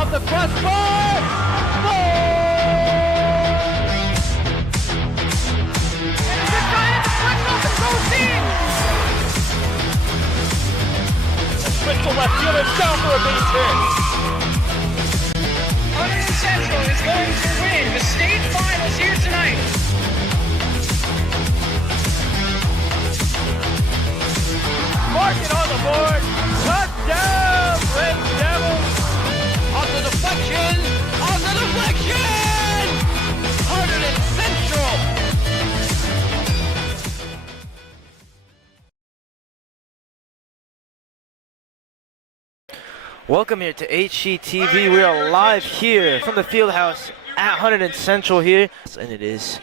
off the crossbar. To left field and down for a base hit. Hunterdon Central is going to win the state finals here tonight. Mark it on the board. Touchdown, Red Devils. On the deflection. On the deflection. Hunterdon Central. Welcome here to HGTV. We are live here from the field house at Hunterdon Central here. And it is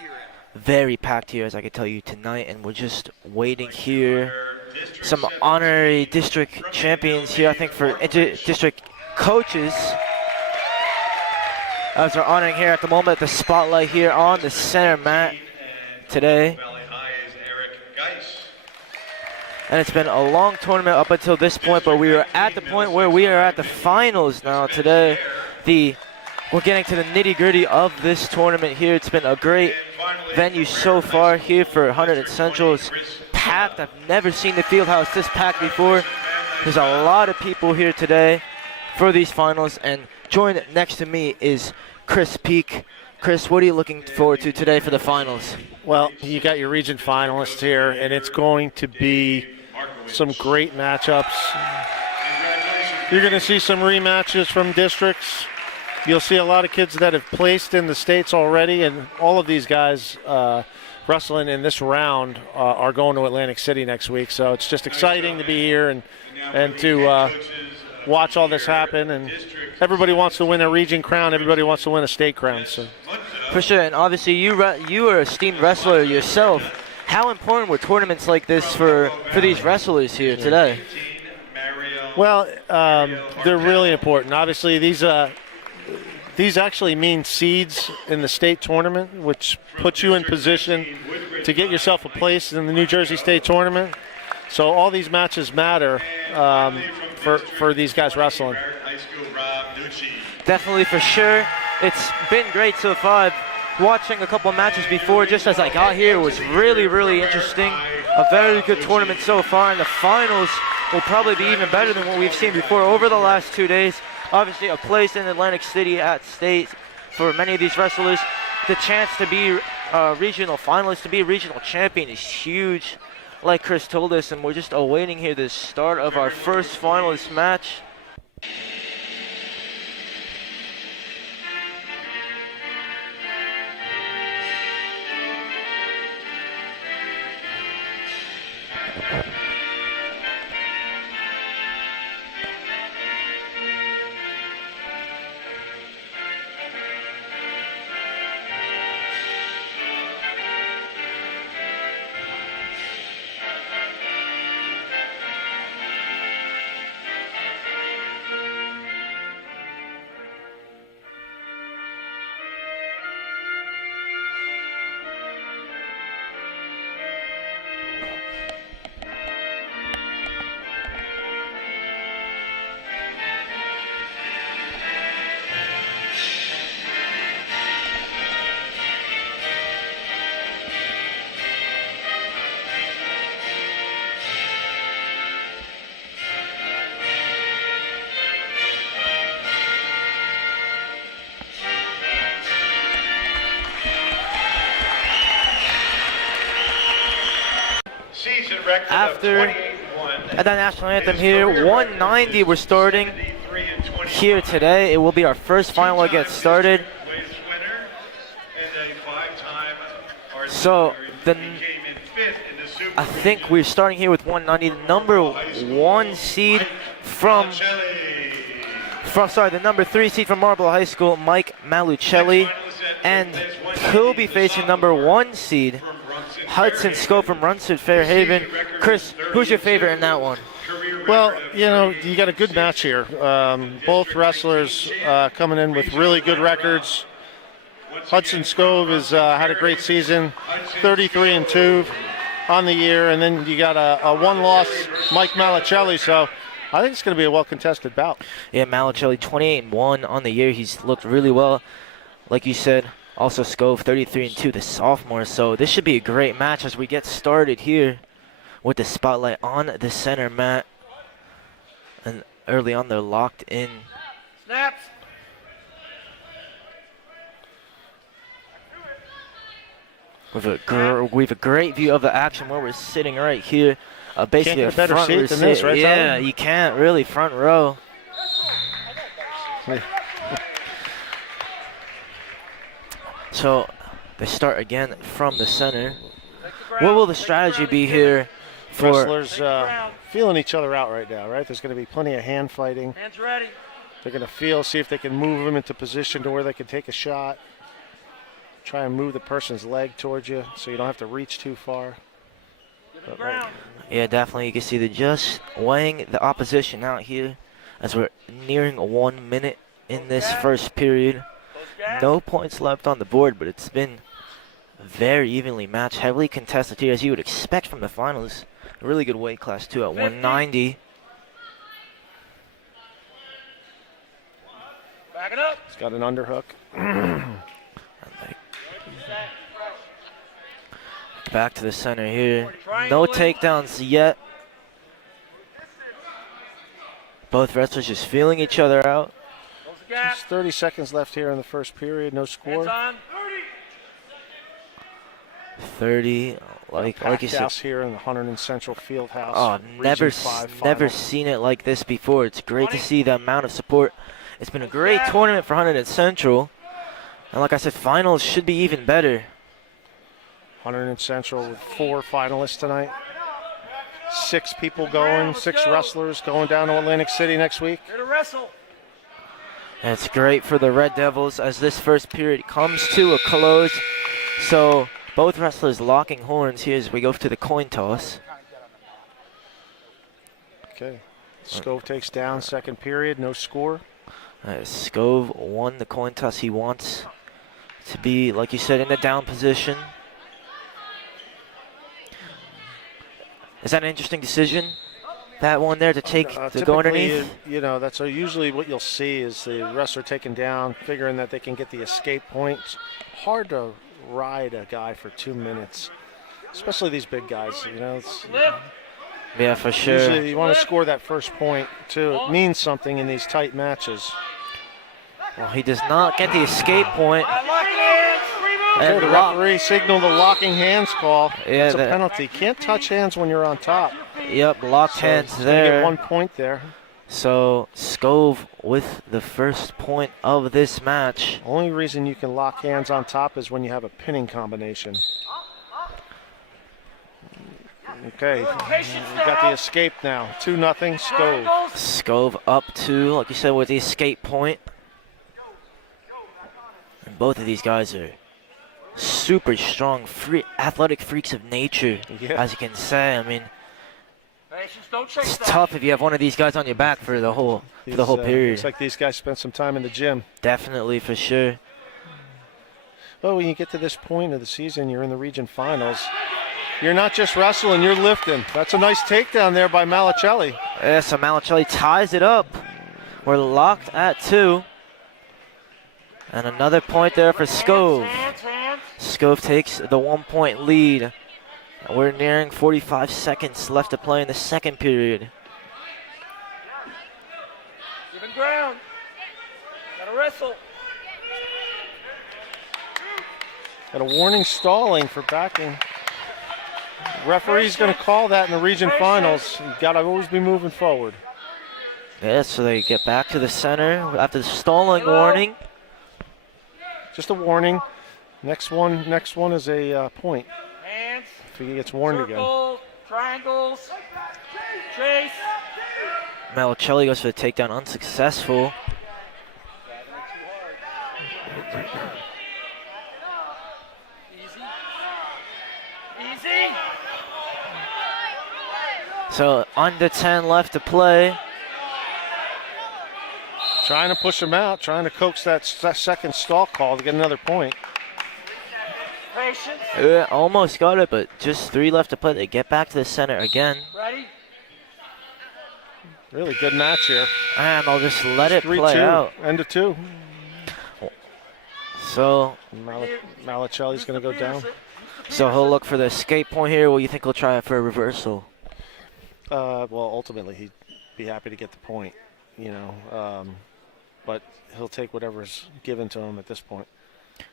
very packed here, as I can tell you tonight. And we're just waiting here. Some honorary district champions here, I think, for district coaches. As we're honoring here at the moment, the spotlight here on the center mat today. And it's been a long tournament up until this point, but we are at the point where we are at the finals now today. We're getting to the nitty-gritty of this tournament here. It's been a great venue so far here for Hunterdon Central. It's packed. I've never seen the field house this packed before. There's a lot of people here today for these finals, and joined next to me is Chris Peak. Chris, what are you looking forward to today for the finals? Well, you got your region finalists here, and it's going to be some great matchups. You're going to see some rematches from districts. You'll see a lot of kids that have placed in the states already, and all of these guys wrestling in this round are going to Atlantic City next week. So it's just exciting to be here and to watch all this happen. And everybody wants to win a region crown. Everybody wants to win a state crown. So. For sure, and obviously you are a esteemed wrestler yourself. How important were tournaments like this for these wrestlers here today? Well, they're really important. Obviously, these actually mean seeds in the state tournament, which puts you in position to get yourself a place in the New Jersey State Tournament. So all these matches matter for these guys wrestling. Definitely, for sure. It's been great so far. Watching a couple of matches before, just as I got here, was really, really interesting. A very good tournament so far, and the finals will probably be even better than what we've seen before over the last 2 days. Obviously, a place in Atlantic City at state for many of these wrestlers. The chance to be a regional finalist, to be a regional champion is huge, like Chris told us, and we're just awaiting here the start of our first finalist match. After that national anthem here, 190 we're starting here today. It will be our first final to get started. So I think we're starting here with 190. The number 1 seed the number 3 seed from Marlboro High School, Mike Malucelli, and he'll be facing number 1 seed Hudson Scope from Runsford Fairhaven. Chris, who's your favorite in that one? Well, you got a good match here. Both wrestlers coming in with really good records. Hudson Scove has had a great season, 33-2 on the year, and then you got a one-loss Mike Malicelli. So I think it's going to be a well-contested bout. Yeah, Malicelli 28-1 on the year. He's looked really well. Like you said, also Scove 33-2, the sophomore. So this should be a great match as we get started here with the spotlight on the center mat. And early on, they're locked in. Snaps. We have a great view of the action where we're sitting right here. Basically Can't get a better front seat row than this, right, Yeah, Tyler? you can't really, front row. So they start again from the center. What will the strategy be here for Wrestlers feeling each other out right now, right? There's going to be plenty of hand fighting. Hands ready. They're going to see if they can move them into position to where they can take a shot. Try and move the person's leg towards you so you don't have to reach too far. But right, Yeah, definitely. You can see they're just weighing the opposition out here as we're nearing 1 minute in this first period. No points left on the board, but it's been very evenly matched, heavily contested here, as you would expect from the finals. A really good weight class, too, at 190. Back it up. it's got an underhook. Back to the center here. No takedowns yet. Both wrestlers just feeling each other out. Close the gap. There's 30 seconds left here in the first period. No Hands score. on. 30, like you Packed said. house here in the Hunterdon Central Field House. Oh, never seen it like this before. It's great to see the amount of support. It's been a great tournament for Hunterdon Central. And like I said, finals should be even better. Hunterdon Central with 4 finalists tonight. 6 people going, 6 wrestlers going down to Atlantic City next week. Here to wrestle. And it's great for the Red Devils as this first period comes to a close. So both wrestlers locking horns here as we go to the coin toss. Okay. Scove takes down second period, no score. Scove won the coin toss. He wants to be, like you said, in the down position. Is that an interesting decision? That one there to take, to go underneath? You know, that's usually what you'll see is the wrestler taken down, figuring that they can get the escape points. Hard to ride a guy for 2 minutes, especially these big guys, you know. Yeah, for sure. Usually you want to score that first point, too. It means something in these tight matches. Well, he does not get the escape point. Okay, the referee signaled the locking hands call. Yeah, it's a penalty. Can't touch hands when you're on top. Yep, locked hands He's there. gonna get 1 point there. So Scove with the first point of this match. Only reason you can lock hands on top is when you have a pinning combination. Okay, we got the escape now. 2-0, Scove. Scove up 2, like you said, with the escape point. And both of these guys are super strong, athletic freaks of nature, as you can say. I mean, it's tough if you have one of these guys on your back for the whole period. Looks like these guys spent some time in the gym. Definitely, for sure. Well, when you get to this point of the season, you're in the region finals. You're not just wrestling, you're lifting. That's a nice takedown there by Malicelli. Yeah, so Malicelli ties it up. We're locked at 2. And another point there for Scove. Scove takes the 1 point lead. We're nearing 45 seconds left to play in the second period. Even ground. Gotta wrestle. Got a warning stalling for backing. Referee's going to call that in the region finals. You've got to always be moving forward. Yeah, so they get back to the center after the stalling warning. Just a warning. Next one is a point. Hands. If he gets warned again. Circles. Triangles. Chase. Malicelli goes for the takedown, unsuccessful. Easy. So under 10 left to play. Trying to push him out, trying to coax that second stall call to get another point. Patience. Yeah, almost got it, but just 3 left to play. They get back to the center again. Ready. Really good match here. And they'll just let it 3-2. play out. End of 2. So Malicelli's going to go down. So he'll look for the escape point here. What do you think he'll try for a reversal? Well, ultimately, he'd be happy to get the point, you know. But he'll take whatever's given to him at this point.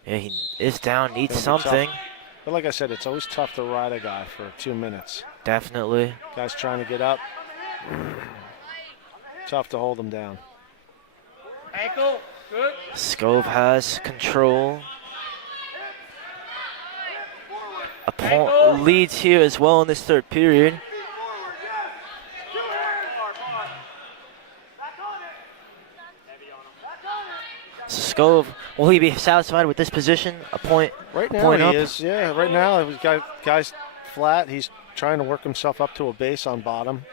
Yeah, he is down, needs Gonna be something. tough. But like I said, it's always tough to ride a guy for 2 minutes. Definitely. Guy's trying to get up. Tough to hold him down. Ankle. Good. Scove has control. A point leads here as well in this third period. Scove, will he be satisfied with this position? A point. Right now point he up? is. Yeah, right now he's got guys flat. He's trying to work himself up to a base on bottom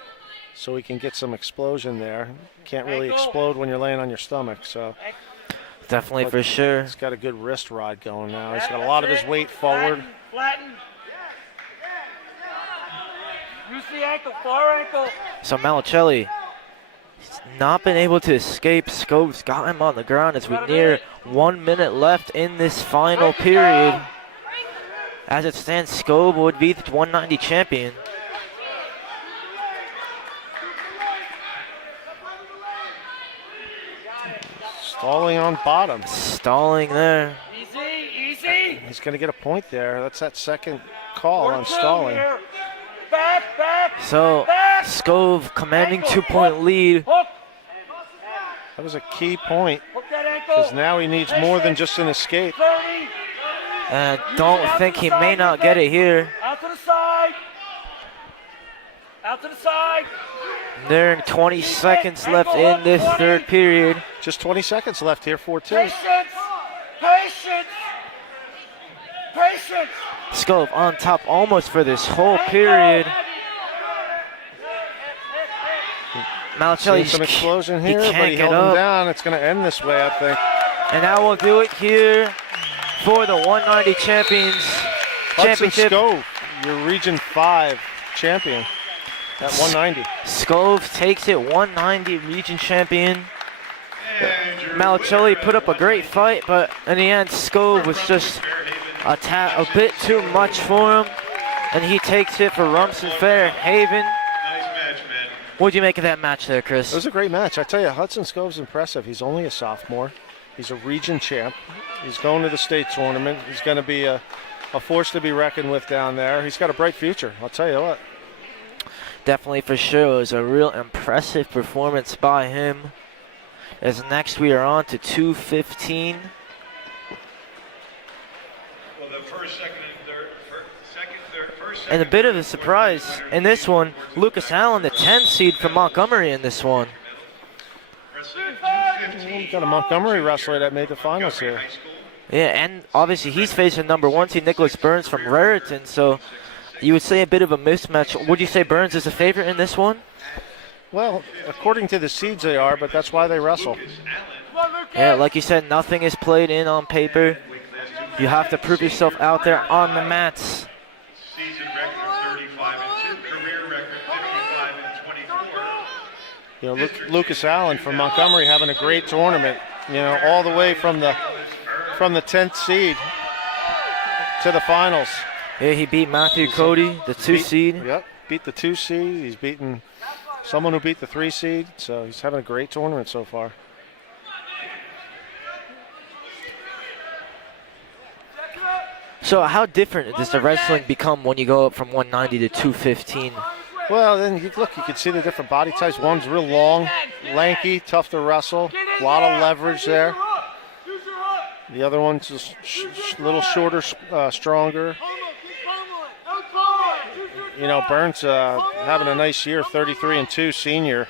so he can get some explosion there. Can't really explode when you're laying on your stomach, so. Definitely, But for sure. He's got a good wrist ride going now. He's got a lot of his weight forward. Flatten. Use the ankle, far ankle. So Malicelli has not been able to escape. Scove's got him on the ground as we near 1 minute left in this final period. As it stands, Scove would be the 190 champion. Stalling on bottom. Stalling there. Easy, easy. He's going to get a point there. That's that second call on stalling. Back, back. So back. Scove commanding Ankle, 2-point lead. Hook. That was a key point Hook that ankle. because now he needs more than just an escape. 30. And don't think he may not get it here. Out to the side. Out to the side. Nearing 20 seconds left in this third period. Just 20 seconds left here, 4-2. Patience. Patience. Patience. Scove on top almost for this whole period. Malicelli, Seen some explosion here, he but can't he get held him up. down. It's going to end this way, I think. And that will do it here for the 190 champions Hudson championship. Scove, your Region 5 champion at 190. Scove takes it, 190 region champion. Malicelli put up a great fight, but in the end, Scove was just a bit too much for him, and he takes it for Rumson Fairhaven. What'd you make of that match there, Chris? It was a great match. I tell you, Hudson Scove's impressive. He's only a sophomore. He's a region champ. He's going to the state tournament. He's going to be a force to be reckoned with down there. He's got a bright future, I'll tell you what. Definitely, for sure. It was a real impressive performance by him. As next we are on to 2:15. Well, the first, second, and third, And a bit of a surprise in this one, Lucas Allen, the 10 seed from Montgomery in this one. We've got a Montgomery wrestler that made the finals here. Yeah, and obviously he's facing number 1 seed Nicholas Burns from Raritan, so you would say a bit of a mismatch. Would you say Burns is a favorite in this one? Well, according to the seeds they are, but that's why they wrestle. Yeah, like you said, nothing is played in on paper. You have to prove yourself out there on the mats. season record 35-2, career record 55-24. You know, Lucas Allen from Montgomery having a great tournament. You know, all the way from the 10th seed to the finals. Yeah, he beat Matthew Cody, the 2 seed. Yep, beat the 2 seed. He's beaten someone who beat the 3 seed. So he's having a great tournament so far. So how different does the wrestling become when you go up from 190 to 215? Well, then you can see the different body types. One's real long, lanky, tough to wrestle, a lot of leverage there. The other one's just a little shorter, stronger. You know, Burns having a nice year, 33-2 senior.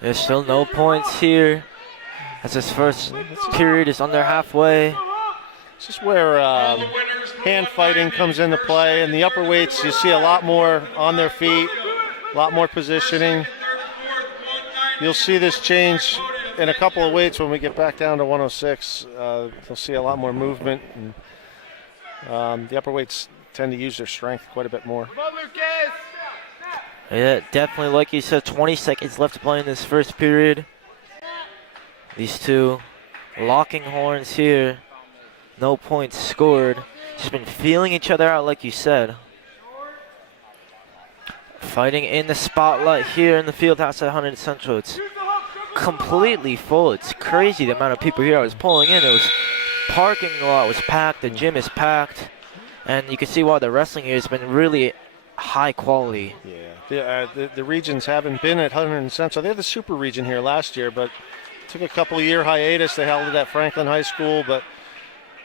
There's still no points here, as this first period is under halfway. This is where hand fighting comes into play. In the upper weights, you see a lot more on their feet, a lot more positioning. You'll see this change in a couple of weights when we get back down to 106. You'll see a lot more movement. And, the upper weights tend to use their strength quite a bit more. Yeah, definitely, like you said, 20 seconds left to play in this first period. These two locking horns here. No points scored. Just been feeling each other out, like you said. Fighting in the spotlight here in the field house at Hunterdon Central. It's completely full. It's crazy the amount of people here. I was pulling in. It was parking lot was packed. The gym is packed. And you can see why the wrestling here has been really high quality. Yeah, the regions haven't been at Hunterdon Central. They're the super region here last year, but took a couple of year hiatus. They held it at Franklin High School, but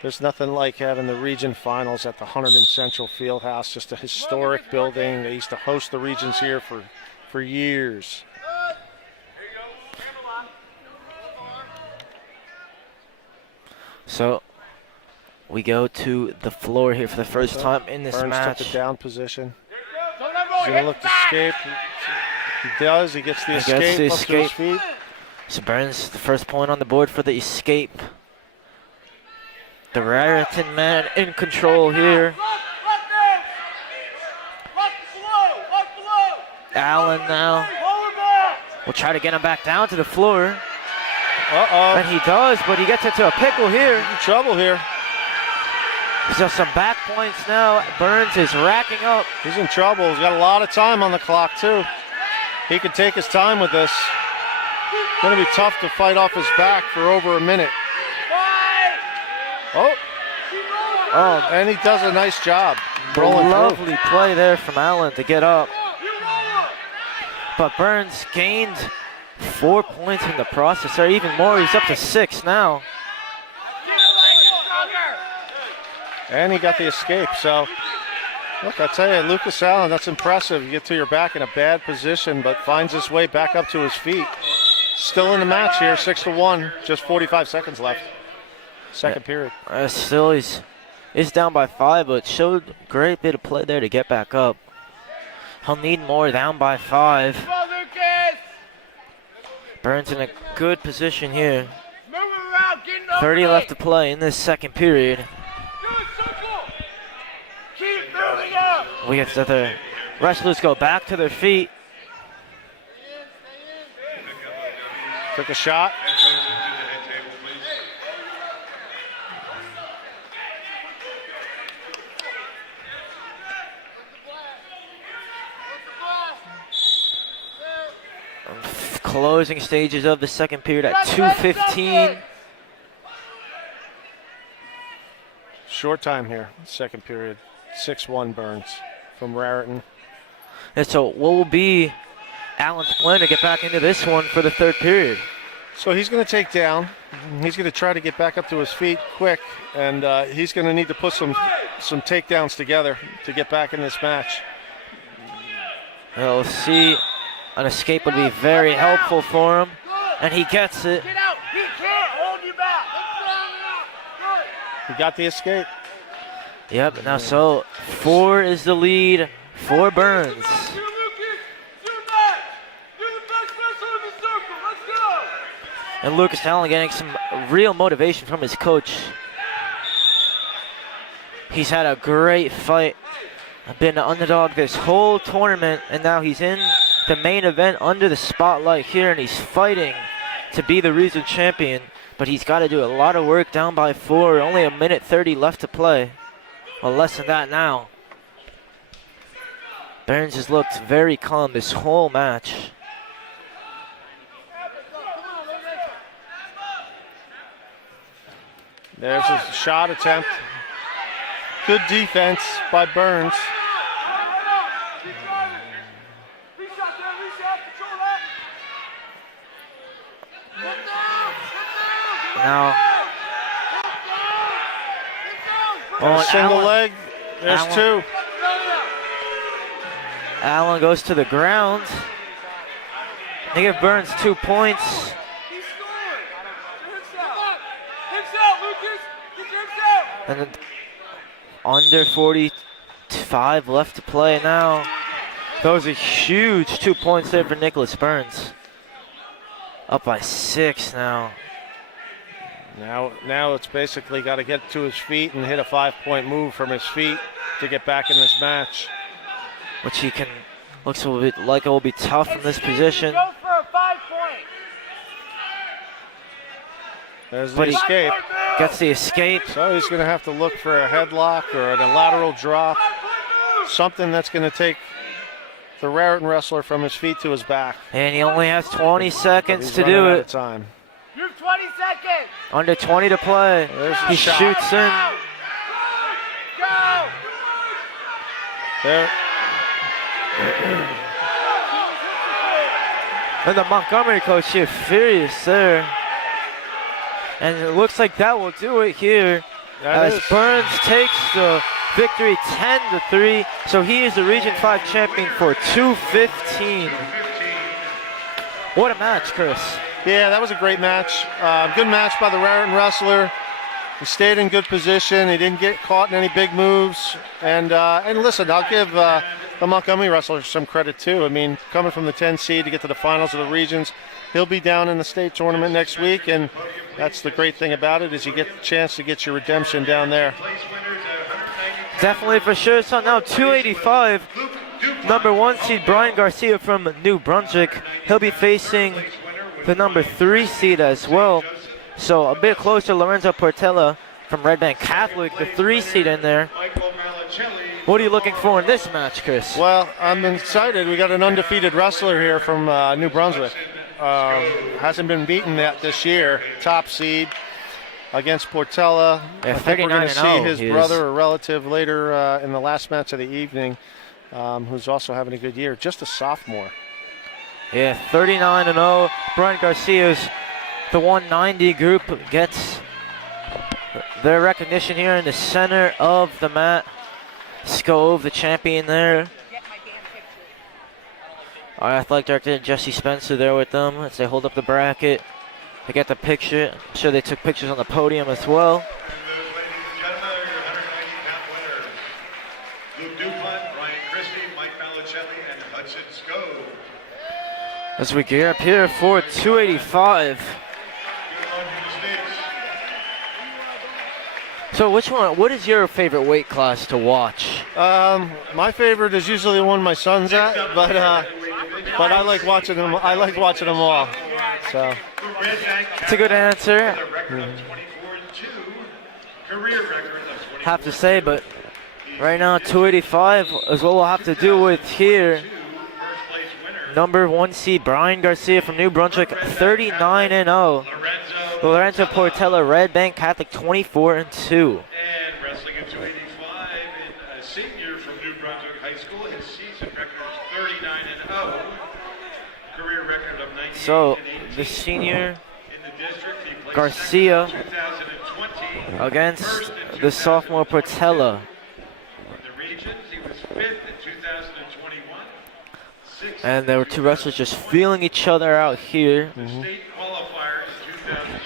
there's nothing like having the region finals at the Hunterdon Central Fieldhouse. Just a historic building. They used to host the regions here for years. So we go to the floor here for the first time in this Burns match. took the down position. He's going to look to escape. He does. He gets the escape up to his feet. So Burns, the first point on the board for the escape. The Raritan man in control here. Allen now will try to get him back down to the floor. Uh-oh. And he does, but he gets into a pickle here. In trouble here. So some back points now. Burns is racking up. He's in trouble. He's got a lot of time on the clock, too. He could take his time with this. Going to be tough to fight off his back for over a minute. Oh, and he does a nice job. Lovely play there from Allen to get up. But Burns gained 4 points in the process, or even more. He's up to 6 now. And he got the escape. So, look, I tell you, Lucas Allen, that's impressive. You get to your back in a bad position, but finds his way back up to his feet. Still in the match here, 6-1, just 45 seconds left. Second period. Still, he's down by 5, but showed a great bit of play there to get back up. He'll need more, down by 5. Burns in a good position here. 30 left to play in this second period. We get to the wrestlers go back to their feet. Took a shot. Closing stages of the second period at 2:15. Short time here, second period. 6-1 Burns from Raritan. And so what will be Allen's plan to get back into this one for the third period? So he's going to take down. He's going to try to get back up to his feet quick, and he's going to need to put some takedowns together to get back in this match. We'll see. An escape would be very helpful for him, and he gets it. Get out. He can't hold you back. He got the escape. Yep, now so 4 is the lead for Burns. And Lucas Allen getting some real motivation from his coach. He's had a great fight. Been an underdog this whole tournament, and now he's in the main event under the spotlight here, and he's fighting to be the region champion. But he's got to do a lot of work, down by 4. Only a minute 30 left to play. Well, less than that now. Burns has looked very calm this whole match. There's a shot attempt. Good defense by Burns. Now, single leg. There's Allen. 2. Allen goes to the ground. They give Burns 2 points. And then under 45 left to play now. Those are huge 2 points there for Nicholas Burns. Up by 6 now. Now it's basically got to get to his feet and hit a 5-point move from his feet to get back in this match. Which he can Looks like it will be tough from this position. Go for a 5-point. There's the But he escape. gets the escape. So he's going to have to look for a headlock or a lateral drop, something that's going to take the Raritan wrestler from his feet to his back. And he only has 20 seconds He's to running do out of it. time. You have 20 seconds. Under 20 to play. There's the He shot. shoots in. Go. There. And the Montgomery coach here furious there. And it looks like that will do it here. That As is. Burns takes the victory 10-3. So he is the Region 5 champion for 215. What a match, Chris. Yeah, that was a great match. Good match by the Raritan wrestler. He stayed in good position. He didn't get caught in any big moves. And listen, I'll give the Montgomery wrestler some credit too. I mean, coming from the 10 seed to get to the finals of the regions, he'll be down in the state tournament next week. And that's the great thing about it, is you get the chance to get your redemption down there. Definitely for sure. So now 285. Number 1 seed Brian Garcia from New Brunswick. He'll be facing the number 3 seed as well. So a bit closer, Lorenzo Portela from Red Bank Catholic, the 3 seed in there. What are you looking for in this match, Chris? Well, I'm excited. We got an undefeated wrestler here from New Brunswick. Hasn't been beaten yet this year. Top seed against Portela. Yeah, I think we're going to 39-0 see his he is. brother or relative later in the last match of the evening, who's also having a good year. Just a sophomore. Yeah, 39-0. Brian Garcia's the 190 group gets their recognition here in the center of the mat. Scove, the champion there. Our athletic director, Jesse Spencer, there with them as they hold up the bracket. They get the picture. I'm sure they took pictures on the podium as well. Ladies and gentlemen, your 190-pound winner, Luke Dupont, Brian Christie, Mike Malicelli, and Hudson Scove. As we gear up here for 285. So what is your favorite weight class to watch? My favorite is usually the one my son's at, but I like watching them. I like watching them all. So It's a good answer, have to say, but right now 285 is what we'll have to do with here. Number 1 seed Brian Garcia from New Brunswick, 39-0. Lorenzo Portela, Red Bank Catholic, 24-2. And wrestling at 285, and a senior from New Brunswick High School. His season record is 39-0. Career record of 98. So the senior in the district. He placed Garcia second in 2020. against First in the sophomore Portela. In the regions, he was 5th in 2021. 6th And there were two wrestlers just feeling each other out here. state qualifiers in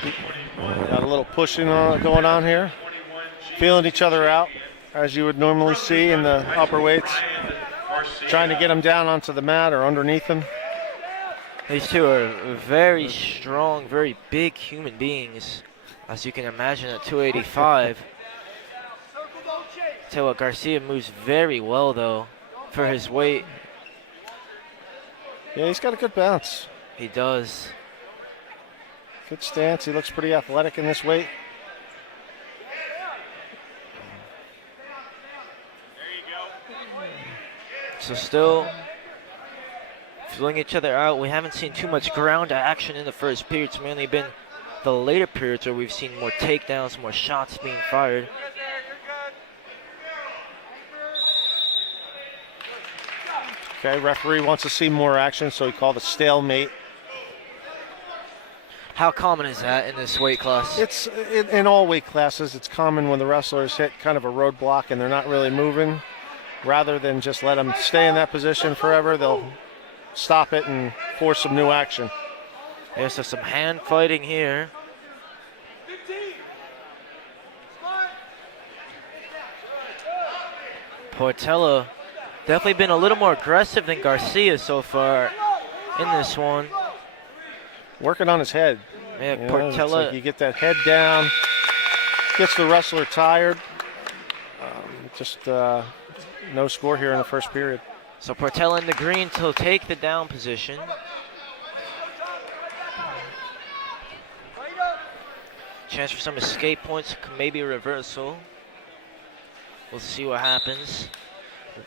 2021. got a little pushing going on here. 21 G. Feeling each other out, as you would normally see in the upper weights. Trying to get them down onto the mat or underneath them. These two are very strong, very big human beings, as you can imagine at 285. Tell you what, Garcia moves very well though for his weight. Yeah, he's got a good bounce. He does. Good stance. He looks pretty athletic in this weight. So still feeling each other out. We haven't seen too much ground action in the first period. It's mainly been the later periods where we've seen more takedowns, more shots being fired. Okay, referee wants to see more action, so he called a stalemate. How common is that in this weight class? It's in all weight classes. It's common when the wrestlers hit kind of a roadblock and they're not really moving. Rather than just let them stay in that position forever, they'll stop it and force some new action. There's some hand fighting here. Portela definitely been a little more aggressive than Garcia so far in this one. Working on his head. Yeah, You know, it's Portela. like you get that head down, gets the wrestler tired. Just no score here in the first period. So Portela in the green to take the down position. Chance for some escape points, maybe a reversal. We'll see what happens.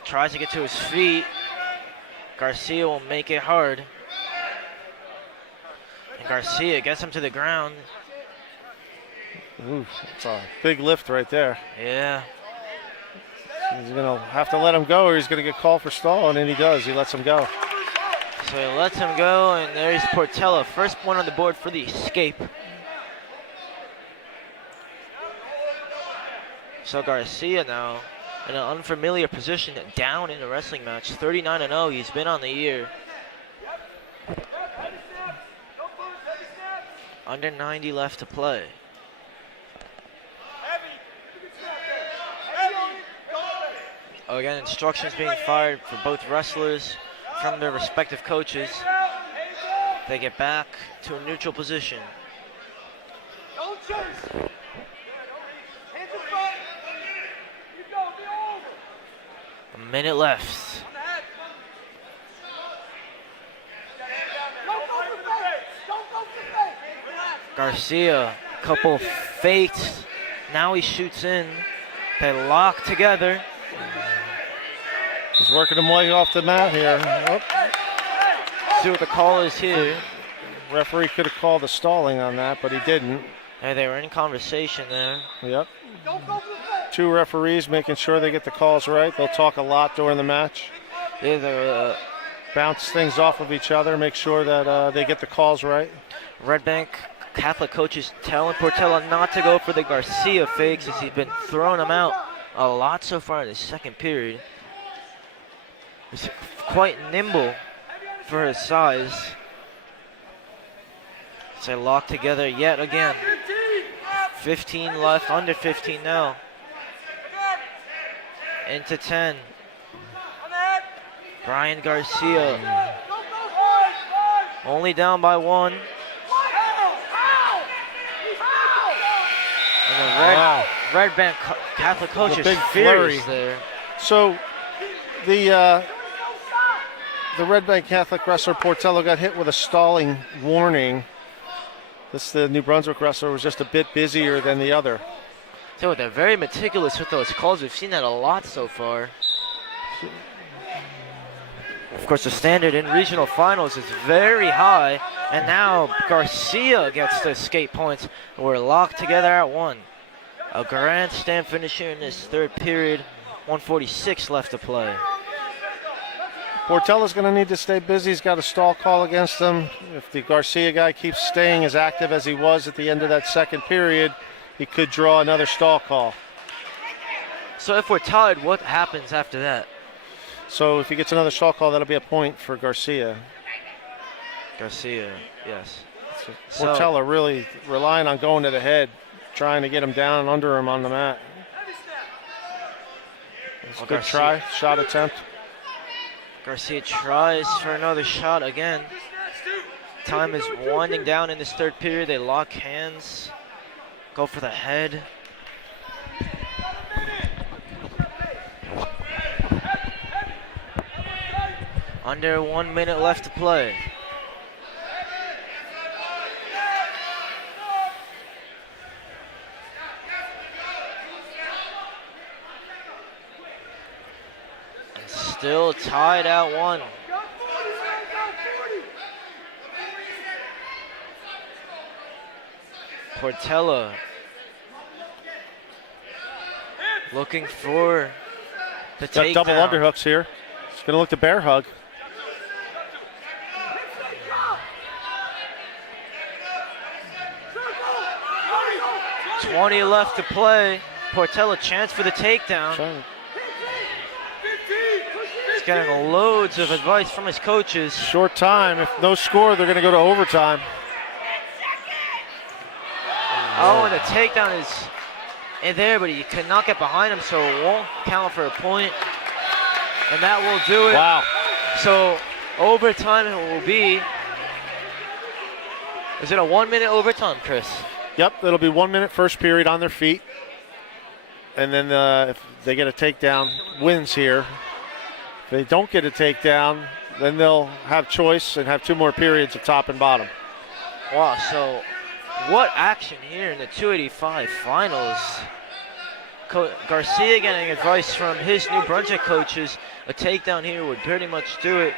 Tries to get to his feet. Garcia will make it hard. And Garcia gets him to the ground. Ooh, that's a big lift right there. Yeah. He's going to have to let him go or he's going to get called for stall, and then he does. He lets him go. So he lets him go, and there's Portela. First point on the board for the escape. So Garcia now in an unfamiliar position, down in a wrestling match. 39-0, he's been on the year. Under 90 left to play. Again, instructions being fired for both wrestlers from their respective coaches. They get back to a neutral position. Don't chase. Hands in front. You go, be over. A minute left. Don't go for fake. Don't go for fake. Relax. Garcia, couple fakes. Now he shoots in. They lock together. He's working him way off the mat here. Oh. See what the call is here. Referee could have called a stalling on that, but he didn't. Hey, they were in conversation there. Yep. Don't go for fake. Two referees making sure they get the calls right. They'll talk a lot during the match. They're Bounce things off of each other, make sure that they get the calls right. Red Bank Catholic coaches telling Portela not to go for the Garcia fakes as he's been throwing them out a lot so far in the second period. He's quite nimble for his size. So they lock together yet again. 15 left, under 15 now. Into 10. Brian Garcia only down by one. And the Red Bank Catholic coaches big furious flurry. there. So the Red Bank Catholic wrestler Portela got hit with a stalling warning. The New Brunswick wrestler was just a bit busier than the other. So they're very meticulous with those calls. We've seen that a lot so far. Of course, the standard in regional finals is very high, and now Garcia gets the escape points. We're locked together at one. A grandstand finish here in this third period. 1:46 left to play. Portela's going to need to stay busy. He's got a stall call against him. If the Garcia guy keeps staying as active as he was at the end of that second period, he could draw another stall call. So if we're tied, what happens after that? So if he gets another stall call, that'll be a point for Garcia. Garcia, yes. So Portela really relying on going to the head, trying to get him down and under him on the mat. It's a good try, shot attempt. Garcia tries for another shot again. Time is winding down in this third period. They lock hands, go for the head. Under 1 minute left to play. And still tied at one. Portela looking for the Got takedown. double underhooks here. He's going to look to bear hug. .20 left to play. Portela chance for the takedown. He's getting loads of advice from his coaches. Short time. If no score, they're going to go to overtime. Oh, and the takedown is in there, but he cannot get behind him, so it won't count for a point. And that will do it. Wow. So overtime it will be. Is it a 1 minute overtime, Chris? Yep, it'll be 1 minute first period on their feet. And then if they get a takedown, wins here. If they don't get a takedown, then they'll have choice and have 2 more periods of top and bottom. Wow, so what action here in the 285 finals. Garcia getting advice from his New Brunswick coaches. A takedown here would pretty much do it.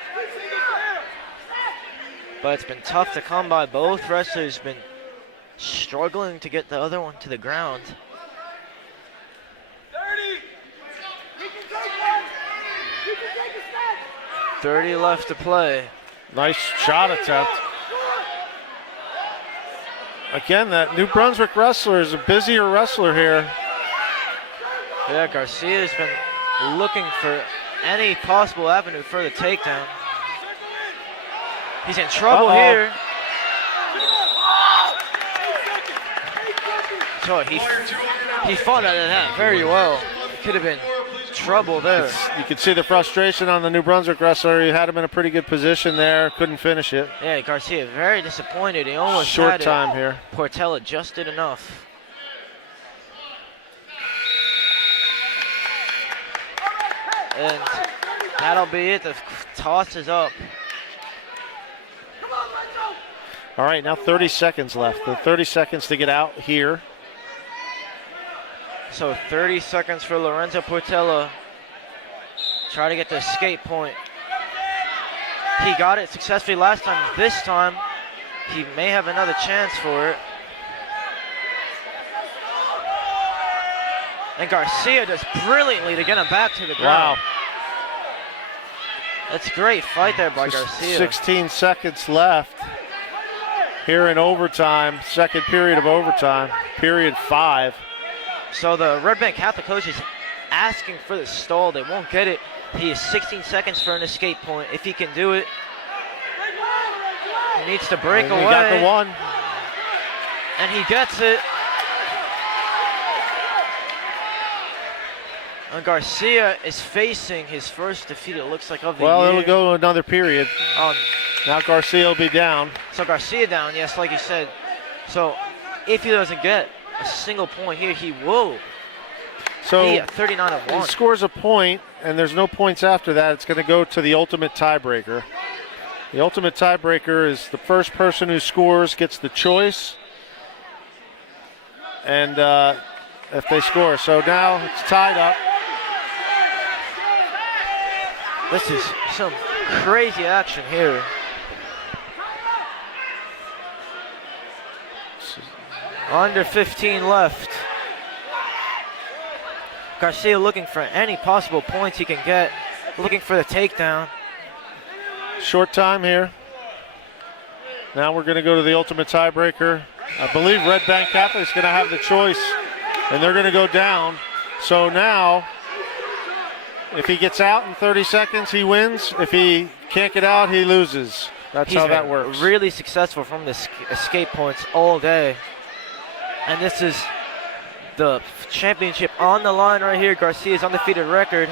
But it's been tough to come by. Both wrestlers been struggling to get the other one to the ground. 30 left to play. Nice shot attempt. Again, that New Brunswick wrestler is a busier wrestler here. Yeah, Garcia's been looking for any possible avenue for the takedown. He's in trouble here. So he fought out of that very well. Could have been trouble there. You could see the frustration on the New Brunswick wrestler. He had him in a pretty good position there. Couldn't finish it. Yeah, Garcia very disappointed. He almost short had time it. Here. Portela just did enough. And that'll be it. The toss is up. All right, now 30 seconds left. The 30 seconds to get out here. So 30 seconds for Lorenzo Portela. Try to get the escape point. He got it successfully last time. This time, he may have another chance for it. And Garcia does brilliantly to get him back to the ground. Wow. That's a great fight there by Garcia. 16 seconds left here in overtime. Second period of overtime. Period 5. So the Red Bank Catholic coach is asking for the stall. They won't get it. He has 16 seconds for an escape point. If he can do it, he needs to break away. He got the one. And he gets it. And Garcia is facing his first defeat, it looks like, of the year. Well, it'll go another period. Now Garcia will be down. So Garcia down, yes, like you said. So if he doesn't get a single point here, he will be at 39-1. He scores a point, and there's no points after that. It's going to go to the ultimate tiebreaker. The ultimate tiebreaker is the first person who scores gets the choice. And if they score. So now it's tied up. This is some crazy action here. Under 15 left. Garcia looking for any possible points he can get. Looking for the takedown. Short time here. Now we're going to go to the ultimate tiebreaker. I believe Red Bank Catholic is going to have the choice, and they're going to go down. So now, if he gets out in 30 seconds, he wins. If he can't get out, he loses. That's how that works. Really successful from the escape points all day. And this is the championship on the line right here. Garcia's undefeated record.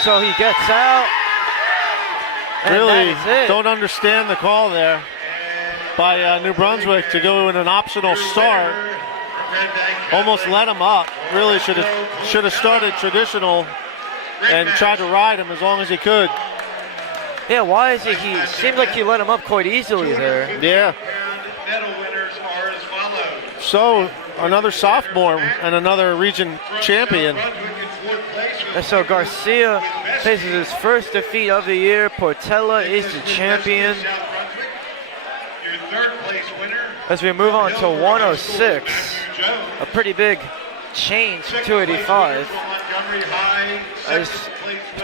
So he gets out. And really that is it. Don't understand the call there by New Brunswick to go in an optional start. Almost let him up. Really should have started traditional and tried to ride him as long as he could. Yeah, why is he seemed like he let him up quite easily there. Yeah. Medal winners are as follows. So another sophomore and another region champion. And so Garcia faces his first defeat of the year. Portela is the champion. Your third place winner. As we move on to 106, a pretty big change from 285. As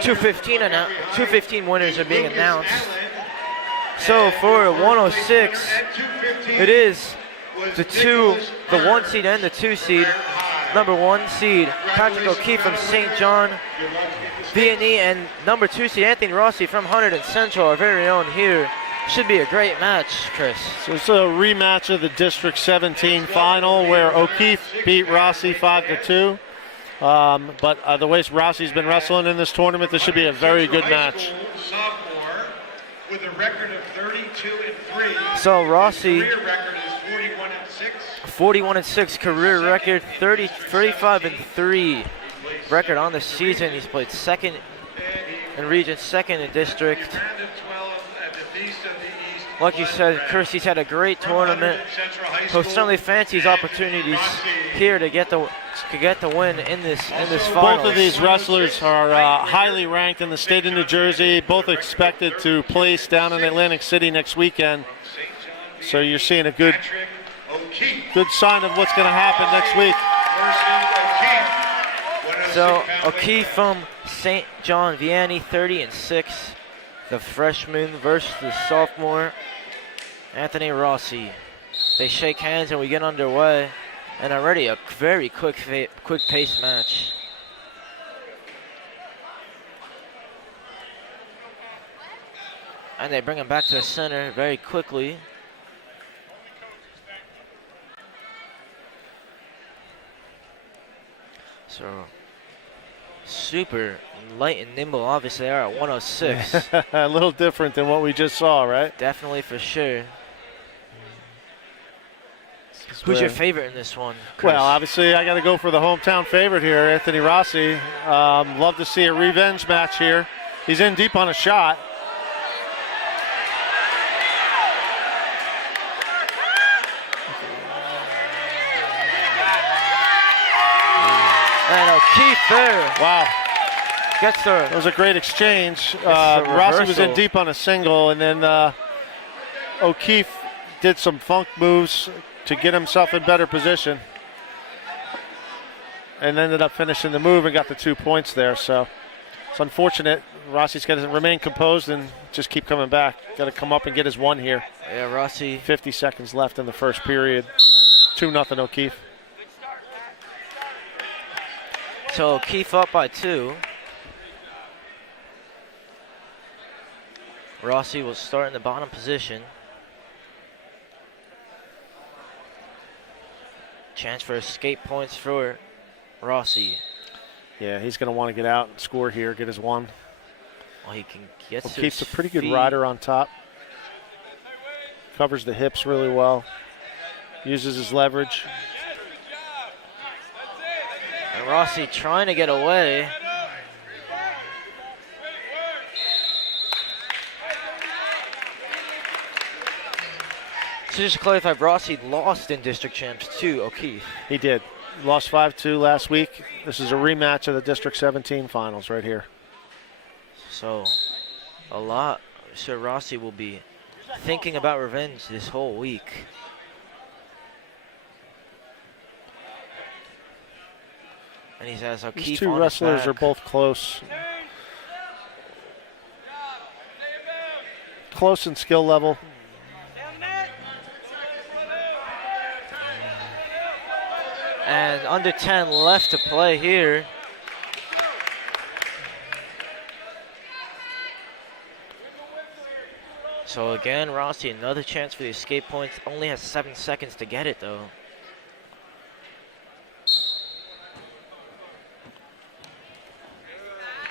215 winners are being announced. So for 106, it is the 1 seed and the 2 seed. Number 1 seed, Patrick O'Keefe from St. John Vianney, and number 2 seed, Anthony Rossi from Hunterdon Central, our very own here. Should be a great match, Chris. So it's a rematch of the District 17 final where O'Keefe beat Rossi 5-2. But the way Rossi's been wrestling in this tournament, this should be a very good match. Sophomore with a record of 32-3. So Rossi, His career record is 41-6. 41-6 career record, 35-3 record on the season. He's played second in region, second in district. Round of 12 at the Feast of the East. Like you said, Chris, he's had a great tournament. He'll certainly fancy his opportunities here to get the win in this finals. Both of these wrestlers are highly ranked in the state of New Jersey, both expected to place down in Atlantic City next weekend. So you're seeing a good sign of what's going to happen next week. So O'Keefe from St. John Vianney, 30-6. The freshman versus the sophomore, Anthony Rossi. They shake hands and we get underway. And already a very quick pace match. And they bring him back to the center very quickly. So super light and nimble. Obviously, they are at 106. A little different than what we just saw, right? Definitely, for sure. Who's your favorite in this one, Chris? Well, obviously, I got to go for the hometown favorite here, Anthony Rossi. Love to see a revenge match here. He's in deep on a shot. And O'Keefe there. Wow. Gets the. That was a great exchange. Rossi was in deep on a single, and then O'Keefe did some funk moves to get himself in better position, and ended up finishing the move and got the 2 points there. So it's unfortunate. Rossi's got to remain composed and just keep coming back. Got to come up and get his one here. Yeah, Rossi. 50 seconds left in the first period. 2-0 O'Keefe. So O'Keefe up by 2. Rossi will start in the bottom position. Chance for escape points for Rossi. Yeah, he's going to want to get out and score here, get his one. Well, he can get to O'Keefe's his a pretty good feet. rider on top. Covers the hips really well. Uses his leverage. And Rossi trying to get away. So just to clarify, Rossi lost in district champs to O'Keefe. He did. Lost 5-2 last week. This is a rematch of the District 17 finals right here. So a lot. Sir Rossi will be thinking about revenge this whole week. And he has O'Keefe These two on his wrestlers back. are both close. Close in skill level. And under 10 left to play here. So again, Rossi, another chance for the escape points. Only has 7 seconds to get it though.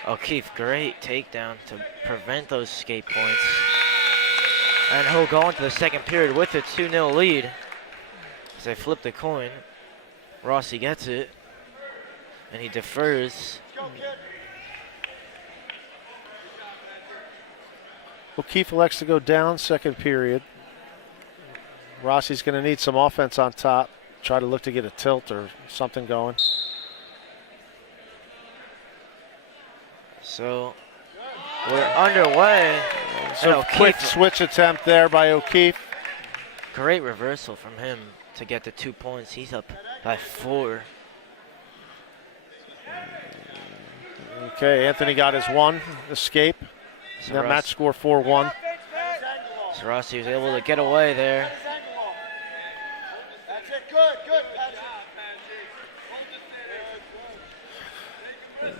O'Keefe, great takedown to prevent those escape points. And he'll go into the second period with a 2-0 lead. As they flip the coin. Rossi gets it, and he defers. O'Keefe elects to go down second period. Rossi's going to need some offense on top. Try to look to get a tilt or something going. So we're underway. So quick switch attempt there by O'Keefe. Great reversal from him to get the 2 points. He's up by 4. Okay, Anthony got his one escape. So That match score 4-1. So Rossi was able to get away there. That's it. Good, Patrick.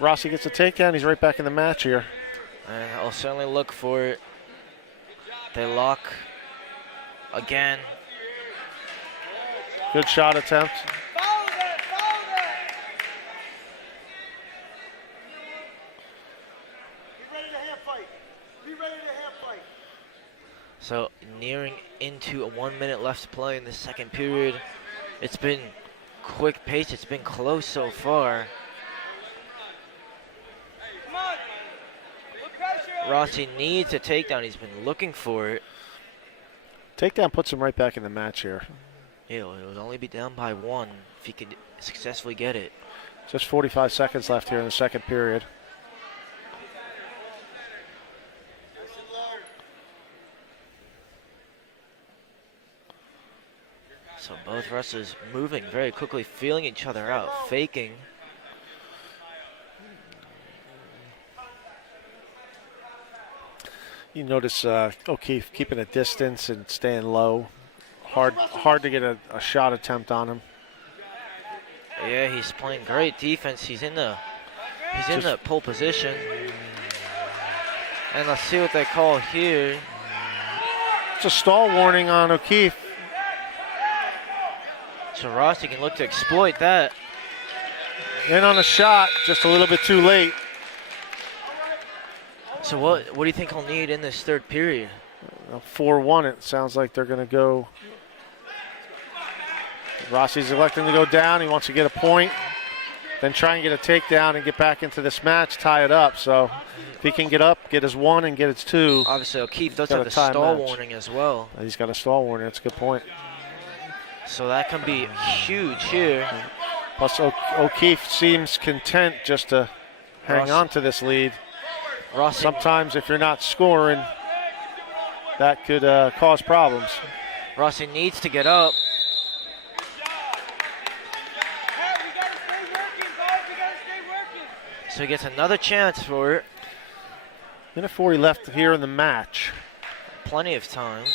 Rossi gets a takedown. He's right back in the match here. And I'll certainly look for it. They lock again. Good shot attempt. Follow that. Be ready to hand fight. So nearing into a 1 minute left to play in the second period. It's been quick pace. It's been close so far. Rossi needs a takedown. He's been looking for it. Takedown puts him right back in the match here. He'll only be down by 1 if he could successfully get it. Just 45 seconds left here in the second period. So both wrestlers moving very quickly, feeling each other out, faking. You notice O'Keefe keeping a distance and staying low. Hard to get a shot attempt on him. Yeah, he's playing great defense. He's in the pole position. And let's see what they call here. It's a stall warning on O'Keefe. So Rossi can look to exploit that. In on a shot, just a little bit too late. So what do you think he'll need in this third period? 4-1, it sounds like they're going to go. Rossi's electing to go down. He wants to get a point, then try and get a takedown and get back into this match, tie it up. So if he can get up, get his 1 and get his 2. Obviously, O'Keefe does got have a the tie stall match. warning as well. He's got a stall warning. That's a good point. So that can be huge here. Plus, O'Keefe seems content just to hang on to this lead. Rossi, Sometimes if you're not scoring, that could cause problems. Rossi needs to get up. So he gets another chance for it. Minute 40 left here in the match. Plenty of time.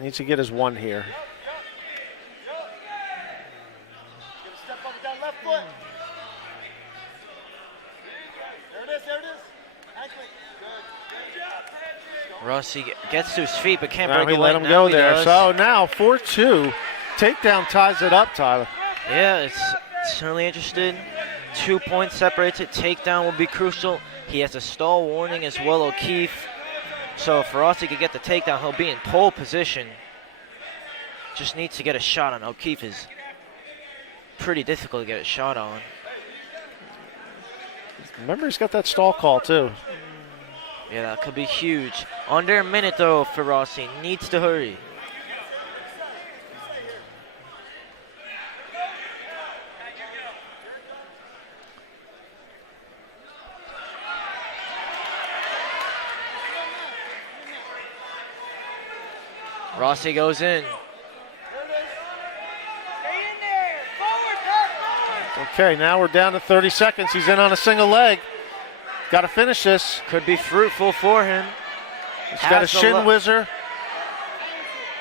Needs to get his 1 here. Step up with that left foot. There it is. Ankle. Good. Rossi gets to his feet but can't Now break he a let leg. him Now go he there. does. So now 4-2. Takedown ties it up, Tyler. Yeah, it's certainly interested. 2 points separates it. Takedown will be crucial. He has a stall warning as well, O'Keefe. So if Rossi could get the takedown, he'll be in pole position. Just needs to get a shot on. O'Keefe is pretty difficult to get a shot on. Remember, he's got that stall call, too. Yeah, that could be huge. Under a minute, though, for Rossi. Needs to hurry. Rossi goes in. Okay, now we're down to 30 seconds. He's in on a single leg. Got to finish this. Could be fruitful for him. He's got a shin whizzer.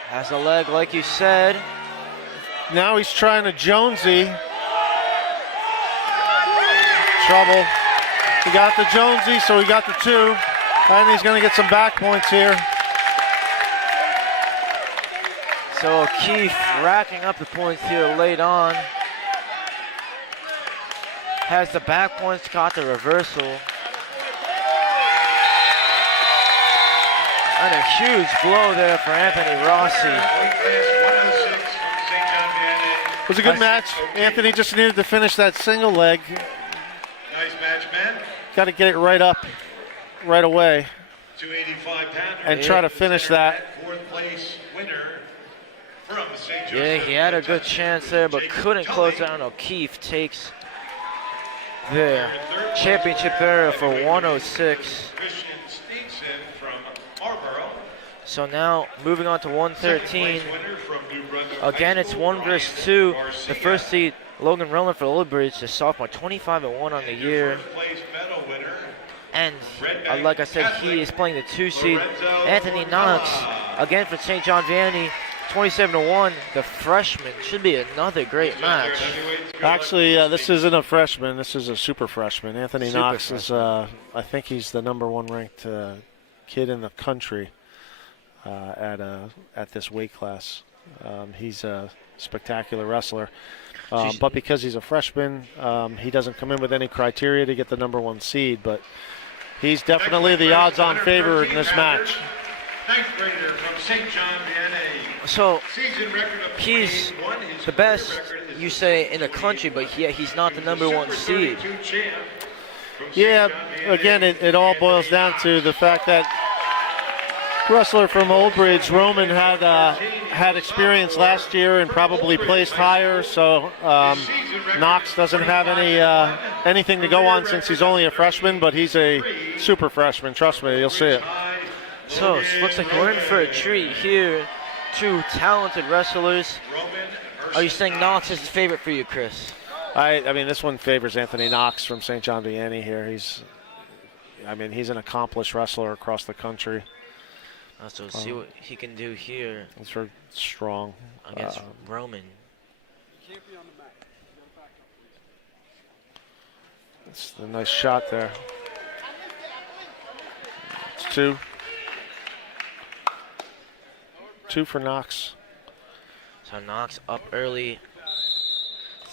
Has a leg, like you said. Now he's trying to Jonesy. Trouble. He got the Jonesy, so he got the 2. And he's going to get some back points here. So O'Keefe racking up the points here late on. Has the back points, got the reversal. And a huge blow there for Anthony Rossi. It was a good match. Anthony just needed to finish that single leg. Nice match, man. Got to get it right up, right away, 285-pounder. and try to finish that. Fourth place winner from St. Joseph. Yeah, he had a good chance there, but couldn't close down. O'Keefe takes the championship area for 106. Christian Stevenson from Marlboro. So now moving on to 113. Second place winner from New Brunswick Again, High it's School, 1 versus 2. Garcia. The first seed, Logan Rowland for Oldbridge, the sophomore, 25-1 on the year. First place medal winner. And like I said, he is playing the 2 seed. Anthony Knox, again for St. John Vianney, 27-1. The freshman should be another great match. Actually, this isn't a freshman. This is a super freshman. Anthony Super Knox is, I think he's the #1 ranked kid in the country at this weight class. He's a spectacular wrestler. But because he's a freshman, he doesn't come in with any criteria to get the #1 seed. But he's definitely the odds-on favorite in this match. Ninth grader from St. John, Vianney. So Season record of he's 28-1. His the career best, record is you say, in the country, but he's not the number one Super seed. 32 champ from St. Yeah, John, Vianney. again, it all boils down to the fact that wrestler from Old Bridge, Roman, had experience last year and probably placed higher, so Knox doesn't have anything to go on since he's only a freshman, but he's a super freshman. Trust me, you'll see it. So it looks like we're in for a treat here. Two talented wrestlers. Are you saying Knox is the favorite for you, Chris? I mean, this one favors Anthony Knox from St. John Vianney here. He's an accomplished wrestler across the country. So see what he can do here He's very strong. against Roman. It's a nice shot there. It's two. Two for Knox. So Knox up early.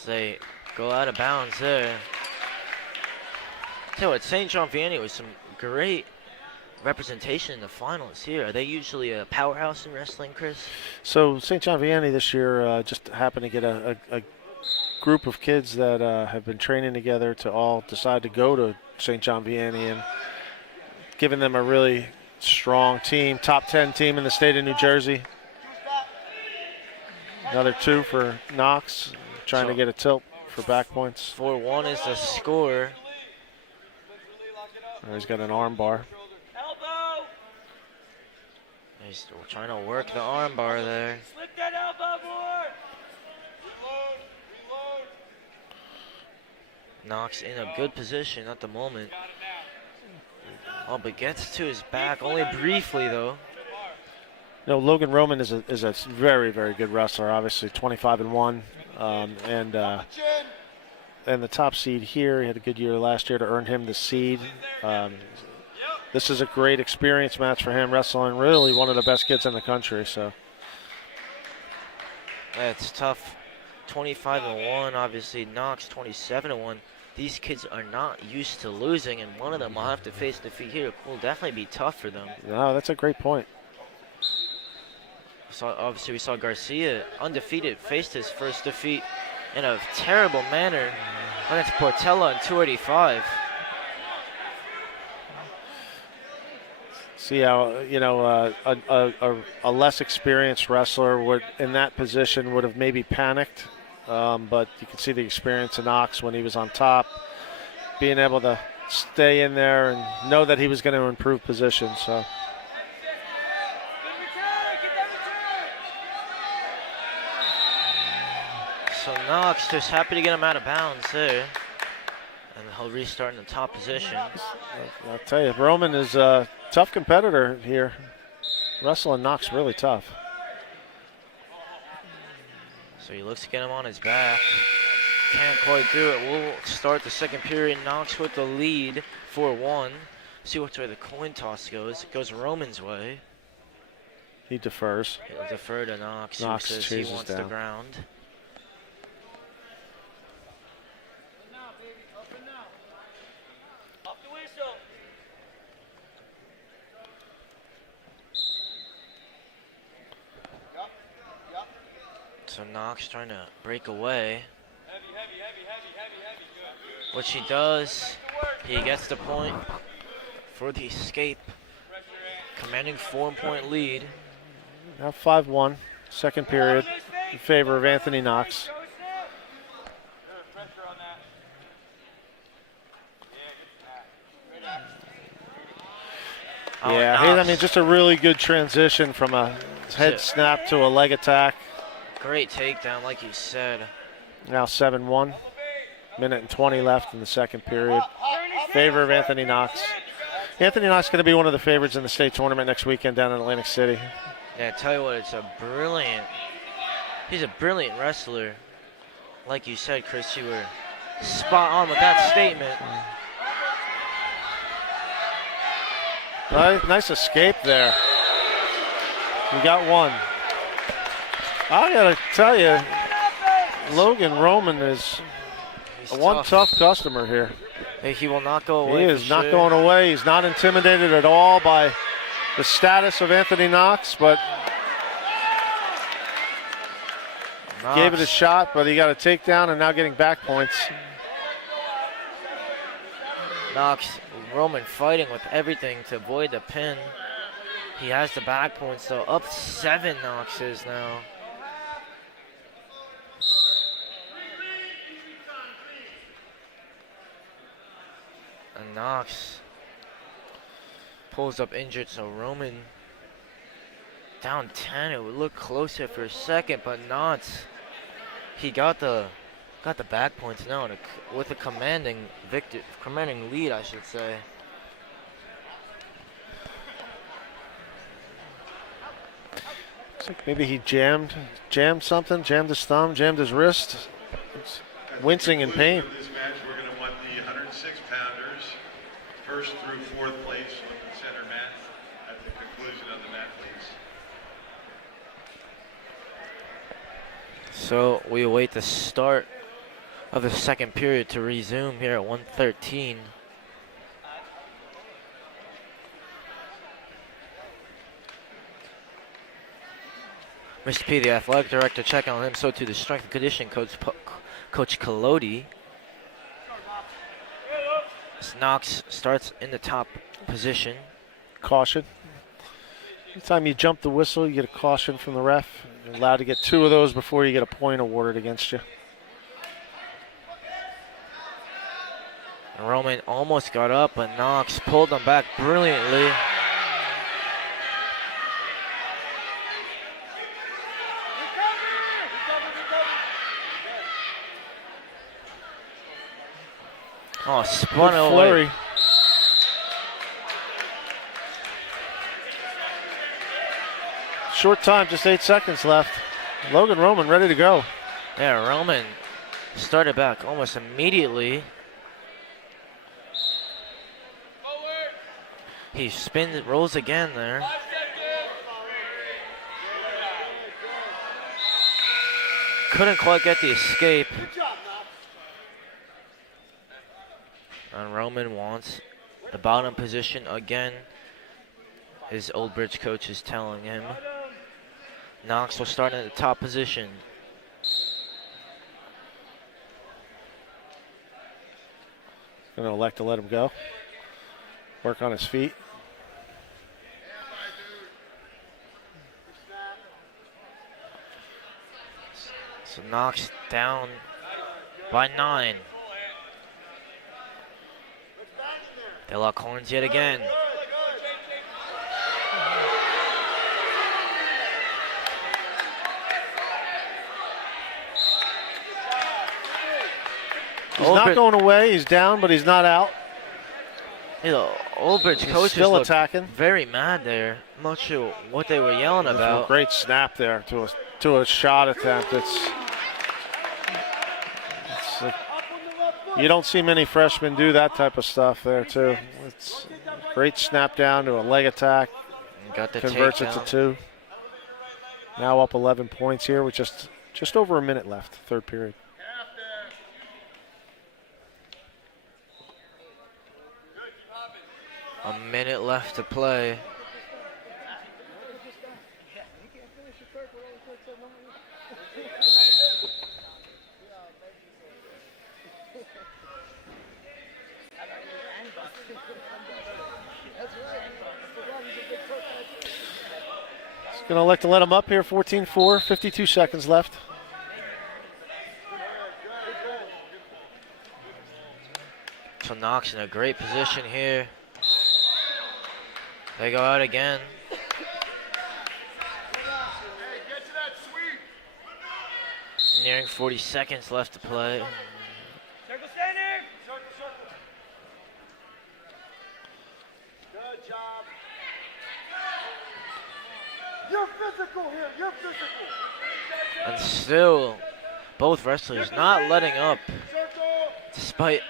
They go out of bounds there. Tell you what, St. John Vianney with some great representation in the finals here. Are they usually a powerhouse in wrestling, Chris? So St. John Vianney this year just happened to get a group of kids that have been training together to all decide to go to St. John Vianney, and giving them a really strong team, top 10 team in the state of New Jersey. Another two for Knox, trying to get a tilt for back points. 4-1 is the score. He's got an arm bar. He's trying to work the arm bar there. Slip that elbow more. Reload. Knox in a good position at the moment. Oh, but gets to his back only briefly though. You know, Logan Roman is a very, very good wrestler. Obviously, 25-1, and the top seed here. He had a good year last year to earn him the seed. This is a great experience match for him, wrestling really one of the best kids in the country. So It's tough. 25-1, obviously. Knox 27-1. These kids are not used to losing, and one of them will have to face defeat here. It will definitely be tough for them. no, that's a great point. Obviously, we saw Garcia, undefeated, faced his first defeat in a terrible manner against Portela in 285. See how a less experienced wrestler would in that position would have maybe panicked, but you can see the experience of Knox when he was on top, being able to stay in there and know that he was going to improve position. So Knox just happy to get him out of bounds there, and he'll restart in the top position. I'll tell you, Roman is a tough competitor here. Wrestling Knox really tough. So he looks to get him on his back. Can't quite do it. We'll start the second period. Knox with the lead, 4-1. See which way the coin toss goes. It goes Roman's way. He defers. He'll defer to Knox, Knox who says he chases wants the down. ground. Up the whistle. Yup. So Knox trying to break away. Heavy. Good. Which he does. He gets the point for the escape. Commanding 4-point lead. Now 5-1, second period, in favor of Anthony Knox. Pressure on that. Oh, Yeah, Knox. I mean, just a really good transition from a head snap to a leg attack. Great takedown, like you said. Now 7-1, minute and 20 left in the second period. Favor of Anthony Knox. Anthony Knox is going to be one of the favorites in the state tournament next weekend down in Atlantic City. Yeah, I tell you what, he's a brilliant wrestler. Like you said, Chris, you were spot on with that statement. Nice escape there. We got one. I got to tell you, Logan Roman is He's one tough customer here. He will not go away. He is not going away. He's not intimidated at all by the status of Anthony Knox, but gave it a shot, but he got a takedown and now getting back points. Knox, Roman fighting with everything to avoid the pin. He has the back points, so up 7 Knox is now. And Knox pulls up injured, so Roman down 10. It would look closer for a second, but Knox, he got the back points now with a commanding lead, I should say. Looks like maybe he jammed something, jammed his thumb, jammed his wrist. It's wincing in pain. For this match, we're going to want the 106-pounders, first through 4th place on the center mat at the conclusion of the mat, please. So we await the start of the second period to resume here at 1:13. Mr. P, the athletic director, checking on him. So too the strength and conditioning coach, Coach Colodi. As Knox starts in the top position. Caution. Anytime you jump the whistle, you get a caution from the ref. You're allowed to get 2 of those before you get a point awarded against you. Roman almost got up, but Knox pulled him back brilliantly. Oh, spun Good away. flurry. Short time, just 8 seconds left. Logan Roman ready to go. Yeah, Roman started back almost immediately. He spins, rolls again there. Couldn't quite get the escape. And Roman wants the bottom position again. His Old Bridge coach is telling him. Knox will start in the top position. Gonna elect to let him go. Work on his feet. So Knox down by 9. They lock horns yet again. He's not going away. He's down, but he's not out. You know, Old Bridge He's coaches still looked attacking. very mad there. I'm not sure what they were yelling about. Great snap there to a shot attempt. It's like, you don't see many freshmen do that type of stuff there too. It's a great snap down to a leg attack. Got the Converts it takedown. to 2. Now up 11 points here with just over a minute left, third period. A minute left to play. He's going to elect to let him up here, 14-4, 52 seconds left. So Knox in a great position here. They go out again. Nearing 40 seconds left to play. Circle standing. Circle, circle. Good job. You're physical here. You're physical. And still, both wrestlers not letting up, despite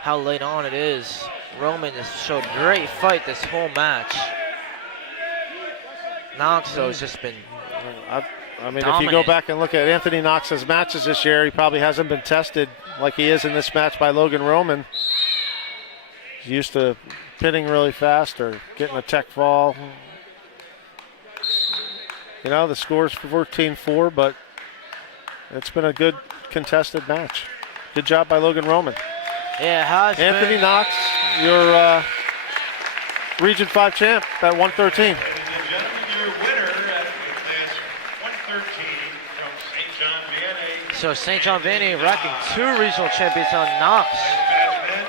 how late on it is. Roman has showed great fight this whole match. Knox, though, has just been I mean, dominant. if you go back and look at Anthony Knox's matches this year, he probably hasn't been tested like he is in this match by Logan Roman. He's used to pitting really fast or getting a tech fall. You know, the score's 14-4, but it's been a good contested match. Good job by Logan Roman. Yeah, it has Anthony been. Knox, your Region 5 champ at 113. Ladies and gentlemen, your winner at class 113 from St. John Vianney. So St. John Vianney racking 2 regional champions on Knox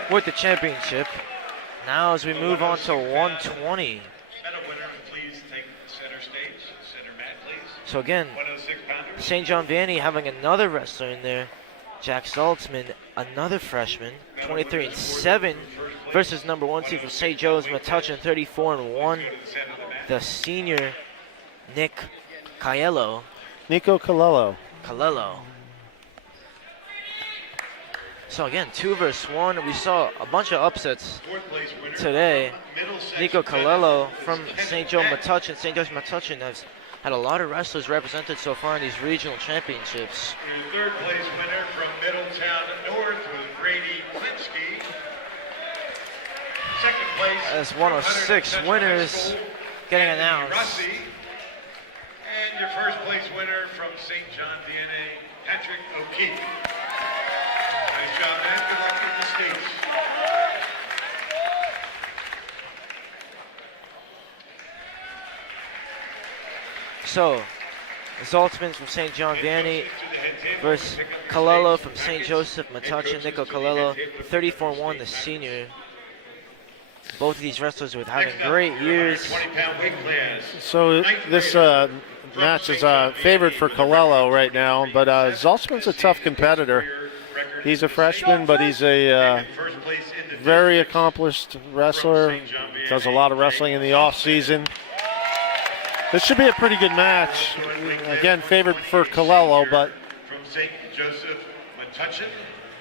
with the championship. Now as we move on to 120. Medal winner, please take center stage. Center mat, please. So again, 106 pounders. St. John Vianney having another wrestler in there. Jack Saltzman, another freshman, 23-7 versus number 1 seed from St. Joe's Metuchen, 34-1. The senior Nick Caiello. Nico Calello. So again, 2 versus 1. We saw a bunch of upsets Fourth place winner today. from middle section Nico tennis, Calello from Lieutenant St. Joe Matt. Metuchen. St. Joe's Metuchen has had a lot of wrestlers represented so far in these regional championships. Your third place winner from Middletown North was Brady Klinsky. Second place. As 106 from Hunterdon winners High School, getting Anthony announced. Rossi. And your first place winner from St. John Vianney, Patrick O'Keefe. Nice job, man. Good luck with the states. So, Zaltzman from St. John Vianney versus Calello from St. Joseph Metuchen. Nico Calello, 34-1, the senior. Both of these wrestlers with having great years. 20-pound weight class. So this match is favored for Calello right now, but Zaltzman's a tough competitor. He's a freshman, but he's a First place in the very accomplished wrestler. Does a lot of wrestling in the off season. This should be a pretty good match. Again, favored for Calello, but from St. Joseph Metuchen.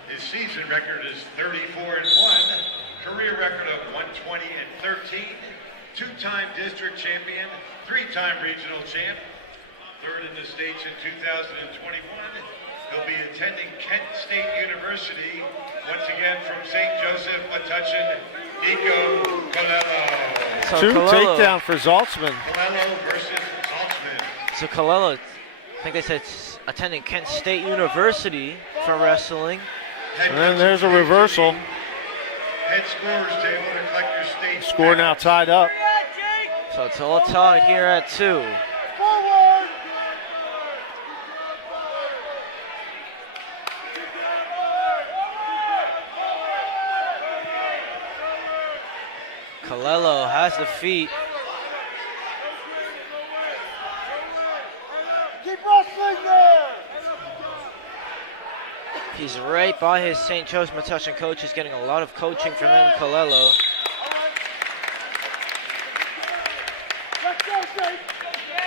His season record is 34-1, career record of 120-13, 2-time district champion, 3-time regional champ, third in the states in 2021. He'll be attending Kent State University. Once again from St. Joseph Metuchen, Nico Calello. So two Calello, takedown for Zaltzman. Calello versus Saltzman. so Calello, I think they said attending Kent State University for wrestling. Head And then coach there's a of reversal. Head scorers table to collect your state. Score now tied up. So it's all tied here at 2. Forward. Calello has the feet. Keep wrestling there. He's right by his St. Joe's Metuchen coach. He's getting a lot of coaching from him, Calello. Let's go, Jake.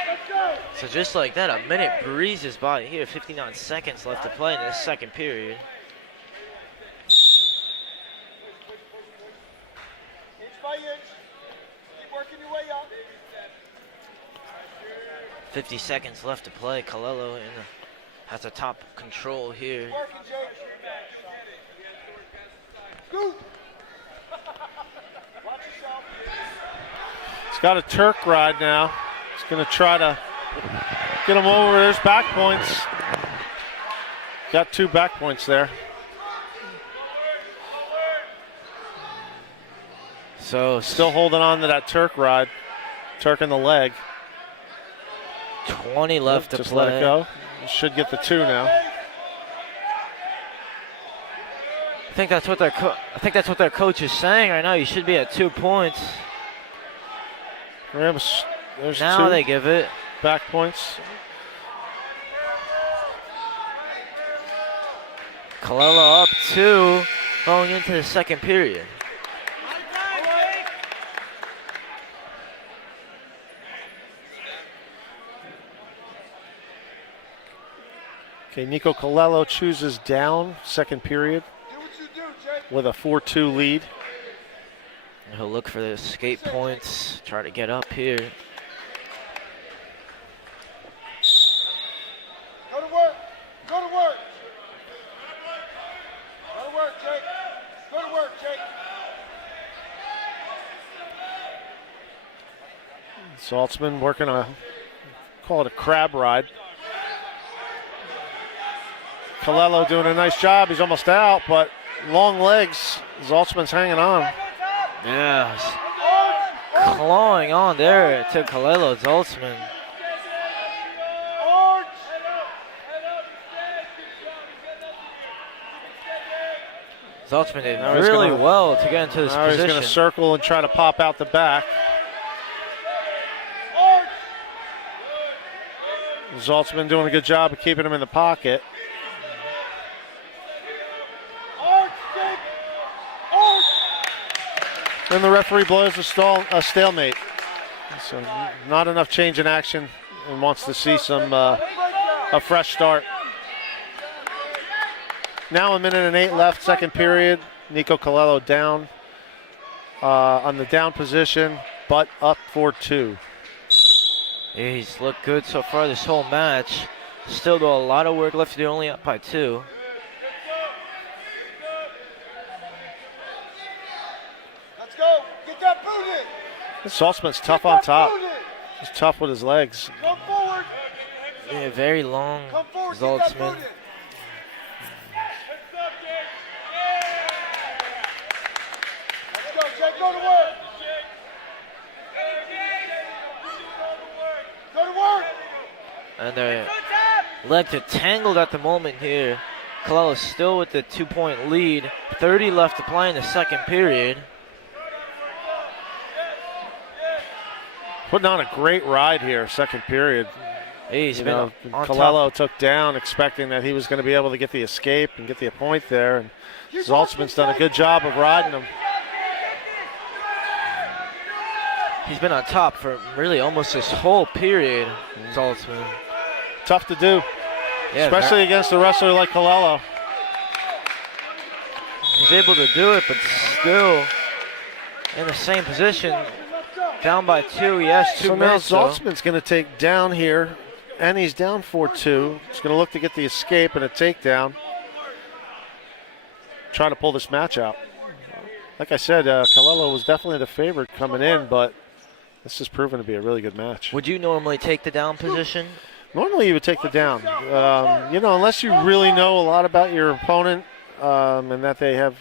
Let's go. So just like that, a minute breezes by here. 59 seconds left to play in this second period. Inch by inch. Keep working your way up. 50 seconds left to play. Calello has the top control here. Working, Jake. Scoot. Watch yourself. He's got a Turk ride now. He's going to try to get him over. There's back points. Got 2 back points there. So Still holding on to that Turk ride. Turk in the leg. 20 left to Just play. let it go. Should get the 2 now. I think that's what their coach is saying right now. You should be at 2 points. There's Now 2 they give it. back points. Calello up 2 going into the second period. Okay, Nico Calello chooses down second period Do what you do, Jake. with a 4-2 lead. And he'll look for the escape points, try to get up here. Go to work. Go to work. Go to work, Jake. Go to work, Jake. Saltzman working call it a crab ride. Colello doing a nice job. He's almost out, but long legs. Saltzman's hanging on. Yeah, clawing on there to Colello Saltzman. Saltzman did really well to get into this now position. He's going to circle and try to pop out the back. Saltzman doing a good job of keeping him in the pocket. Then the referee blows a stalemate. So not enough change in action and wants to see a fresh start. Now 1:08 left, second period. Nico Colello down on the down position, but up for 2. Yeah, he's looked good so far this whole match. Still got a lot of work left to do, only up by 2. Let's go. Get that boot in. Saltzman's tough on top. He's tough with his legs. Come forward. Yeah, very long Come forward. Get that Saltzman. boot in. Let's go, Jake. Go to work. Go to work. And their legs are tangled at the moment here. Colello still with the 2-point lead. 30 left to play in the second period. Putting on a great ride here, second period. He's been on Colello top. took down, expecting that he was going to be able to get the escape and get the point there. And Saltzman's done a good job of riding him. He's been on top for really almost this whole period, Saltzman. Tough to do, Yeah, especially against a wrestler like Colello. he's able to do it, but still in the same position. Down by 2, he has 2 So now minutes. though. Saltzman's going to take down here, and he's down 4-2. He's going to look to get the escape and a takedown. Try to pull this match out. Like I said, Colello was definitely the favorite coming in, but this has proven to be a really good match. Would you normally take the down position? Normally you would take the down. Unless you really know a lot about your opponent and that they have,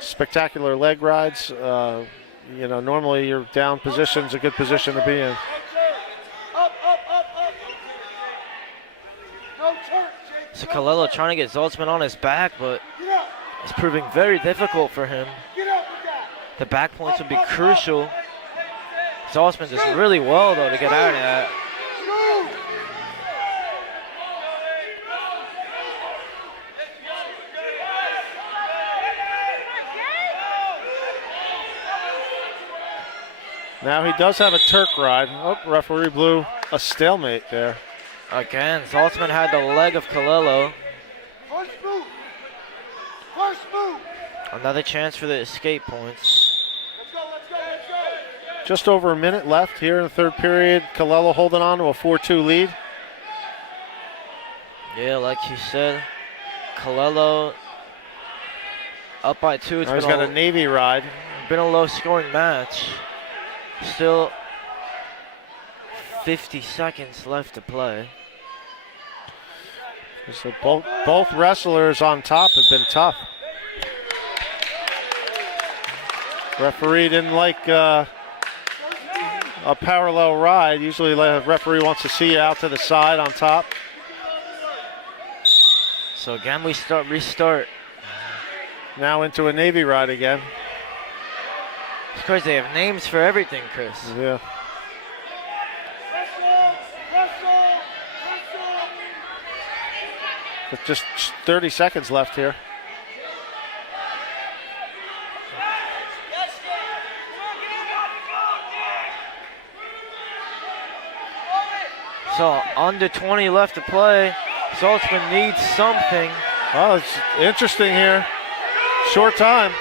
spectacular leg rides. Normally your down position's a good position to be in. Up, up, up, up. No turn, Jake. So Colello trying to get Saltzman on his back, but Get up. it's proving very difficult for him. Get up with that. The back points will be crucial. Saltzman does really well, though, to get out of that. Move. Now he does have a Turk ride. Oh, referee blew a stalemate there. Again, Saltzman had the leg of Colello. First move. First move. Another chance for the escape points. Let's go, let's go, let's go. Just over a minute left here in the third period. Colello holding on to a 4-2 lead. Yeah, like you said, Colello up by 2. It's Now he's got a Navy ride. been a low-scoring match. Still 50 seconds left to play. So both wrestlers on top have been tough. Referee didn't like a parallel ride. Usually the referee wants to see you out to the side on top. So again, we restart. Now into a Navy ride again. Of course, they have names for everything, Chris. Yeah. Wrestle. With just 30 seconds left here. So under 20 left to play. Saltzman needs something. Oh, it's interesting here. Short time.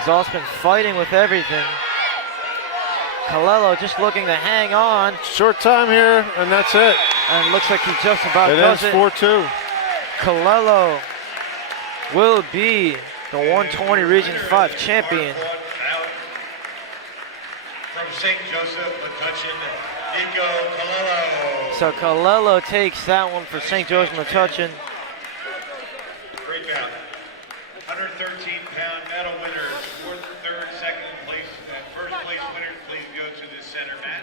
Saltzman fighting with everything. Colello just looking to hang on. Short time here, and that's it. And looks like he just about It does ends it. 4-2. Colello will be the 120 Region 5 champion. St. Joseph, Metuchen, Nico Colello. So Colello takes that one for St. Joseph Metuchen. Great bout. 113-pound medal winners, fourth, third, second place, and first place winners, please go to the center mat.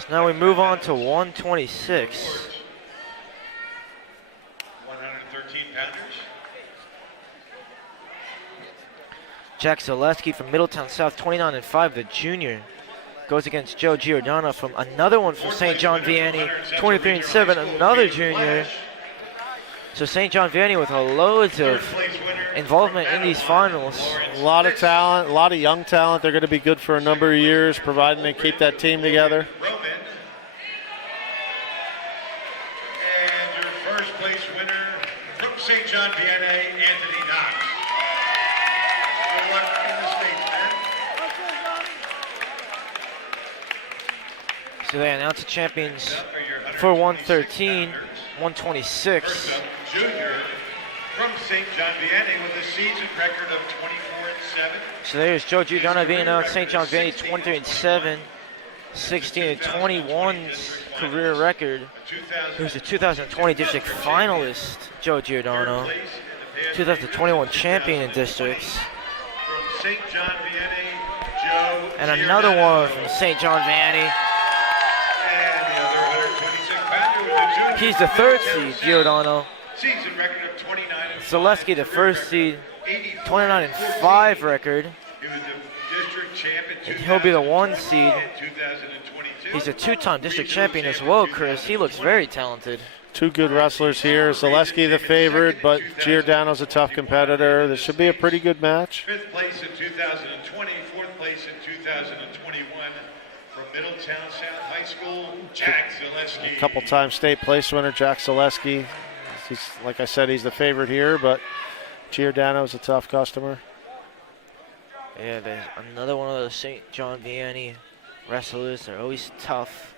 So now we move on to 126. 113-pounders. Jack Zaleski from Middletown South, 29-5, the junior, goes against Joe Giordano from another one from St. John Vianney, 23-7, another junior. So St. John Vianney with loads of involvement in these finals. A lot of talent, a lot of young talent. They're going to be good for a number of years, providing they keep that team together. Roman. And your first place winner from St. John Vianney, Anthony Knox. Good luck in the States, man. So they announce the champions for 113, 126. First up, junior from St. John Vianney with a season record of 24-7. So there's Joe Giordano being announced, St. John Vianney 23-7, 16-21's career record. He was a 2020 district finalist, Joe Giordano. 2021 champion in districts. From St. John Vianney, Joe And another Giordano. one from St. John Vianney. And the other 126-pounder with the junior He's the third seed, Giordano. season record of 29. Zaleski, the first seed, 29-5 record. He was the district champ in And he'll be the 1 seed. 2022. He's a 2-time district champion as well, Chris. He looks very talented. Two good wrestlers here. Zaleski the favorite, but Giordano's a tough competitor. This should be a pretty good match. Fifth place in 2020, fourth place in 2021 from Middletown South High School, Jack Zaleski. A couple times state place winner, Jack Zaleski. He's, like I said, he's the favorite here, but Giordano's a tough customer. Yeah, there's another one of those St. John Vianney wrestlers. They're always tough.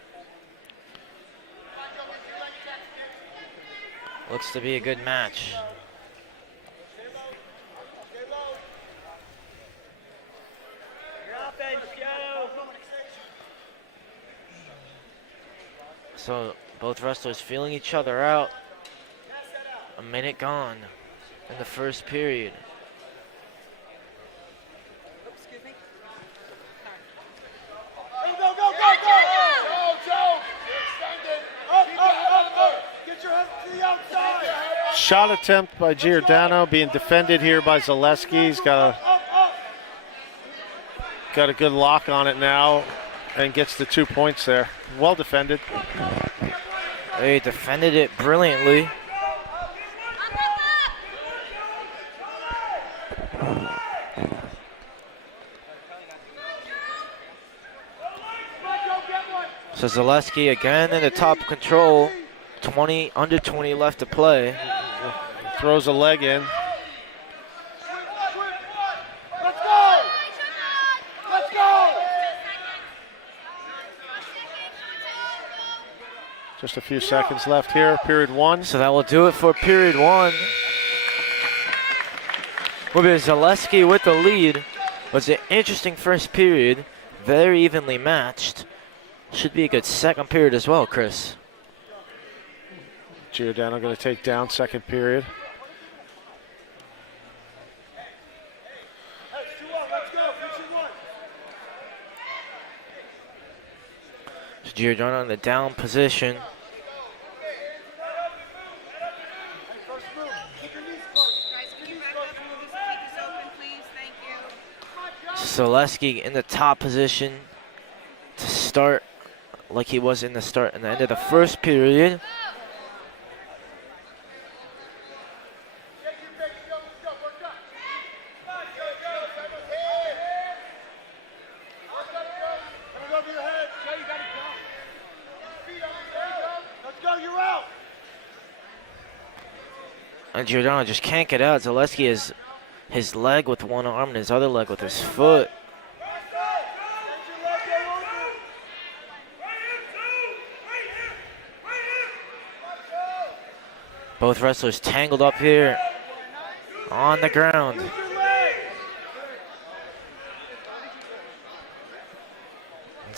Looks to be a good match. So both wrestlers feeling each other out. A minute gone in the first period. Go, go, go, go, go! Joe, Joe! Extend it. Up, up. Get your head to the outside. Shot attempt by Giordano being defended here by Zaleski. He's got a good lock on it now and gets the 2 points there. Well defended. They defended it brilliantly. So Zaleski again in the top control. Under 20 left to play. Throws a leg in. Let's go! Let's go! Just a few seconds left here, period 1. So that will do it for period 1. Will be Zaleski with the lead. It was an interesting first period, very evenly matched. Should be a good second period as well, Chris. Giordano going to take down second period. So Giordano in the down position. Zaleski in the top position to start like he was in the start and the end of the first period. And Giordano just can't get out. Zaleski has his leg with one arm and his other leg with his foot. Both wrestlers tangled up here on the ground.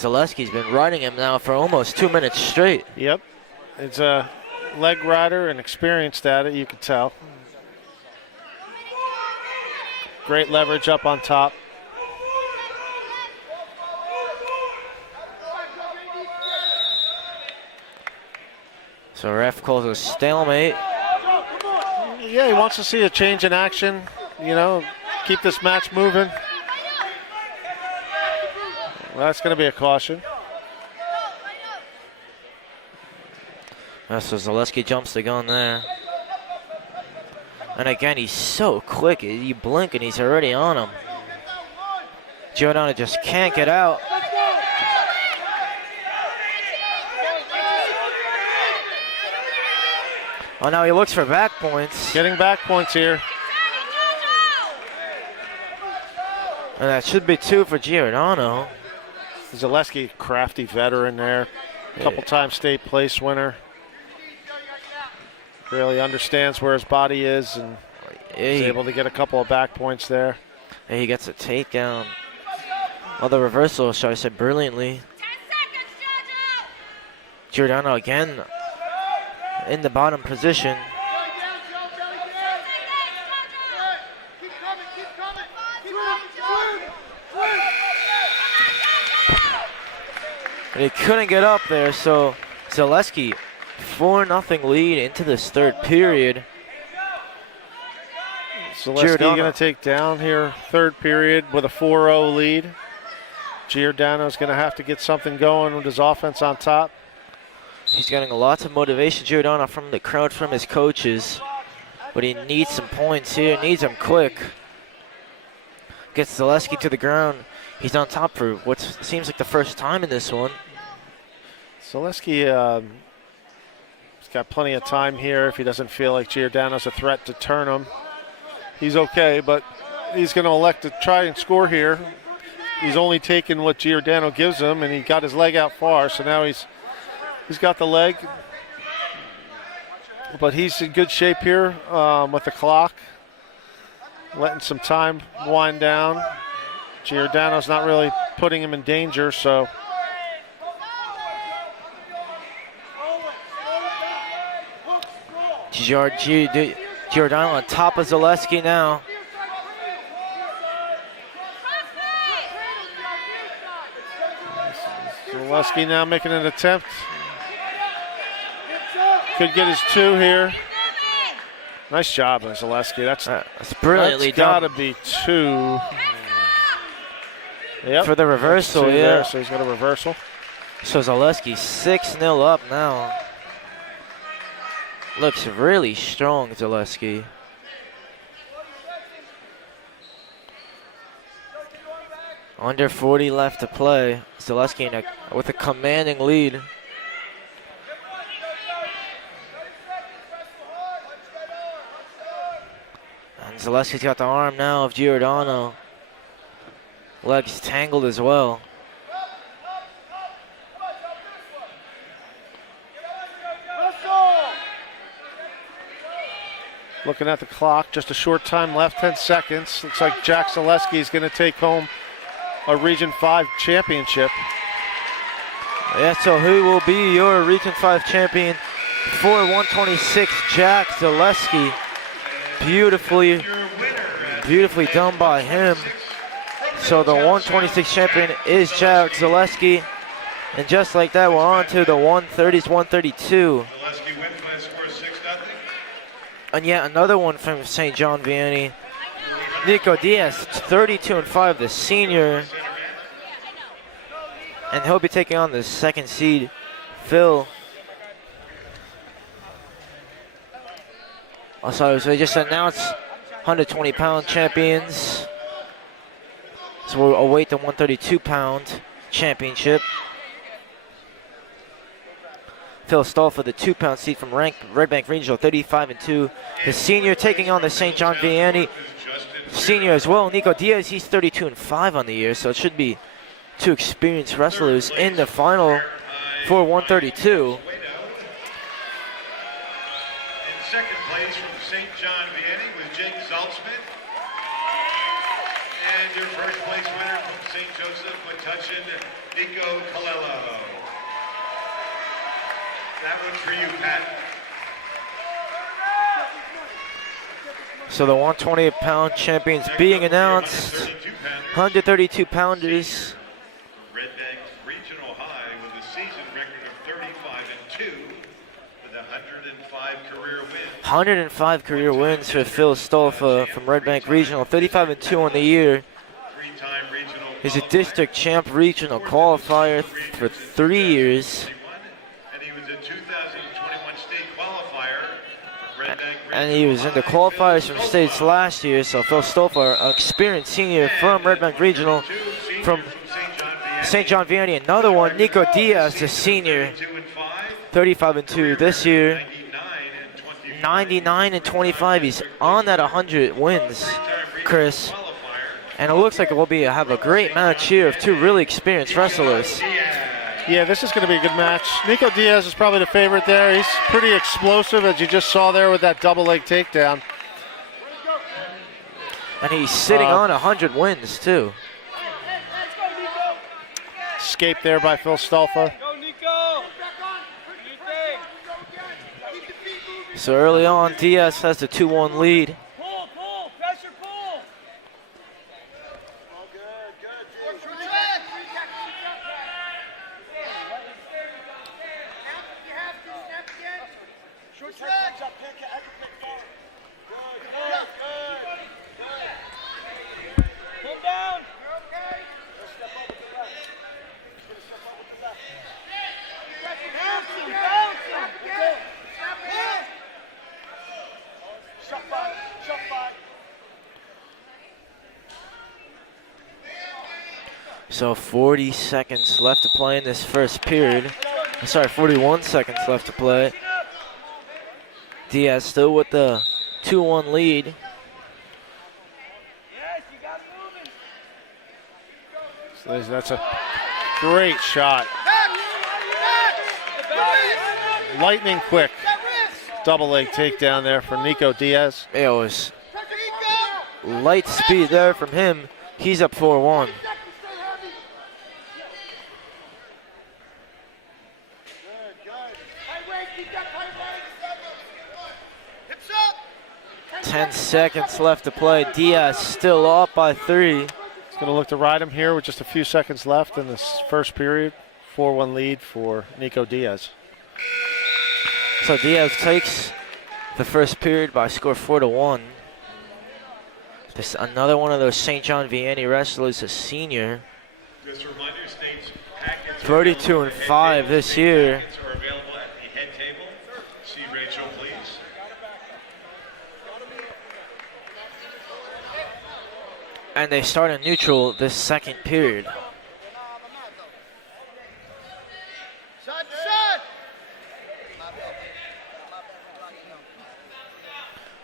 Zaleski's been riding him now for almost 2 minutes straight. Yep. It's a leg rider and experienced at it, you can tell. Great leverage up on top. So ref calls a stalemate. Yeah, he wants to see a change in action, you know, keep this match moving. Well, that's going to be a caution. So Zaleski jumps the gun there. And again, he's so quick. You blink and he's already on him. Giordano just can't get out. Oh, now he looks for back points. Getting back points here. And that should be 2 for Giordano. Zaleski, crafty veteran there. Couple times state place winner. Really understands where his body is and is able to get a couple of back points there. And he gets a takedown. Oh, the reversal, should I say, brilliantly. Giordano again in the bottom position. And he couldn't get up there, so Zaleski 4-0 lead into this third period. Zaleski going to take down here third period with a 4-0 lead. Giordano's going to have to get something going with his offense on top. He's getting lots of motivation, Giordano, from the crowd, from his coaches. But he needs some points here, needs them quick. Gets Zaleski to the ground. He's on top for what seems like the first time in this one. Zaleski has got plenty of time here if he doesn't feel like Giordano's a threat to turn him. He's okay, but he's going to elect to try and score here. He's only taken what Giordano gives him, and he got his leg out far, so now he's got the leg. But he's in good shape here with the clock. Letting some time wind down. Giordano's not really putting him in danger, so. Giordano on top of Zaleski now. Zaleski now making an attempt. Could get his 2 here. Nice job, Zaleski. That's brilliantly done. Got to be 2. Yep. For the reversal, yeah. There, so he's got a reversal. So Zaleski 6-0 up now. Looks really strong, Zaleski. Under 40 left to play. Zaleski with a commanding lead. And Zaleski's got the arm now of Giordano. Legs tangled as well. Looking at the clock, just a short time left, 10 seconds. Looks like Jack Zaleski is going to take home a Region 5 championship. Yeah, so who will be your Region 5 champion for 126? Jack Zaleski. Beautifully done by him. So the 126 champion is Jack Zaleski. And just like that, we're on to the 130s, 132. And yet another one from St. John Vianney. Nico Diaz, 32-5, the senior. And he'll be taking on the second seed, Phil. Also, so they just announced 120-pound champions. So we'll await the 132-pound championship. Phil Stahl for the 2-pound seat from Red Bank Regional, 35-2. The senior taking on the St. John Vianney senior as well. Nico Diaz, he's 32-5 on the year, so it should be 2 experienced wrestlers in the final for 132. In second place from St. John Vianney was Jake Saltzman. And And your first place winner from St. Joseph, Metuchen, Nico Colello. That one's for you, Pat. So the 128-pound champions being announced. 132 pounders. Red Bank regional high with a season record of 35-2 with 105 career wins. 105 career wins for Phil Stolfa from Red Bank Regional. 35-2 on the year. Three-time regional. He's a district champ regional qualifier for 3 years. And he was a 2021 state qualifier for Red Bank And he was in the qualifiers from states last year. So Phil Stolfa, an experienced senior from Red Bank Regional from St. John Vianney. Another one, Nico Diaz, the senior. 35-2 this year. 99-25. He's on that 100 wins, Chris. And it looks like it will have a great match here of two really experienced wrestlers. Yeah, this is going to be a good match. Nico Diaz is probably the favorite there. He's pretty explosive, as you just saw there with that double leg takedown. And he's sitting on 100 wins, too. Escaped there by Phil Stolfa. So early on, Diaz has the 2-1 lead. Pull, pressure, pull. Short track. Pull down. So 40 seconds left to play in this first period. Sorry, 41 seconds left to play. Diaz still with the 2-1 lead. Yes, you got moving. So that's a great shot. Lightning quick double leg takedown there for Nico Diaz. It was light speed there from him. He's up 4-1. 10 seconds left to play. Diaz still up by 3. He's going to look to ride him here with just a few seconds left in this first period. 4-1 lead for Nico Diaz. So Diaz takes the first period by a score 4-1. This another one of those St. John Vianney wrestlers, a senior. Just a reminder, states packets 32-5 this year. Packets are available at the head table. See Rachel, please. And they start in neutral this second period.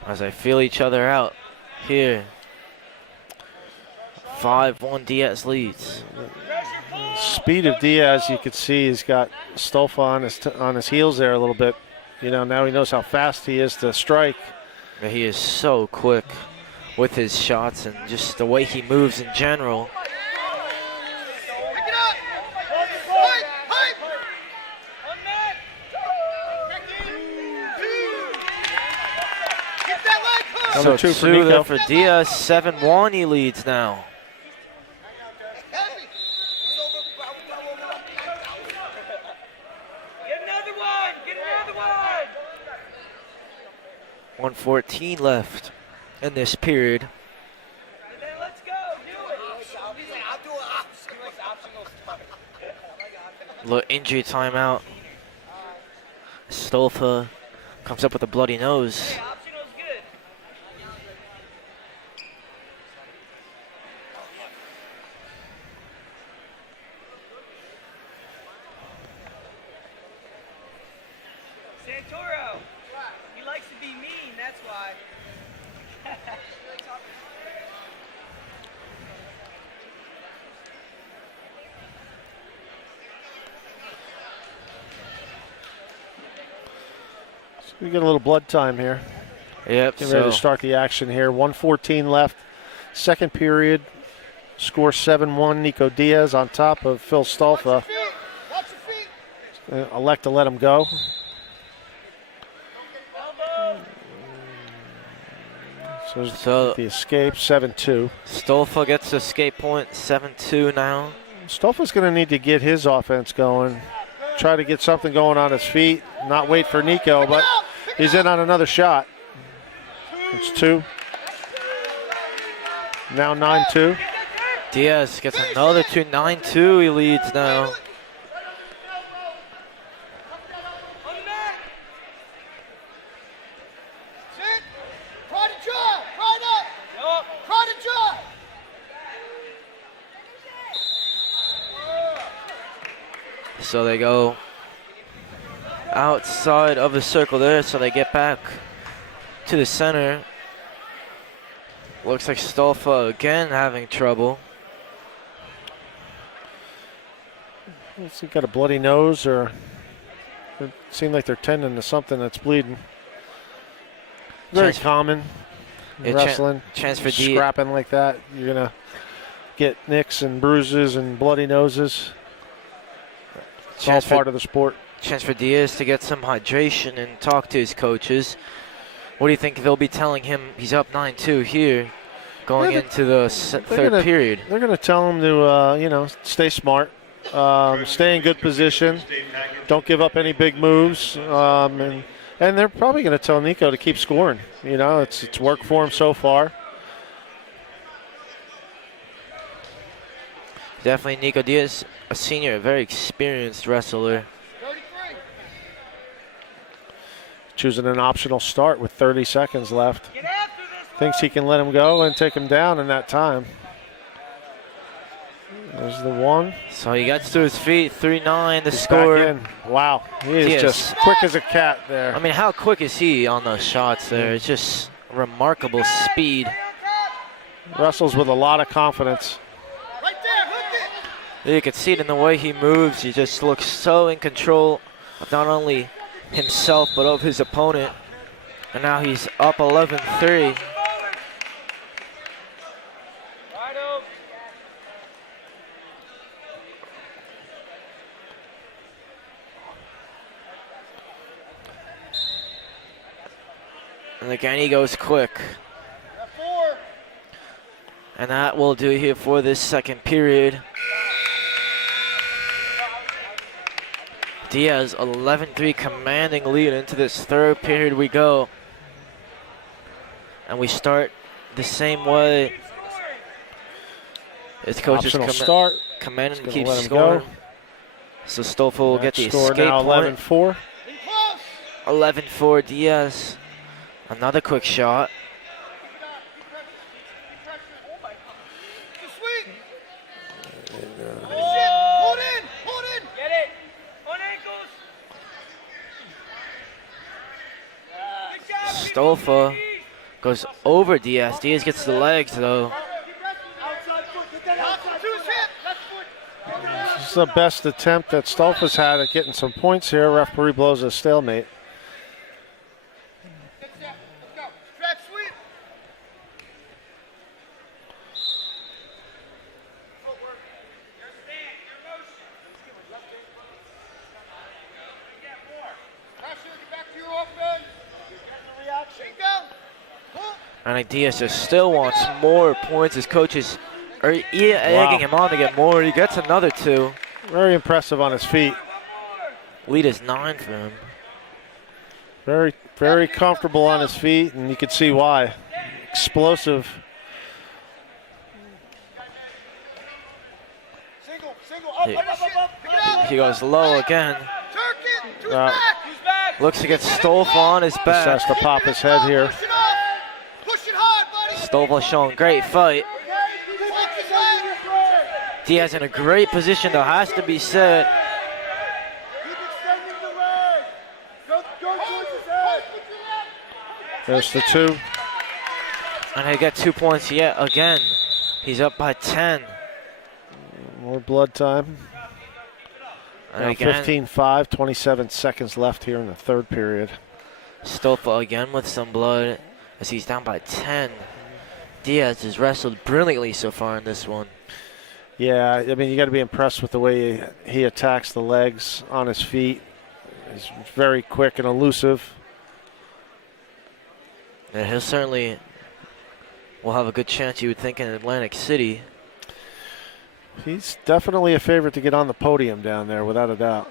As they feel each other out here. 5-1 Diaz leads. Speed of Diaz, you could see he's got Stolfa on his heels there a little bit. You know, now he knows how fast he is to strike. He is so quick with his shots and just the way he moves in general. So Number 2 for 2 Nico. there for Diaz. 7-1 he leads now. Get another one. 1:14 left in this period. Let's go. Do it. Little injury timeout. Stolfa comes up with a bloody nose. Optional's good. Santoro. He likes to be mean, that's why. We get a little blood time here. Yep. Getting ready to So start the action here. 1:14 left. Second period. Score 7-1. Nico Diaz on top of Phil Stolfa. Watch your feet. Elect to let him go. So the escape, 7-2. Stolfa gets the escape point, 7-2 now. Stolfa's going to need to get his offense going. Try to get something going on his feet. Not wait for Nico, but he's in on another shot. It's 2. Now 9-2. Diaz gets another 2, 9-2. He leads now. Sit. Try to drive. Try it up. Try to drive. So they go outside of the circle there, so they get back to the center. Looks like Stolfa again having trouble. Has he got a bloody nose, or it seemed like they're tending to something that's bleeding? Very common in wrestling. Chance for scrapping like that. You're gonna get nicks and bruises and bloody noses. It's all part of the sport. Chance for Diaz to get some hydration and talk to his coaches. What do you think they'll be telling him? He's up 9-2 here, going into the third period. They're going to tell him to, stay smart, stay in good position, don't give up any big moves, and they're probably going to tell Nico to keep scoring. You know, it's worked for him so far. Definitely Nico Diaz, a senior, a very experienced wrestler. 33. Choosing an optional start with 30 seconds left. Thinks he can let him go and take him down in that time. There's the 1. So he gets to his feet, 3-9 the He's score. back in. Wow, he is just quick as a cat there. I mean, how quick is he on those shots there? It's just remarkable speed. Wrestles with a lot of confidence. Right there. Hook it. You can see it in the way he moves. He just looks so in control of not only himself but of his opponent. And now he's up 11-3. And again, he goes quick. 4. And that will do here for this second period. Diaz, 11-3, commanding lead into this third period we go. And we start the same way. His coach is commanding to keep scoring. So Stolfa will get the escape now point. 11-4. 11-4 Diaz. Another quick shot. Hold in. Hold in. Get it. On ankles. Stolfa goes over Diaz. Diaz gets the legs though. Outside foot. Get that outside to his hip. Left foot. This is the best attempt that Stolfa's had at getting some points here. Referee blows a stalemate. Stretch sweep. Footwork. Your stand, your motion. Left hand foot. Get more. Pressure, get back to your offense. Get the reaction. Go. And Diaz just still wants more points. His coaches are egging him on to get more. He gets another 2. Very impressive on his feet. Lead is 9 for him. Very, very comfortable on his feet, and you can see why. Explosive. Single, up, up. Pick it up. He goes low again. Turk it. To his back. Who's back? Looks to get Stolfa on his Just back. has to pop his head here. Push it off. Push it hard, buddy. Stolfa showing great fight. Walk his head. Diaz in a great position though, has to be said. Keep extending the leg. Go towards his head. There's the 2. And they get 2 points yet again. He's up by 10. More blood time. And Now again, 15-5, 27 seconds left here in the third period. Stolfa again with some blood as he's down by 10. Diaz has wrestled brilliantly so far in this one. Yeah, I mean, you got to be impressed with the way he attacks the legs on his feet. He's very quick and elusive. Yeah, he'll certainly will have a good chance, you would think, in Atlantic City. He's definitely a favorite to get on the podium down there, without a doubt.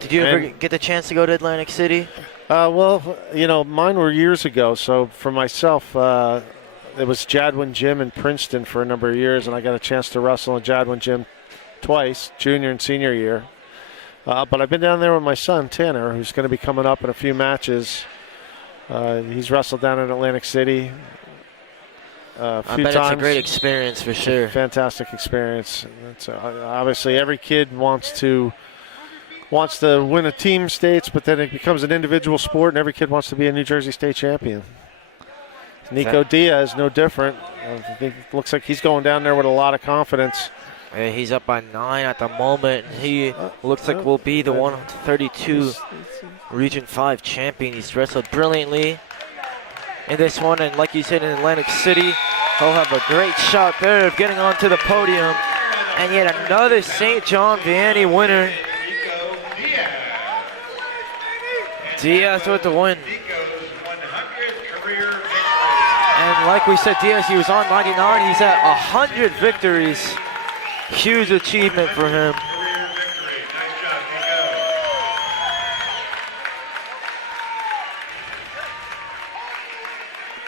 Did you ever get the chance to go to Atlantic City? Well, you know, mine were years ago. So for myself, it was Jadwin Gym in Princeton for a number of years, and I got a chance to wrestle in Jadwin Gym twice, junior and senior year. But I've been down there with my son, Tanner, who's going to be coming up in a few matches. He's wrestled down in Atlantic City a few times. It's a great experience for sure. Fantastic experience. It's, obviously, every kid wants to win a team states, but then it becomes an individual sport, and every kid wants to be a New Jersey State champion. Nico Diaz, no different. I think it looks like he's going down there with a lot of confidence. Yeah, he's up by 9 at the moment. He looks like will be the 132 Region 5 champion. He's wrestled brilliantly in this one, and like you said, in Atlantic City, he'll have a great shot there of getting onto the podium. And yet another St. John Vianney winner. Diaz with the win. And like we said, Diaz, he was on 99. He's at 100 victories. Huge achievement for him.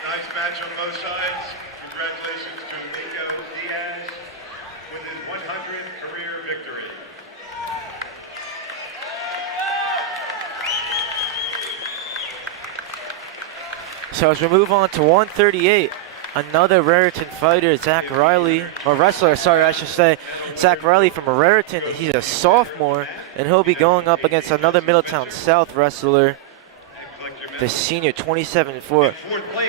Nice match on both sides. Congratulations to Nico Diaz with his 100th career victory. So as we move on to 138, another Raritan fighter, Zach Riley, or wrestler, sorry, I should say. Zach Riley from Raritan. He's a sophomore, and he'll be going up against another Middletown South wrestler, the senior 27-4,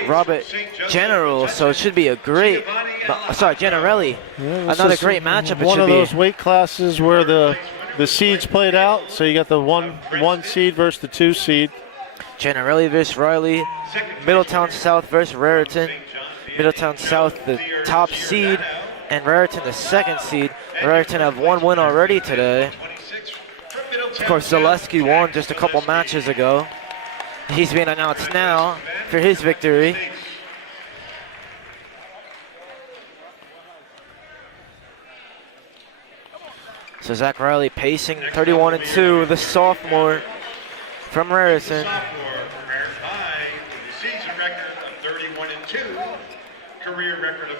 Robert General. So it should be a great, Generelli. Yeah, another great matchup. One of those weight classes where the seeds played out. So you got the one seed versus the 2 seed. Generelli versus Riley, Middletown South versus Raritan. Middletown South the top seed, and Raritan the 2nd seed. Raritan have 1 win already today. Of course, Zaleski won just a couple matches ago. He's being announced now for his victory. So Zach Riley pacing 31-2, the sophomore from Raritan. Season record of 31-2, career record of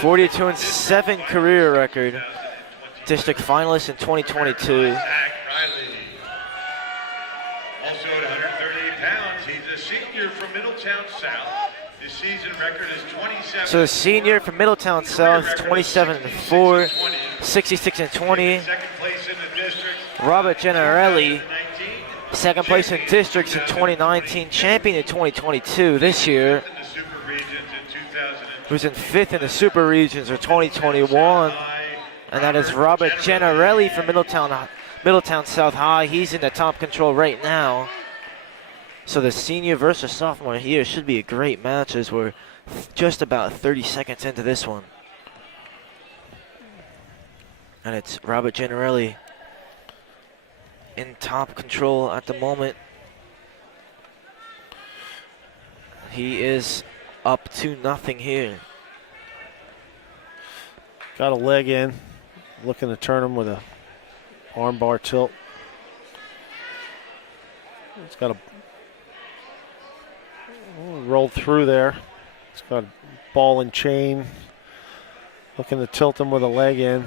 42-7. 42-7 career record. District finalist in 2022. Zach Riley. Also at 138 pounds, he's a senior from Middletown South. His season record is 27. So the senior from Middletown South, 27-4, 66-20. Second place in the district. Robert Generelli, 2nd place in districts in 2019, champion in 2022 this year. In the Super Regions in 2002. Who's in 5th in the Super Regions of 2021. And that is Robert Generelli from Middletown South High. He's in the top control right now. So the senior versus sophomore here should be a great match as we're just about 30 seconds into this one. And it's Robert Generelli in top control at the moment. He is up 2-0 here. Got a leg in, looking to turn him with a armbar tilt. It's got a rolled through there. It's got a ball and chain. Looking to tilt him with a leg in.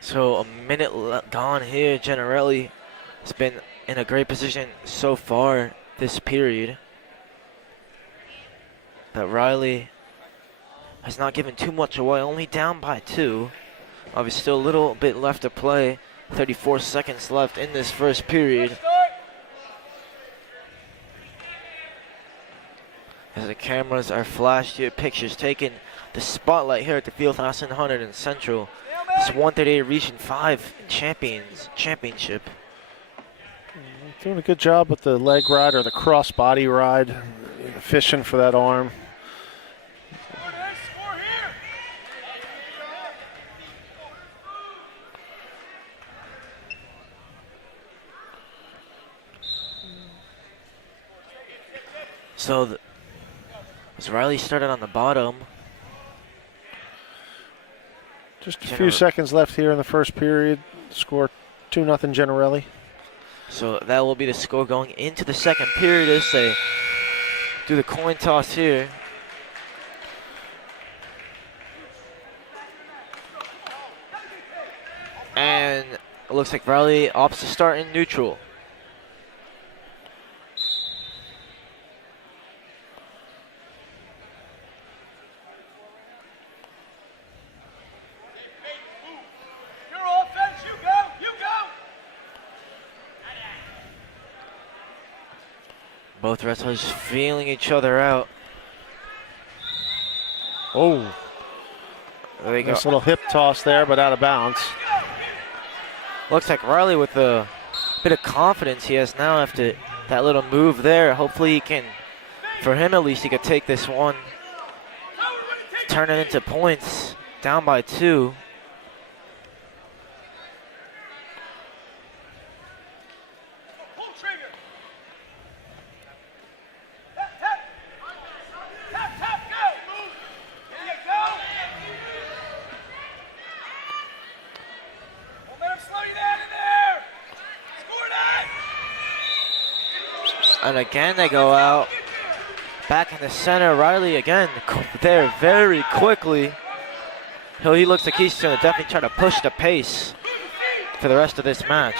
So a minute gone here. Generelli has been in a great position so far this period. But Riley has not given too much away, only down by 2. Obviously still a little bit left to play. 34 seconds left in this first period. As the cameras are flashed here, pictures taken. The spotlight here at the Fieldhouse in Hunterdon Central. It's 138 Region 5 Championship. Doing a good job with the leg ride or the cross body ride, fishing for that arm. So, as Riley started on the bottom. Just a few seconds left here in the first period. Score 2-0 Generelli. So that will be the score going into the second period as they do the coin toss here. And it looks like Riley opts to start in neutral. Both wrestlers feeling each other out. Oh, There you go. nice little hip toss there, but out of bounds. Looks like Riley with a bit of confidence he has now after that little move there. Hopefully he can, for him at least, he could take this one, turn it into points, down by 2. And again they go out. Back in the center, Riley again there very quickly. He looks like he's going to definitely try to push the pace for the rest of this match.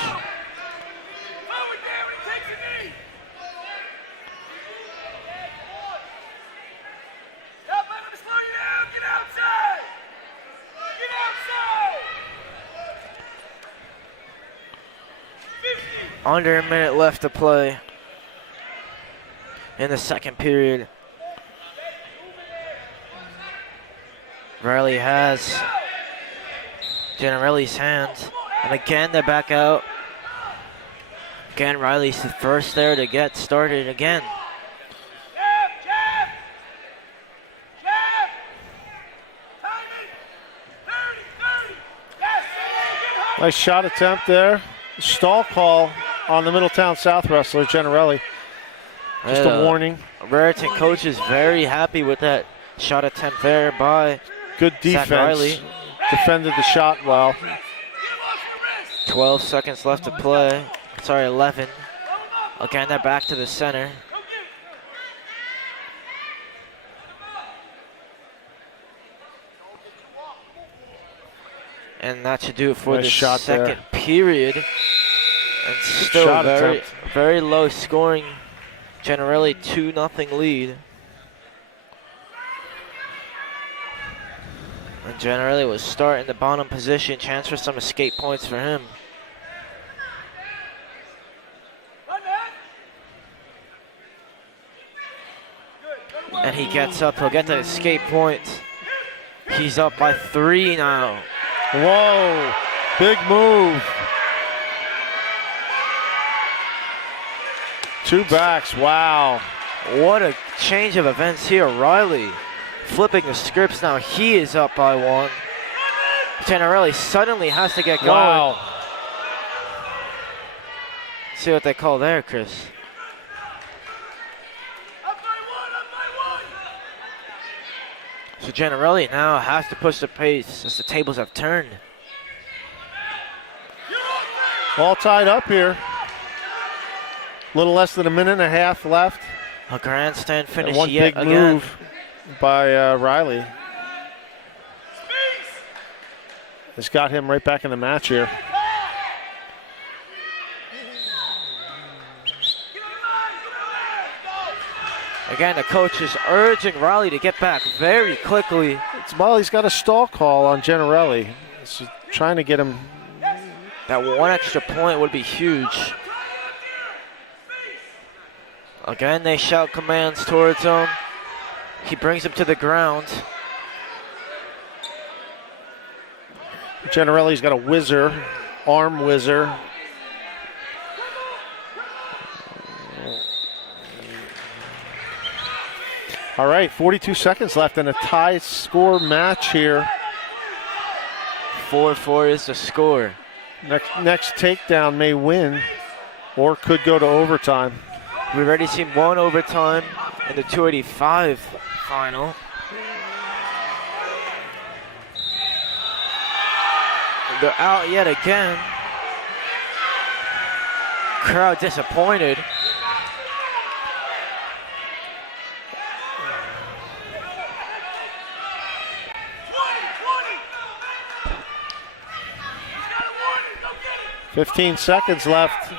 Under a minute left to play in the second period. Riley has Generelli's hands, and again they're back out. Again, Riley's the first there to get started again. Nice shot attempt there. Stall call on the Middletown South wrestler, Generelli. Just a warning. Raritan coach is very happy with that shot attempt there by good defense. Riley. Defended the shot well. 12 seconds left to play. Sorry, 11. Again, they're back to the center. And that should do it for the second period. And still very low scoring. Generelli 2-0 lead. And Generelli will start in the bottom position. Chance for some escape points for him. And he gets up. He'll get the escape point. He's up by 3 now. Whoa, big move. 2 backs, wow. What a change of events here. Riley flipping the scripts now. He is up by 1. Generelli suddenly has to get going. Wow. See what they call there, Chris. So Generelli now has to push the pace as the tables have turned. All tied up here. A little less than a minute and a half left. A grandstand finish and one yet big again. move by Riley. It's got him right back in the match here. Again, the coach is urging Riley to get back very quickly. Well, he's got a stall call on Generelli. He's trying to get him. That 1 extra point would be huge. Again, they shout commands towards him. He brings him to the ground. Generelli's got a whizzer, arm whizzer. All right, 42 seconds left in a tie score match here. 4-4 is the score. Next takedown may win or could go to overtime. We've already seen one overtime in the 285 final. They're out yet again. Crowd disappointed. "15 seconds left.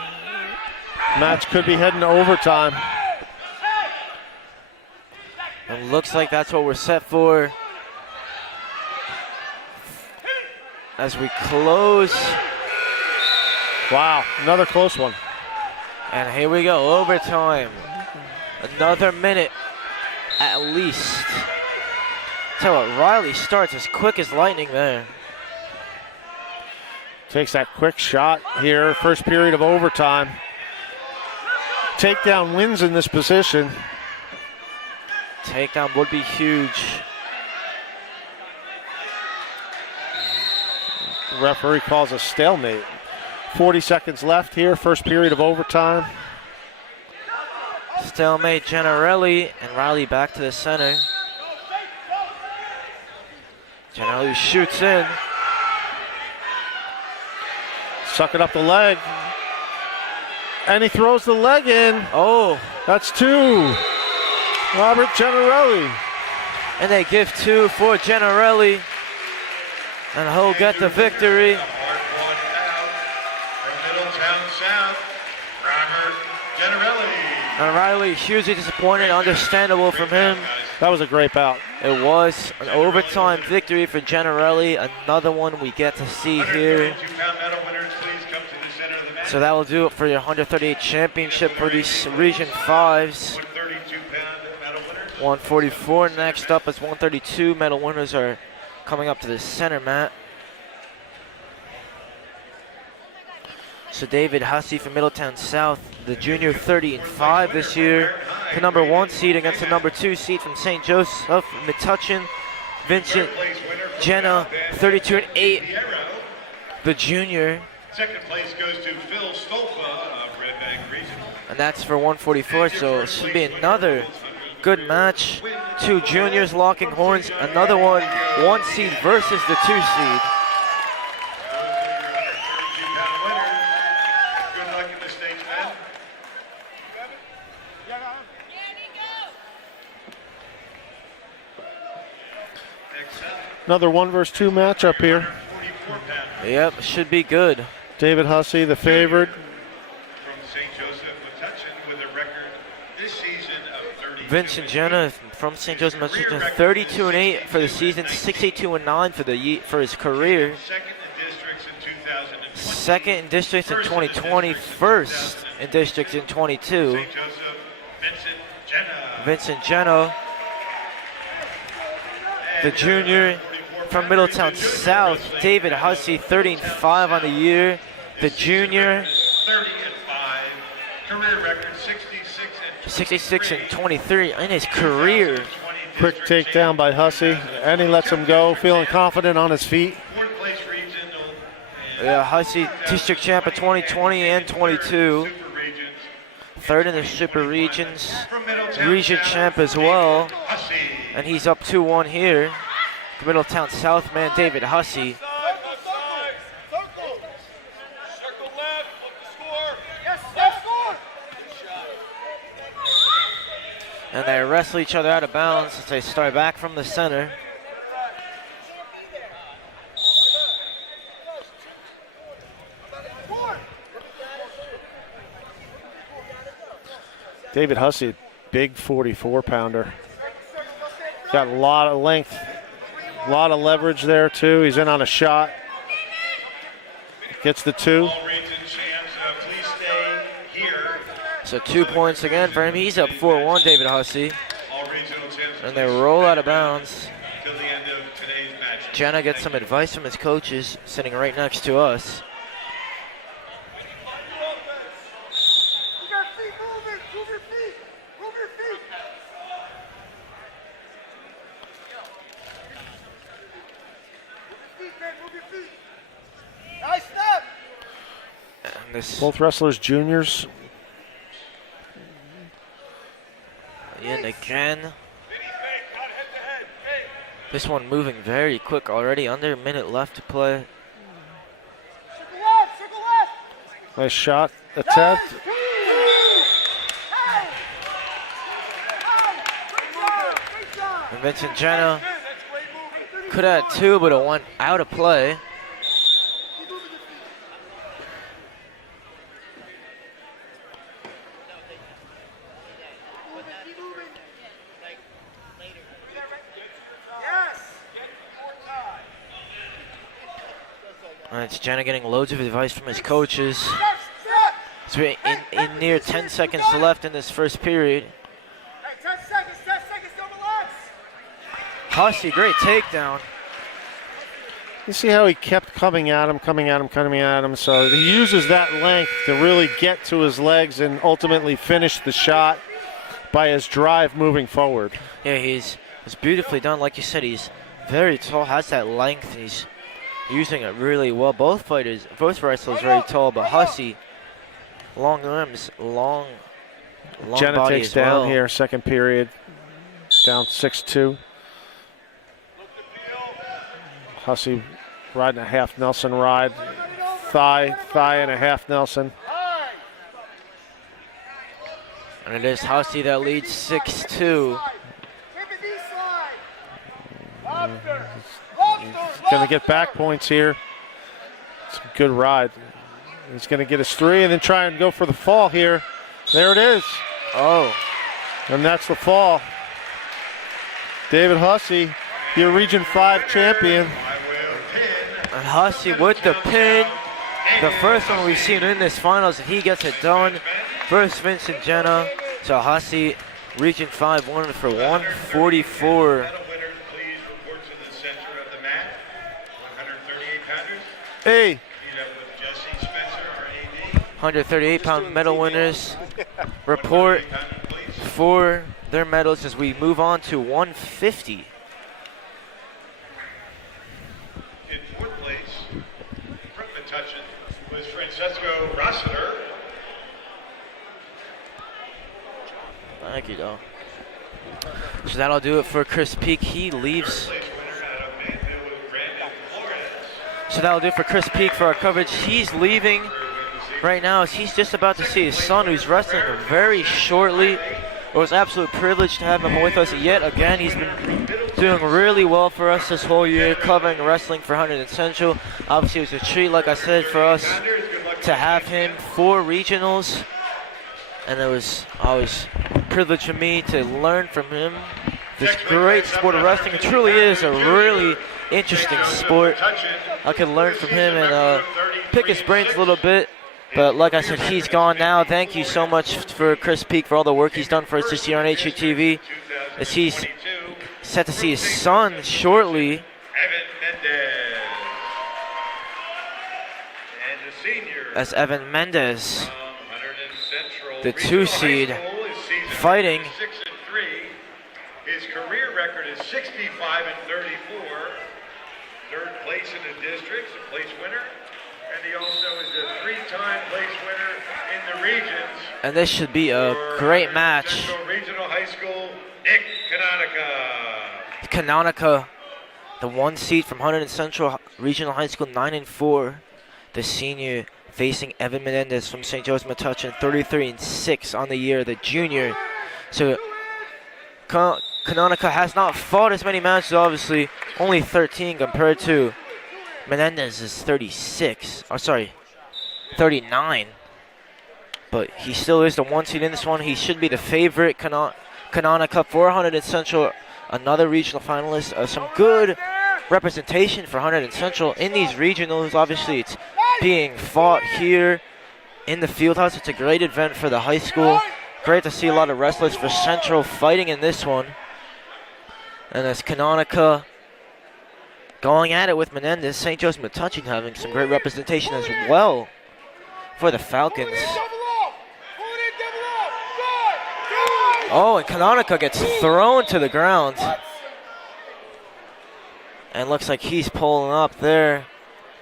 Match could be heading to overtime. It looks like that's what we're set for. As we close. Wow, another close one. And here we go, overtime. Another minute at least. Tell what, Riley starts as quick as lightning there. Takes that quick shot here, first period of overtime. Takedown wins in this position. Takedown would be huge. The referee calls a stalemate. 40 seconds left here, first period of overtime. Stalemate, Gennarelli, and Riley back to the center. Gennarelli shoots in. Sucking up the leg. And he throws the leg in. Oh. That's two. Robert Gennarelli. And they give two for Gennarelli. And he'll get the victory. From Middletown South, Robert Gennarelli. And Riley, hugely disappointed, understandable from him. That was a great bout. It was an overtime victory for Gennarelli. Another one we get to see here. So that will do it for your 138 championship for these Region 5s. 144 next up as 132 medal winners are coming up to the center mat. So David Hussey from Middletown South, the junior 30-5 this year. The number 1 seed against the number 2 seed from St. Joseph, Metuchen. Vincent Jenna, 32-8, the junior. Second place goes to Phil Stolpa of Red Bank Regional. And that's for 144, so it should be another good match. 2 juniors locking horns, another one seed versus the 2 seed. Good luck in the stakes, man. Another 1 versus 2 matchup here. Yep, should be good. David Hussey, the favorite. From St. Joseph Metuchen with a record this season of 30. Vincent Jenna from St. Joseph, Metuchen, 32-8 for the season, 62-9 for his career. Second in districts in 2020. Second in districts in 2020, first in districts in 22. St. Joseph, Vincent Jenna. Vincent Jenna, the junior from Middletown South. David Hussey, 30-5 on the year. The junior, 30-5. Career record 66-23 in his career. Quick takedown by Hussey, and he lets him go, feeling confident on his feet. Fourth place regional. Yeah, Hussey, district champ of 2020 and 22. Third in the super regions. Region champ as well. And he's up 2-1 here. The Middletown South man, David Hussey. Circle left, look the score. Yes, score. And they wrestle each other out of bounds as they start back from the center. David Hussey, big 44-pounder. Got a lot of length, a lot of leverage there too. He's in on a shot. Gets the 2. All region champs, please stay here. So 2 points again for him. He's up 4-1, David Hussey. All regional champs. And they roll out of bounds. Till the end of today's match. Jenna gets some advice from his coaches, sitting right next to us. You got feet moving. Move your feet. Move your feet. this. Both wrestlers juniors. And again. This one moving very quick already. Under a minute left to play. Nice shot attempt. And Vincent Jenna could have had two, but it went out of play. And it's Jenna getting loads of advice from his coaches. So we're in near 10 seconds left in this first period. 10 seconds, don't relax. Hussey, great takedown. You see how he kept coming at him. So he uses that length to really get to his legs and ultimately finish the shot by his drive moving forward. Yeah, it's beautifully done. Like you said, he's very tall, has that length, and he's using it really well. Both wrestlers very tall, but Hussey, long limbs, long Jenna body takes as down well. here, second period, down 6-2. Hussey riding a half Nelson ride, thigh and a half Nelson. And it is Hussey that leads 6-2. He's going to get back points here. It's a good ride. He's going to get his three and then try and go for the fall here. There it is. Oh. And that's the fall. David Hussey, your Region 5 champion. And Hussey with the pin. The first one we've seen in this finals, and he gets it done. First Vincent Jenna. So Hussey, Region 5, won for 144. Hey. 138-pound medal winners report for their medals as we move on to 150. In fourth place, from Metuchen, was Francesco Rossiter. Thank you, though. So that'll do it for Chris Peak. He leaves. So that'll do it for Chris Peak for our coverage. He's leaving right now as he's just about to see his son, who's wrestling very shortly. It was an absolute privilege to have him with us yet again. He's been doing really well for us this whole year, covering wrestling for Hunterdon Central. Obviously, it was a treat, like I said, for us to have him for regionals. And it was always a privilege for me to learn from him this great sport of wrestling. It truly is a really interesting sport. I could learn from him and pick his brains a little bit. But like I said, he's gone now. Thank you so much for Chris Peak for all the work he's done for us this year on HUTV. As he's set to see his son shortly. Evan Mendez. And the senior. As Evan Mendez, from Hunterdon Central the Regional 2 seed, High School, is season fighting. record 6-3. His career record is 65-34. Third place in the districts, a place winner. And he also is a 3-time place winner in the regions. And this should be a great match. Central Regional High School, Nick Canonica. Canonica, the 1 seed from Hunterdon Central Regional High School, 9-4. The senior facing Evan Menendez from St. Joe's Metuchen, 33-6 on the year, the junior. So Canonica has not fought as many matches, obviously, only 13 compared to Menendez is 39. But he still is the 1 seed in this one. He should be the favorite. Canonica for Hunterdon Central, another regional finalist. Some good representation for Hunterdon Central in these regionals. Obviously, it's being fought here in the Fieldhouse. It's a great event for the high school. Great to see a lot of wrestlers for Central fighting in this one. And as Canonica going at it with Menendez, St. Joe's Metuchen having some great representation as well for the Falcons. Oh, and Canonica gets thrown to the ground. And looks like he's pulling up there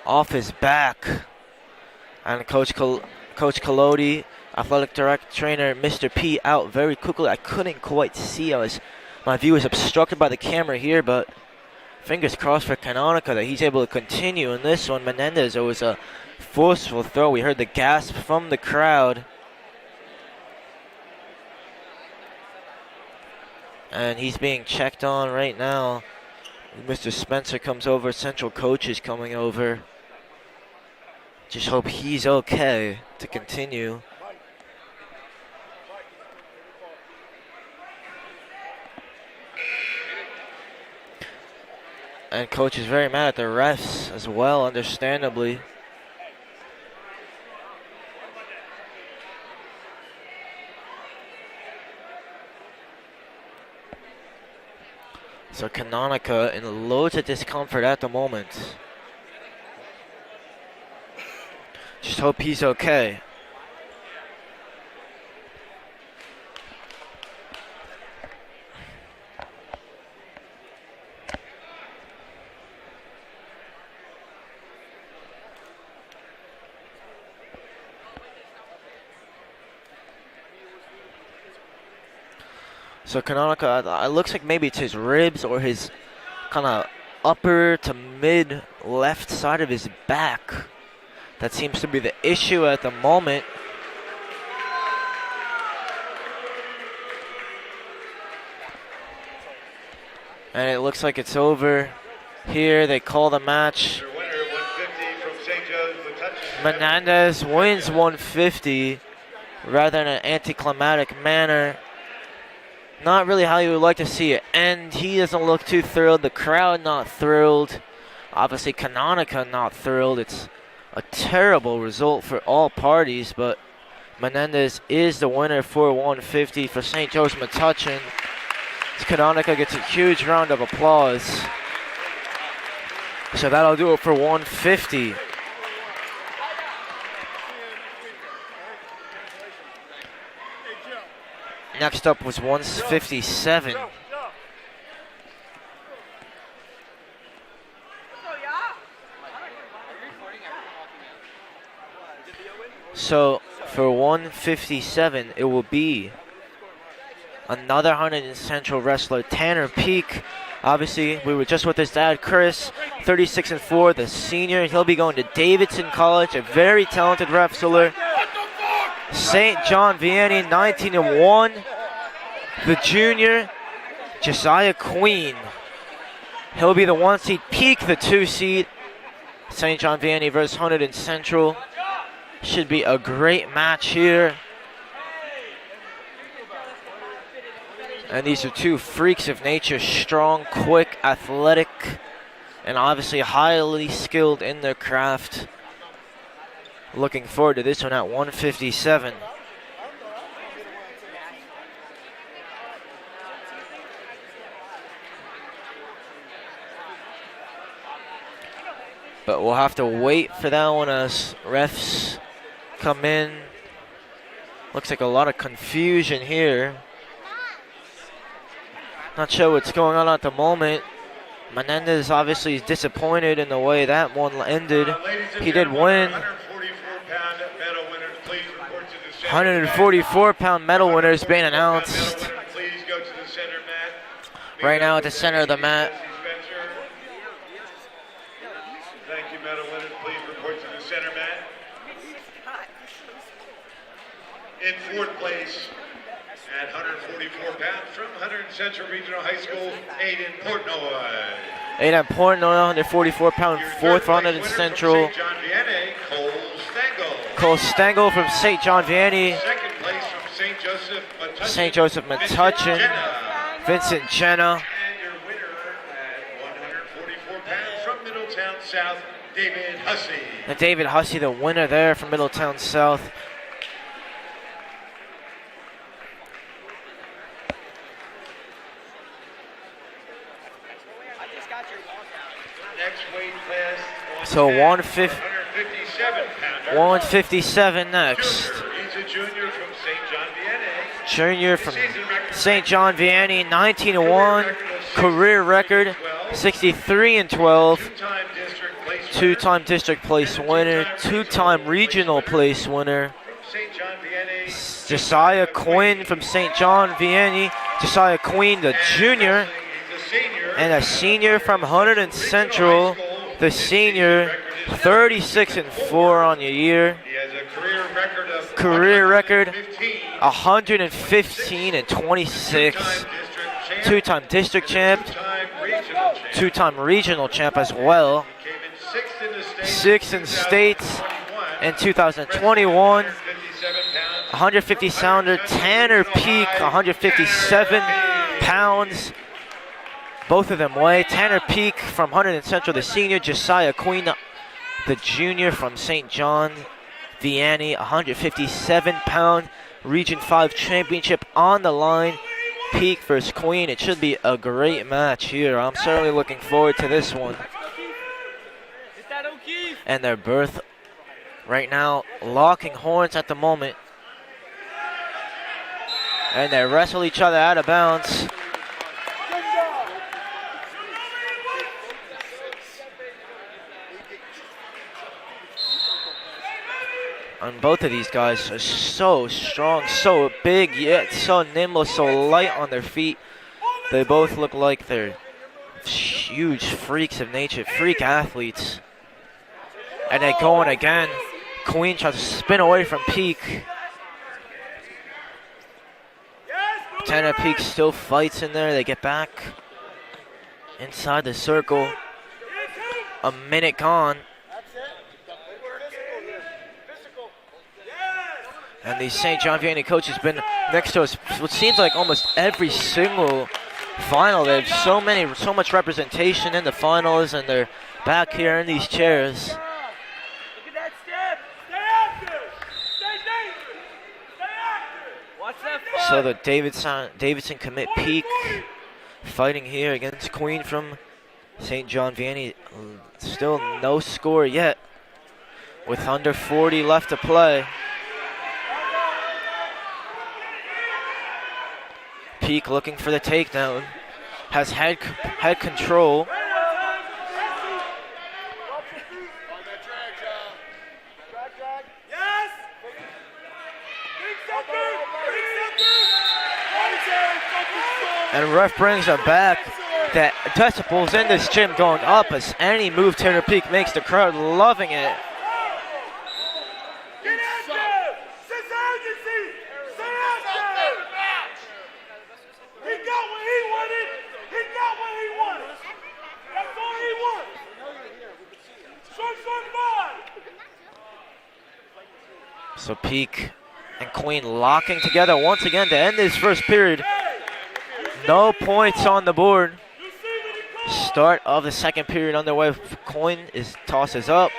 off his back. And Coach Coach Colodi, athletic trainer Mr. P out very quickly. I couldn't quite see. My view was obstructed by the camera here, but fingers crossed for Canonica that he's able to continue in this one. Menendez, it was a forceful throw. We heard the gasp from the crowd. And he's being checked on right now. Mr. Spencer comes over, central coach is coming over. Just hope he's okay to continue. And coach is very mad at the refs as well, understandably. So Canonica in loads of discomfort at the moment. Just hope he's okay. So Canonica, it looks like maybe it's his ribs or his kind of upper to mid left side of his back. That seems to be the issue at the moment. And it looks like it's over here. They call the match. Menendez wins 150 rather in an anticlimactic manner. Not really how you would like to see it end. He doesn't look too thrilled. The crowd not thrilled. Obviously Canonica not thrilled. It's a terrible result for all parties, but Menendez is the winner for 150 for St. Joseph Metuchen. Canonica gets a huge round of applause. So that'll do it for 150. Next up was 157. So for 157, it will be another Hunterdon Central wrestler, Tanner Peak. Obviously, we were just with his dad, Chris, 36-4, the senior. He'll be going to Davidson College, a very talented wrestler. St. John Vianney, 19-1. The junior, Josiah Queen. He'll be the 1 seed. Peak, the 2 seed. St. John Vianney versus Hunterdon Central. Should be a great match here. And these are two freaks of nature, strong, quick, athletic, and obviously highly skilled in their craft. Looking forward to this one at 157. But we'll have to wait for that one as refs come in. Looks like a lot of confusion here. Not sure what's going on at the moment. Menendez obviously is disappointed in the way that one ended. He did win. 144-pound medal winners being announced. Right now at the center of the mat. Thank you, medal winners. Please report to the center mat. In fourth place at 144 pounds from Hunterdon Central Regional High School, Aiden Portnoy. Aiden Portnoy, 144-pound fourth for Hunterdon Central. St. John Vianney, Cole Stengel. Cole Stengel from St. John Vianney. Second place from St. Joseph Metuchen. St. Joseph Metuchen. Vincent Jenna. And your winner at 144 pounds from Middletown South, David Hussey. And David Hussey, the winner there from Middletown South. Next weight class. So 157 next. He's a junior from St. John Vianney. Junior from St. John Vianney, 19-1, career record, 63-12, Two-time district place two-time district place winner, two-time regional place winner. from Josiah Quinn from St. John Vianney. Josiah Quinn, the junior, and a senior from Hunterdon Central, the senior, 36-4 on the year. He has a Career record 115-26. Two-time district champ, two-time regional champ as well. Sixth in states in 2021. 150 sounder Tanner Peak, 157 pounds. Both of them weigh. Tanner Peak from Hunterdon Central, the senior. Josiah Queen, the junior from St. John Vianney, 157-pound Region 5 championship on the line. Peak versus Queen. It should be a great match here. I'm certainly looking forward to this one. And their berth right now locking horns at the moment. And they wrestle each other out of bounds. And both of these guys are so strong, so big, yet so nimble, so light on their feet. They both look like they're huge freaks of nature, freak athletes. And they're going again. Queen tries to spin away from Peak. Tanner Peak still fights in there. They get back inside the circle. A minute gone. And the St. John Vianney coach has been next to us what seems like almost every single final. They have so much representation in the finals, and they're back here in these chairs. So the Davidson commit Peak fighting here against Queen from St. John Vianney. Still no score yet with under 40 left to play. Peak looking for the takedown. Has head control. And ref brings him back. The decibels in this gym going up as any move Tanner Peak makes, the crowd loving it. So Peak and Queen locking together once again to end this first period. No points on the board. Start of the second period underway. Queen tosses up.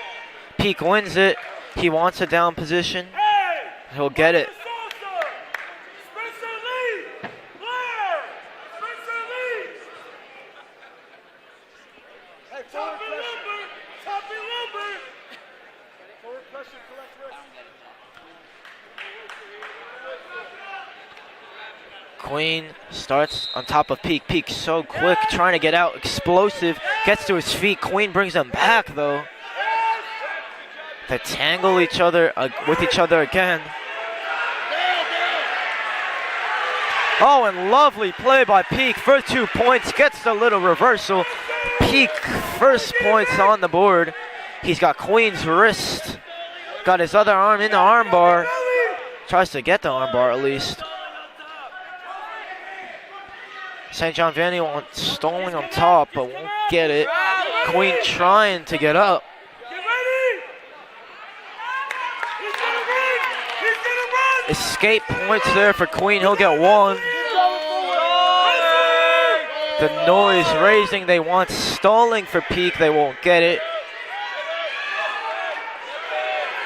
Peak wins it. He wants a down position. He'll get it. Queen starts on top of Peak. Peak so quick, trying to get out, explosive, gets to his feet. Queen brings him back though. They tangle each other with each other again. Oh, and lovely play by Peak. First 2 points, gets the little reversal. Peak first points on the board. He's got Queen's wrist. Got his other arm in the armbar. Tries to get the armbar at least. St. John Vianney stalling on top, but won't get it. Queen trying to get up. Escape points there for Queen. He'll get one. The noise raising. They want stalling for Peak. They won't get it.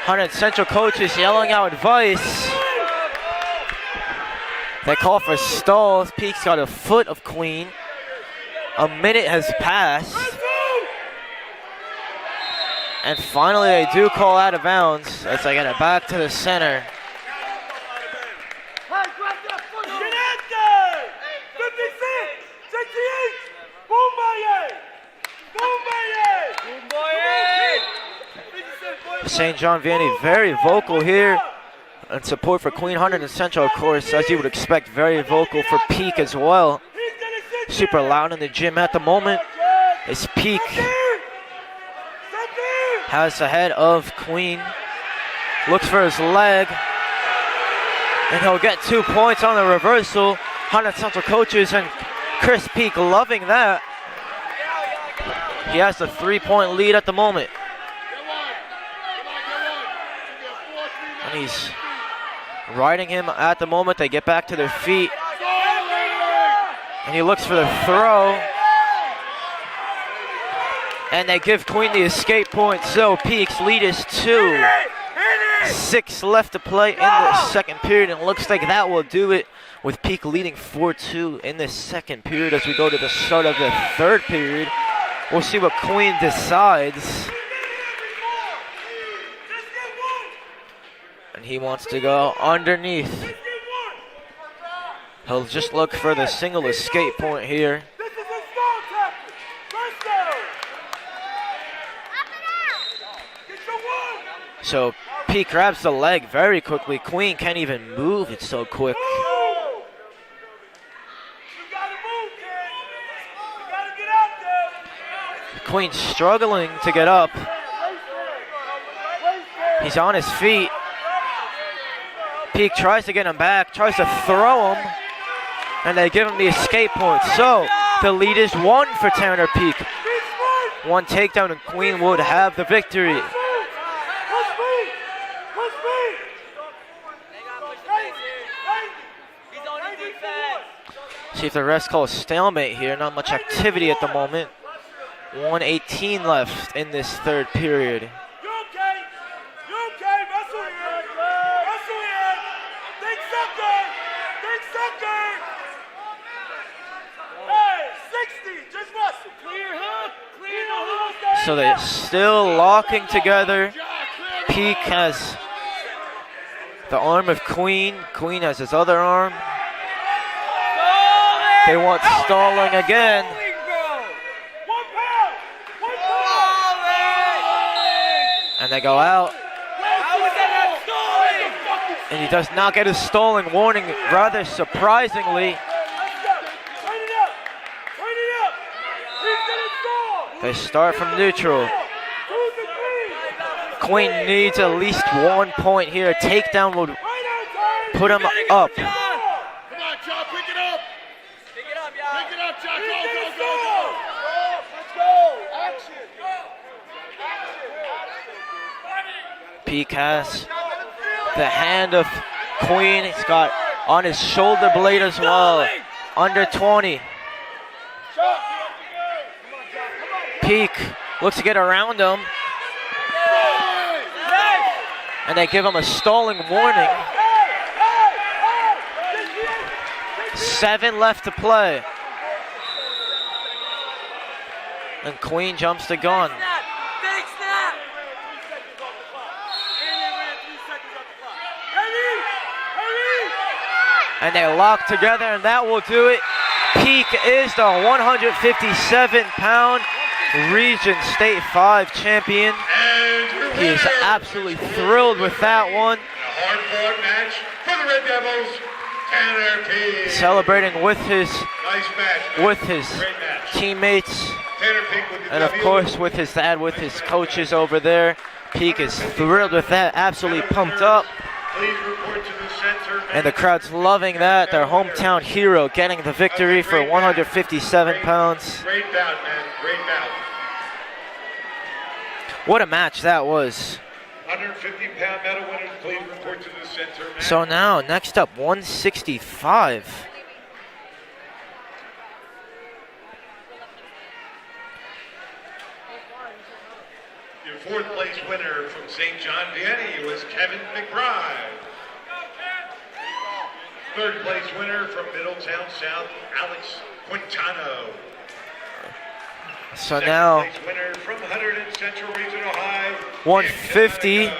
Hunterdon Central coaches yelling out advice. They call for stalls. Peak's got a foot of Queen. A minute has passed. And finally they do call out of bounds as they get it back to the center. St. John Vianney very vocal here. And support for Queen Hunterdon Central, of course, as you would expect, very vocal for Peak as well. Super loud in the gym at the moment. As Peak has the head of Queen. Looks for his leg. And he'll get 2 points on the reversal. Hunterdon Central coaches and Chris Peak loving that. He has the 3-point lead at the moment. And he's riding him at the moment. They get back to their feet. And he looks for the throw. And they give Queen the escape point. So Peak's lead is 2. 6 left to play in the second period. And it looks like that will do it, with Peak leading 4-2 in the second period. As we go to the start of the third period, we'll see what Queen decides. And he wants to go underneath. He'll just look for the single escape point here. So Peak grabs the leg very quickly. Queen can't even move, it's so quick. Queen struggling to get up. He's on his feet. Peak tries to get him back, tries to throw him, and they give him the escape point. So the lead is 1 for Tanner Peak. 1 takedown and Queen would have the victory. See if the refs call a stalemate here. Not much activity at the moment. 1:18 left in this third period. So they're still locking together. Peak has the arm of Queen. Queen has his other arm. They want stalling again. And they go out. And he does not get his stalling warning, rather surprisingly. They start from neutral. Queen needs at least 1 point here. Takedown would put him up. Come on, John, pick it up. Pick it up, y'all. Pick it up, John. Go. Let's go. Action. Peak has the hand of Queen. He's got on his shoulder blade as well. Under 20. Peak looks to get around him. And they give him a stalling warning. 7 left to play. And Queen jumps the gun. And they lock together, and that will do it. Peak is the 157-pound Region State 5 champion. He is absolutely thrilled with that one. A hard-fought match for the Red Devils, Tanner Peak. Celebrating with his Nice match, man. with his Great match. teammates, Tanner Peak with the and of W. course with his dad, with his coaches over there. Peak is thrilled with that, absolutely pumped up. Please report to the center. And the crowd's loving that. Their hometown hero getting the victory for 157 pounds. Great bout, man. Great bout. What a match that was. 150-pound medal winners, please report to the center. Man. So now, next up, 165. Your fourth place winner from St. John Vianney was Kevin McBride. Third place winner from Middletown South, Alex Quintano. So Second now, place winner from Hunterdon Central Regional High, 150 Nick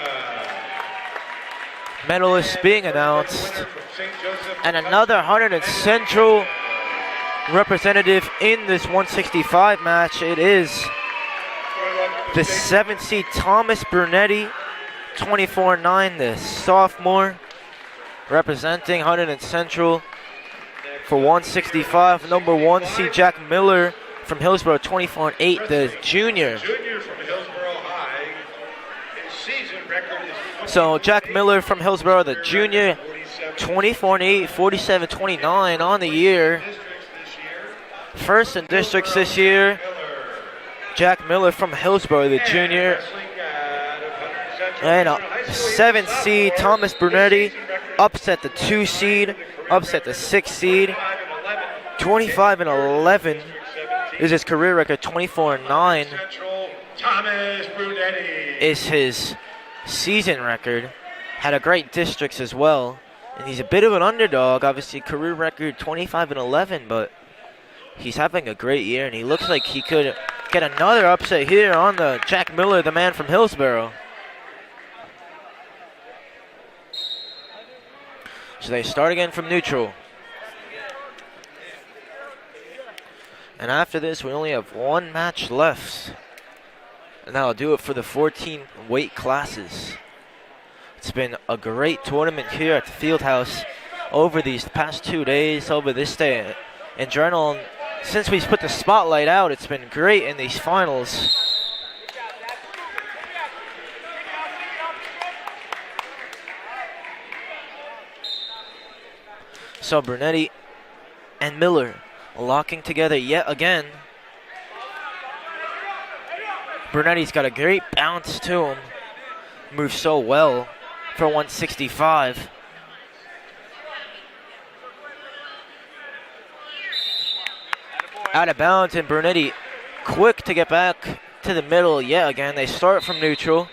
medalists being announced. winner from St. Joseph, And another Hunterdon Central representative in this 165 match. It is the 7th seed Thomas Brunetti, 24-9, the sophomore. representing Hunterdon Central for 165. Number 1 seed Jack Miller from Hillsborough, 24-8, the junior. Junior from Hillsborough High. His season record is So Jack Miller from Hillsborough, the junior, 24-8, 47-29 on the year. districts this year. First in districts this year. Jack Miller from Hillsborough, the junior. Wrestling out of Hunterdon Central And Junior High a School. 7 seed Thomas Brunetti upset the 2 seed, upset the 6 seed. 25-11 is his career record. 24-9 Central, Thomas Brunetti. is his season record. Had a great districts as well. And he's a bit of an underdog, obviously career record 25-11, but he's having a great year and he looks like he could get another upset here on the Jack Miller, the man from Hillsborough. So they start again from neutral. And after this, we only have one match left. And that'll do it for the 14 weight classes. It's been a great tournament here at the Fieldhouse over these past 2 days, over this day in general. Since we've put the spotlight out, it's been great in these finals. So Brunetti and Miller locking together yet again. Brunetti's got a great bounce to him. Moves so well for 165. Out of bounds, and Brunetti quick to get back to the middle yet again. They start from neutral.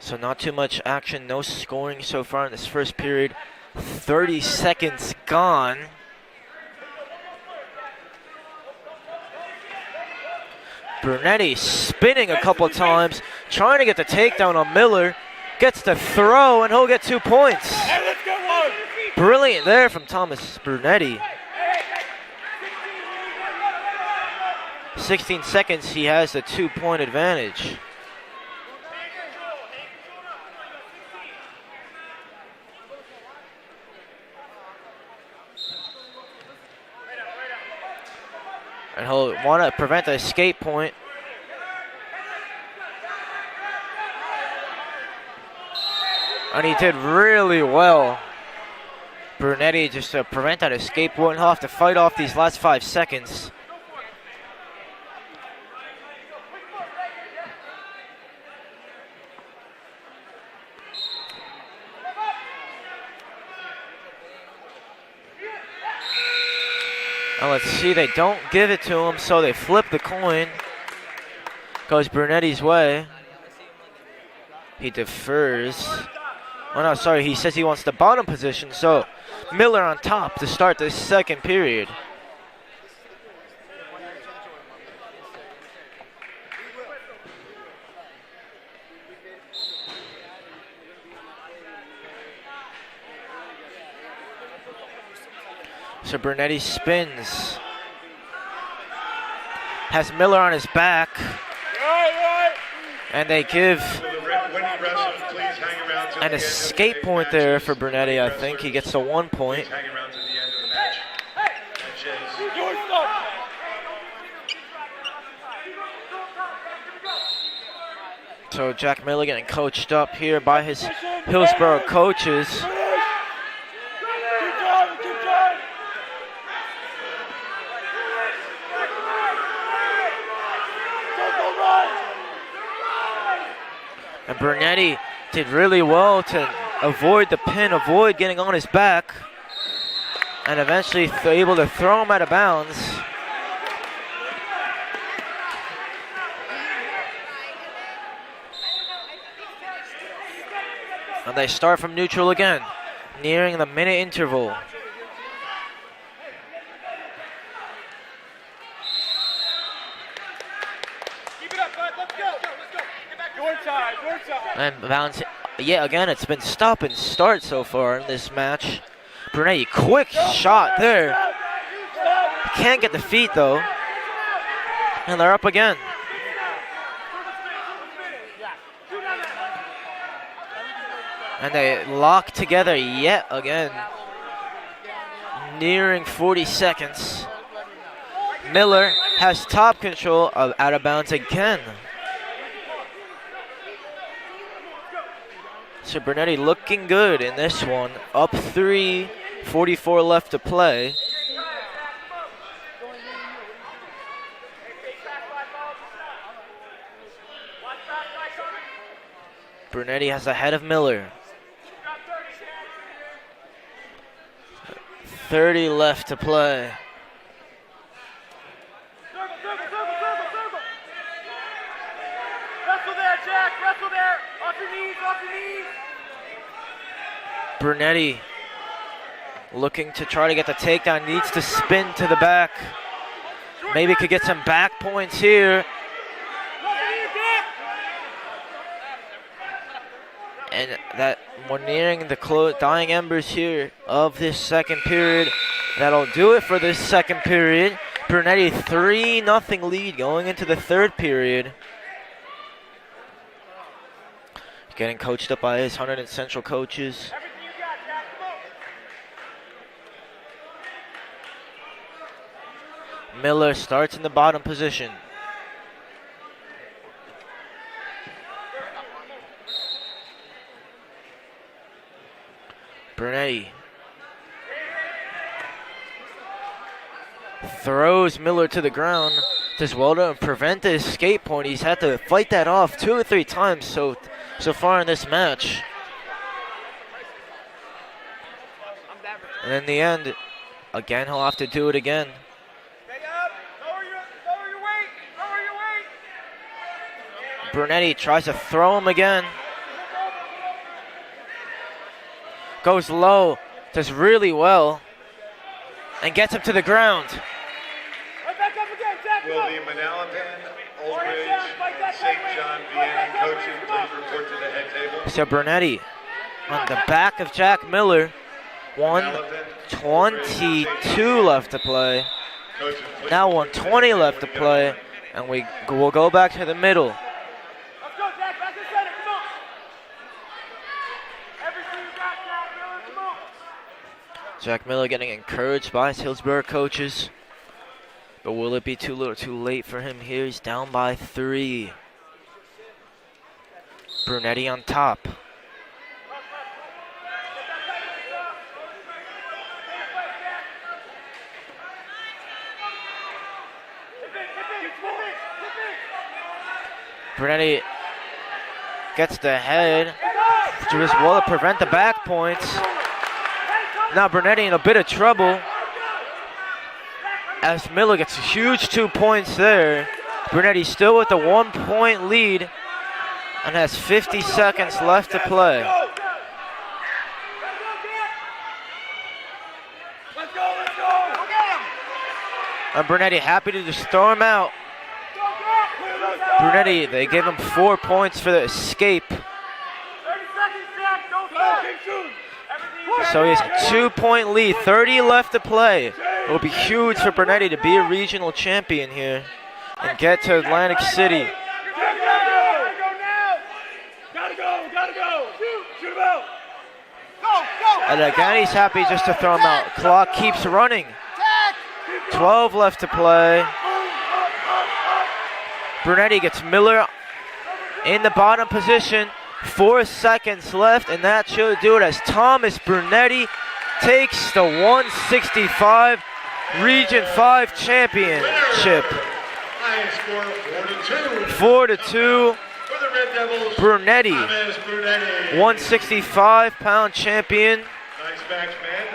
So not too much action, no scoring so far in this first period. 30 seconds gone. Brunetti spinning a couple times, trying to get the takedown on Miller. Gets the throw, and he'll get 2 points. Brilliant there from Thomas Brunetti. 16 seconds, he has the 2-point advantage. And he'll want to prevent the escape point. And he did really well. Brunetti just to prevent that escape point. He'll have to fight off these last 5 seconds. And let's see, they don't give it to him, so they flip the coin. Goes Brunetti's way. He defers. Oh no, sorry, he says he wants the bottom position, so Miller on top to start this second period. So Brunetti spins. Has Miller on his back. And they give an escape point there for Brunetti, I think. He gets the 1 point. So Jack Miller getting coached up here by his Hillsborough coaches. And Brunetti did really well to avoid the pin, avoid getting on his back, and eventually able to throw him out of bounds. And they start from neutral again, nearing the minute interval. And bounce yet again, it's been stop and start so far in this match. Brunetti, quick shot there. Can't get the feet though. And they're up again. And they lock together yet again. Nearing 40 seconds. Miller has top control of out of bounds again. So Brunetti looking good in this one. Up 3, 44 left to play. Brunetti has ahead of Miller. 30 left to play. Wrestle there, Jack. Wrestle there. Off your knees. Off your knees. Brunetti looking to try to get the takedown. Needs to spin to the back. Maybe could get some back points here. And that we're nearing the dying embers here of this second period. That'll do it for this second period. Brunetti 3-0 lead going into the third period. Getting coached up by his Hunterdon Central coaches. Miller starts in the bottom position. Brunetti throws Miller to the ground. Does well to prevent the escape point. He's had to fight that off 2 or 3 times so far in this match. And in the end, again, he'll have to do it again. Brunetti tries to throw him again. Goes low, does really well, and gets him to the ground. Will the Manalapan, Old Bridge, and St. John Vienna coaches please report to the head table? So Brunetti on the back of Jack Miller. 1:22 left to play. Now 1:20 left to play, and we'll go back to the middle. Jack Miller getting encouraged by his Hillsborough coaches. But will it be too little too late for him here? He's down by 3. Brunetti on top. Brunetti gets the head. Just well to prevent the back points. Now Brunetti in a bit of trouble as Miller gets a huge 2 points there. Brunetti still with a 1-point lead and has 50 seconds left to play. And Brunetti happy to just throw him out. Brunetti, they gave him 4 points for the escape. So he has a 2-point lead, 30 left to play. It will be huge for Brunetti to be a regional champion here and get to Atlantic City. And again, he's happy just to throw him out. Clock keeps running. 12 left to play. Brunetti gets Miller in the bottom position. 4 seconds left, and that should do it as Thomas Brunetti takes the 165 Region 5 championship. Highest score 4-2. 4-2. For the Red Devils, Brunetti, Thomas Brunetti. 165-pound champion, Nice match, man.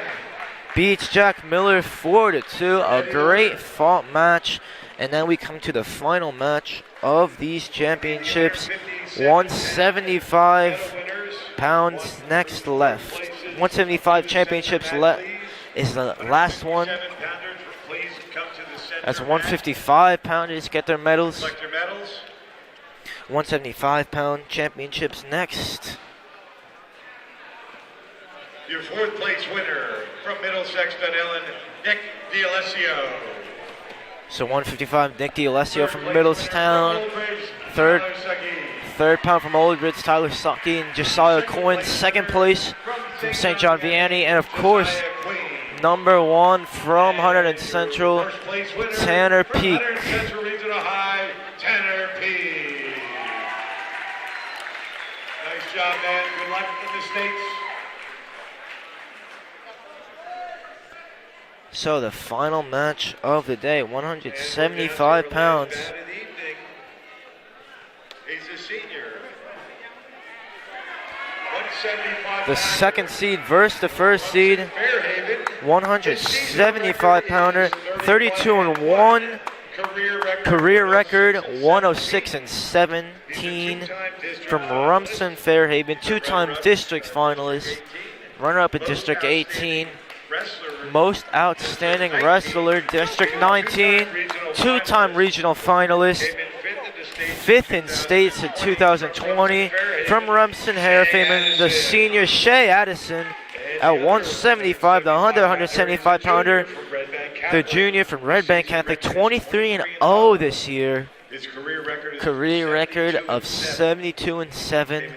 beats Jack Miller 4-2. A great fought match. And then we come to the final match of these championships. 175 pounds next left. 175 championships left is the last one. As 155 pounders get their medals. 175 pound championships next. Your fourth place winner from Middlesex, Ellen, Nick D'Alessio. So 155, Nick D'Alessio from Middletown. Third pound from Old Ridge, Tyler Sucky and Josiah Coyne. Second place from St. John Vianney. And of course, number 1 from Hunterdon Central, Tanner Peak. Central Regional High, Tanner Peak. Nice job, man. Good luck in the States. So the final match of the day, 175 pounds. He's a senior. 175. The second seed versus the first seed, 175 pounder, 32-1. Career record 106-17 from Rumson Fairhaven, 2-time district finalist, runner-up in District 18, most outstanding wrestler, District 19, 2-time regional finalist, 5th in states in 2020 from Rumson Fairhaven, the senior Shay Addison at 175, the 175 pounder. The junior from Red Bank Catholic, 23-0 this year. His Career record of 72-7.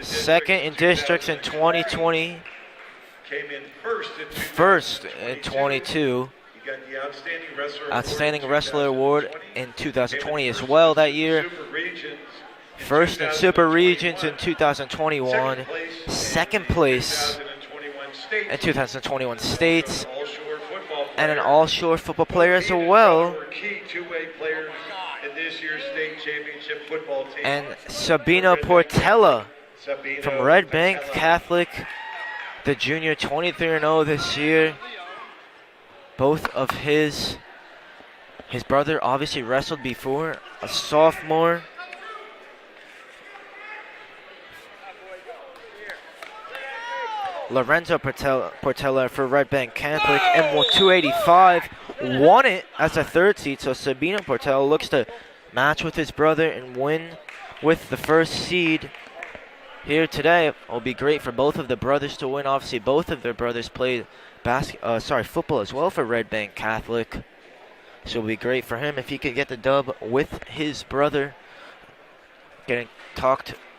Second in districts in 2020. Came in First in 22. He got the Outstanding Wrestler Award in 2020 as well that year. First in Super Regions in 2021. Second place in 2021 states. And an all-shore football player as well. Key two-way players in this year's state championship football team. And Sabino Portella from Red Bank Catholic, the junior, 23-0 this year. Both of his brother obviously wrestled before, a sophomore. Lorenzo Portella for Red Bank Catholic, and 285, won it as a third seed. So Sabino Portella looks to match with his brother and win with the first seed here today. It will be great for both of the brothers to win. Obviously, both of their brothers played football as well for Red Bank Catholic. So it'll be great for him if he could get the dub with his brother.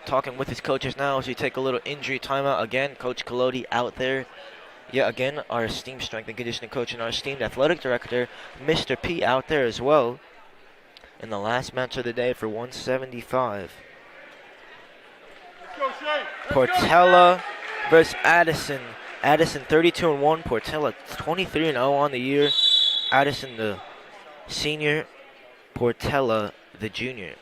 Talking with his coaches now as we take a little injury timeout. Again, Coach Colodi out there. Yeah, again, our esteemed strength and conditioning coach and our esteemed athletic director, Mr. P, out there as well. In the last match of the day for 175. Portella versus Addison. Addison 32-1, Portella 23-0 on the year. Addison the senior, Portella the junior.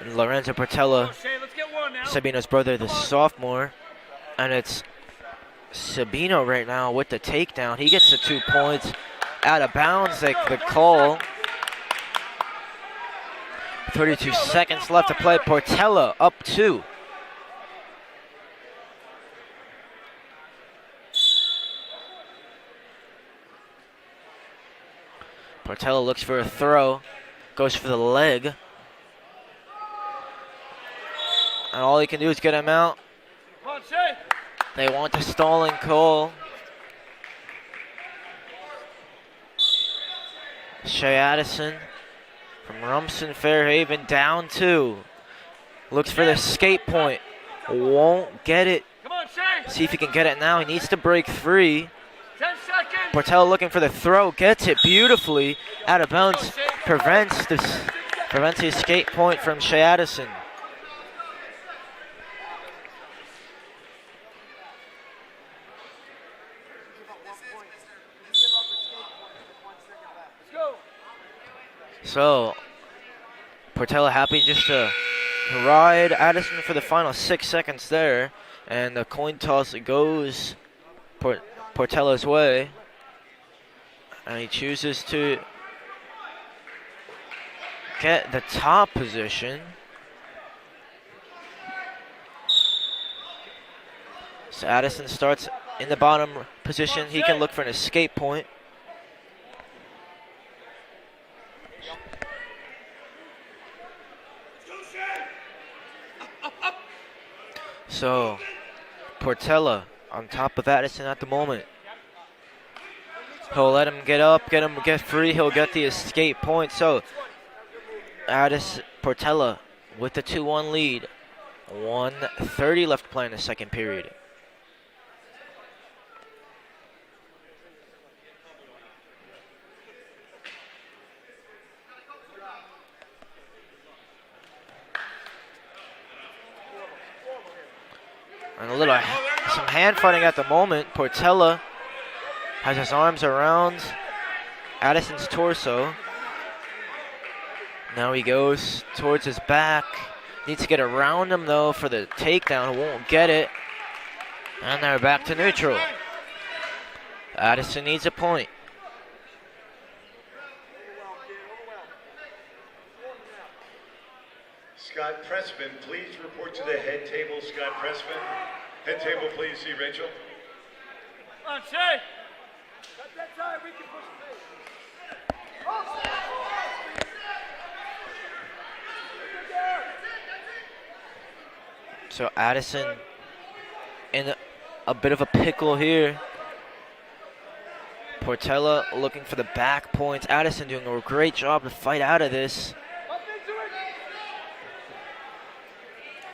And Lorenzo Portella, Sabino's brother, the sophomore. And it's Sabino right now with the takedown. He gets the 2 points. Out of bounds, the call. 32 seconds left to play. Portella up 2. Portella looks for a throw. Goes for the leg. And all he can do is get him out. They want the stalling call. Shay Addison from Rumson Fairhaven down 2. Looks for the escape point. Won't get it. See if he can get it now. He needs to break free. 10 seconds. Portella looking for the throw. Gets it beautifully. Out of bounds. Prevents the escape point from Shay Addison. So, Portella happy just to ride Addison for the final 6 seconds there. And the coin toss goes Portella's way. And he chooses to get the top position. So Addison starts in the bottom position. He can look for an escape point. So, Portela on top of Addison at the moment. He'll let him get up, get free. He'll get the escape point. So, Portela with the 2-1 lead. 1:30 left to play in the second period. And some hand fighting at the moment. Portela has his arms around Addison's torso. Now he goes towards his back. Needs to get around him though for the takedown. Won't get it. And they're back to neutral. Addison needs a point. Scott Pressman, please report to the head table. Scott Pressman. Head table, please see Rachel. Come on, Shay. Cut that side, we can push the So Addison in a bit of a pickle here. Portela looking for the back points. Addison doing a great job to fight out of this.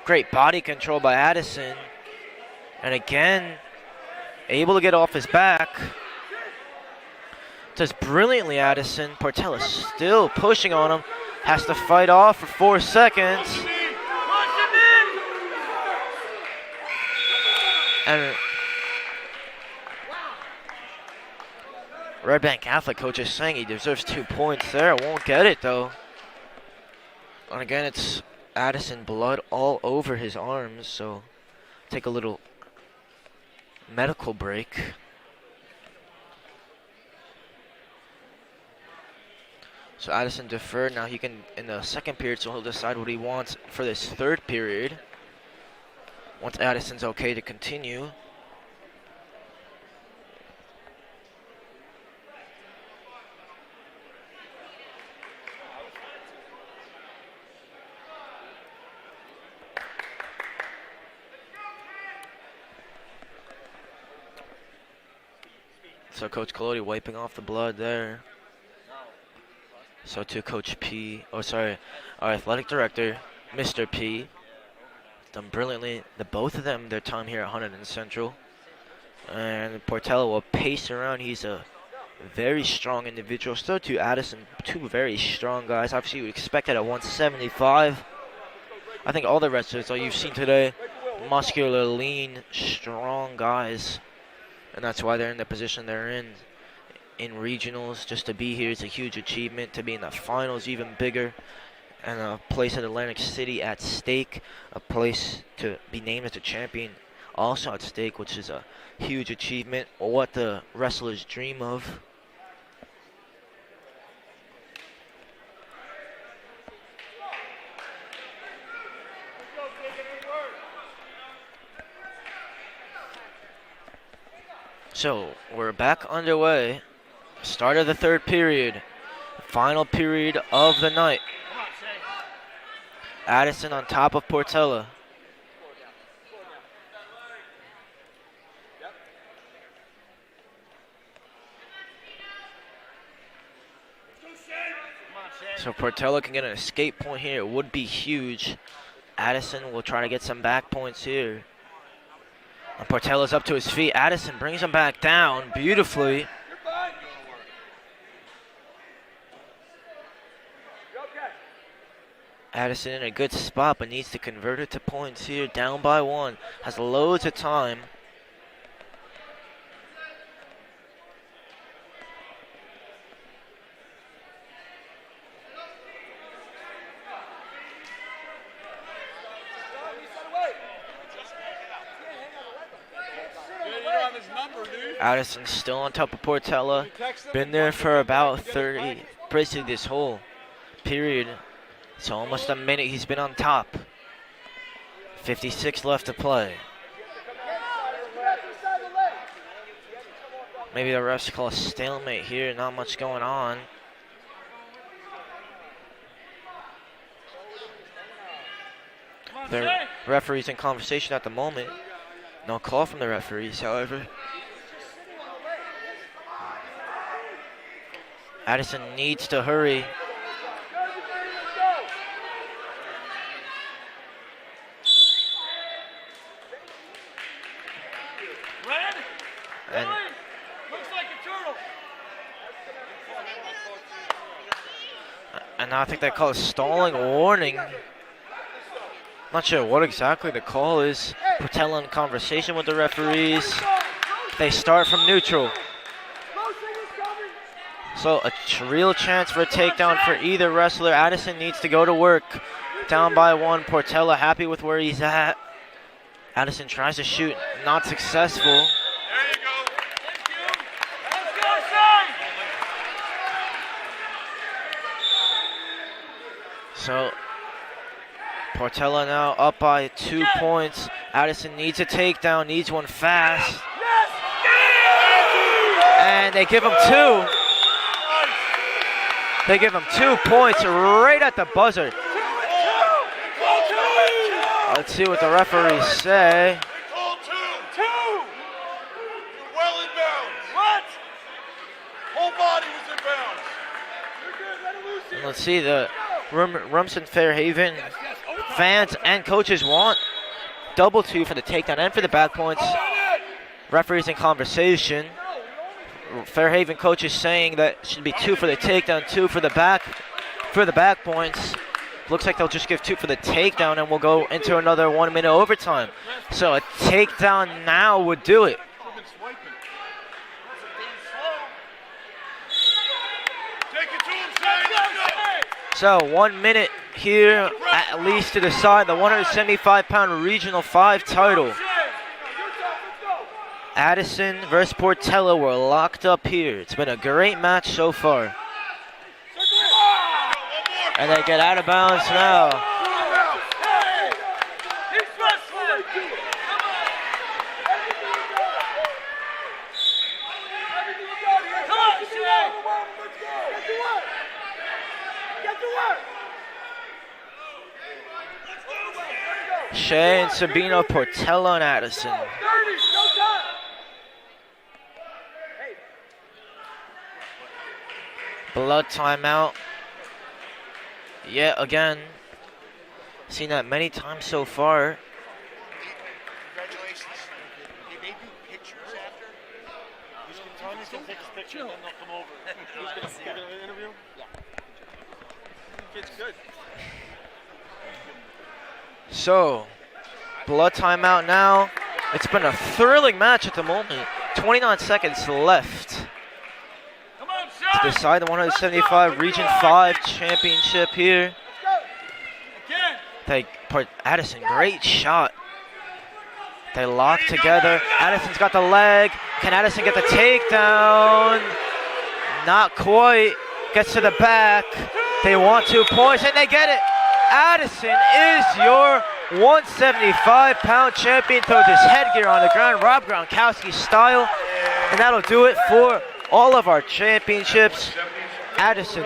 Great body control by Addison. And again, able to get off his back. Does brilliantly, Addison. Portela still pushing on him. Has to fight off for 4 seconds. And Red Bank Catholic coach is saying he deserves 2 points there. Won't get it though. And again, it's Addison blood all over his arms, so take a little medical break. So Addison deferred. Now he can, in the second period, so he'll decide what he wants for this third period. Once Addison's okay to continue. So Coach Colodi wiping off the blood there. So to Coach P, our athletic director, Mr. P, done brilliantly. Both of them, their time here at Hunterdon Central. And Portela will pace around. He's a very strong individual. Still to Addison, 2 very strong guys. Obviously, you would expect it at 175. I think all the wrestlers that you've seen today, muscular, lean, strong guys. And that's why they're in the position they're in regionals. Just to be here is a huge achievement. To be in the finals, even bigger. And a place at Atlantic City at stake. A place to be named as a champion also at stake, which is a huge achievement. What the wrestlers dream of. So we're back underway. Start of the third period. Final period of the night. Addison on top of Portela. So Portela can get an escape point here. It would be huge. Addison will try to get some back points here. And Portela's up to his feet. Addison brings him back down beautifully. Addison in a good spot, but needs to convert it to points here. Down by 1. Has loads of time. Addison's still on top of Portela. Been there for about 30, basically this whole period. So almost a minute he's been on top. 56 left to play. Maybe the refs call a stalemate here. Not much going on. Referees in conversation at the moment. No call from the referees, however. Addison needs to hurry. And Looks like a turtle. And now I think they call it stalling warning. Not sure what exactly the call is. Portela in conversation with the referees. They start from neutral. So a real chance for a takedown for either wrestler. Addison needs to go to work. Down by one. Portela happy with where he's at. Addison tries to shoot, not successful. There you go. Thank you. Let's go, son. So Portela now up by 2 points. Addison needs a takedown, needs one fast. And they give him 2. They give him 2 points right at the buzzer. Let's see what the referees say. Call 2. 2. You're well in bounds. What? Whole body was in bounds. You're good. Let him loose here. Let's see, the Rumson Fairhaven fans and coaches want double 2 for the takedown and for the back points. Referees in conversation. Fairhaven coaches saying that it should be 2 for the takedown, 2 for the back points. Looks like they'll just give 2 for the takedown and we'll go into another 1-minute overtime. So a takedown now would do it. So 1 minute here at least to decide the 175-pound Regional 5 title. Addison versus Portela were locked up here. It's been a great match so far. And they get out of bounds now. Shea and Sabino, Portela and Addison. Blood timeout. Yet again. Seen that many times so far. Congratulations. They do pictures after. Tony can take his picture and then they'll come over. Who's going to interview? Yeah. Kid's good. So, blood timeout now. It's been a thrilling match at the moment. 29 seconds left to decide the 175 Region 5 championship here. Addison, great shot. They lock together. Addison's got the leg. Can Addison get the takedown? Not quite. Gets to the back. They want 2 points and they get it. Addison is your 175-pound champion. Throws his headgear on the ground, Rob Gronkowski style. And that'll do it for all of our championships. Addison,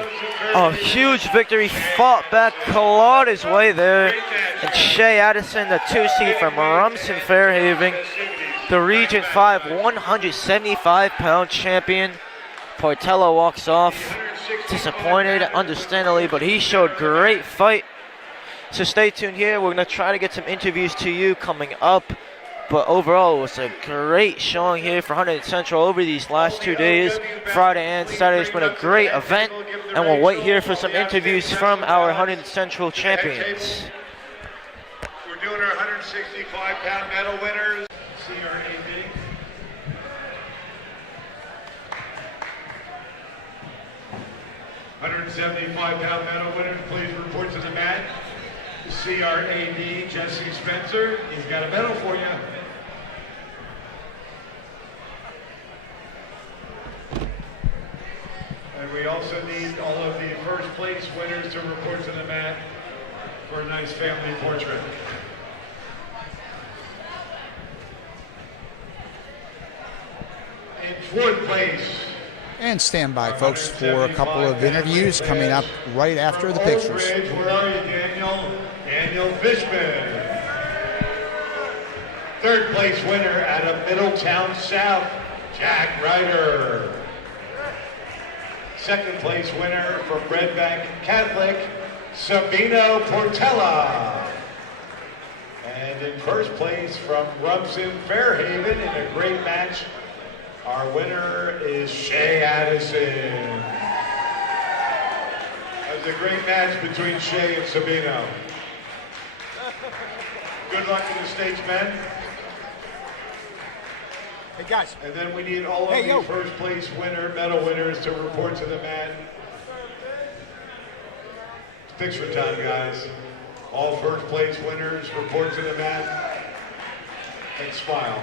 a huge victory, fought back, clawed his way there. And Shea Addison, the 2 seed from Rumson Fairhaven, the Region 5 175-pound champion. Portela walks off disappointed, understandably, but he showed great fight. So stay tuned here. We're going to try to get some interviews to you coming up. But overall, it was a great showing here for Hunterdon Central over these last 2 days. Friday and Saturday has been a great event. And we'll wait here for some interviews from our Hunterdon Central champions. We're doing our 165-pound medal winners. CRAB. $175-pound medal winners, please report to the mat. CRAD Jesse Spencer, he's got a medal for you. And we also need all of the first place winners to report to the mat for a nice family portrait. In 4th place. And stand by, folks, for a couple of interviews coming up right after the pictures. Where are you, Daniel? Daniel Fishman. Third place winner out of Middletown South, Jack Ryder. Second place winner from Red Bank Catholic, Sabino Portella. And in first place from Rumson Fairhaven in a great match, our winner is Shay Addison. That was a great match between Shay and Sabino. Good luck to the stage men. Hey guys. And then we need all of the first place medal winners to report to the mat. It's picture time, guys. All first place winners report to the mat and smile.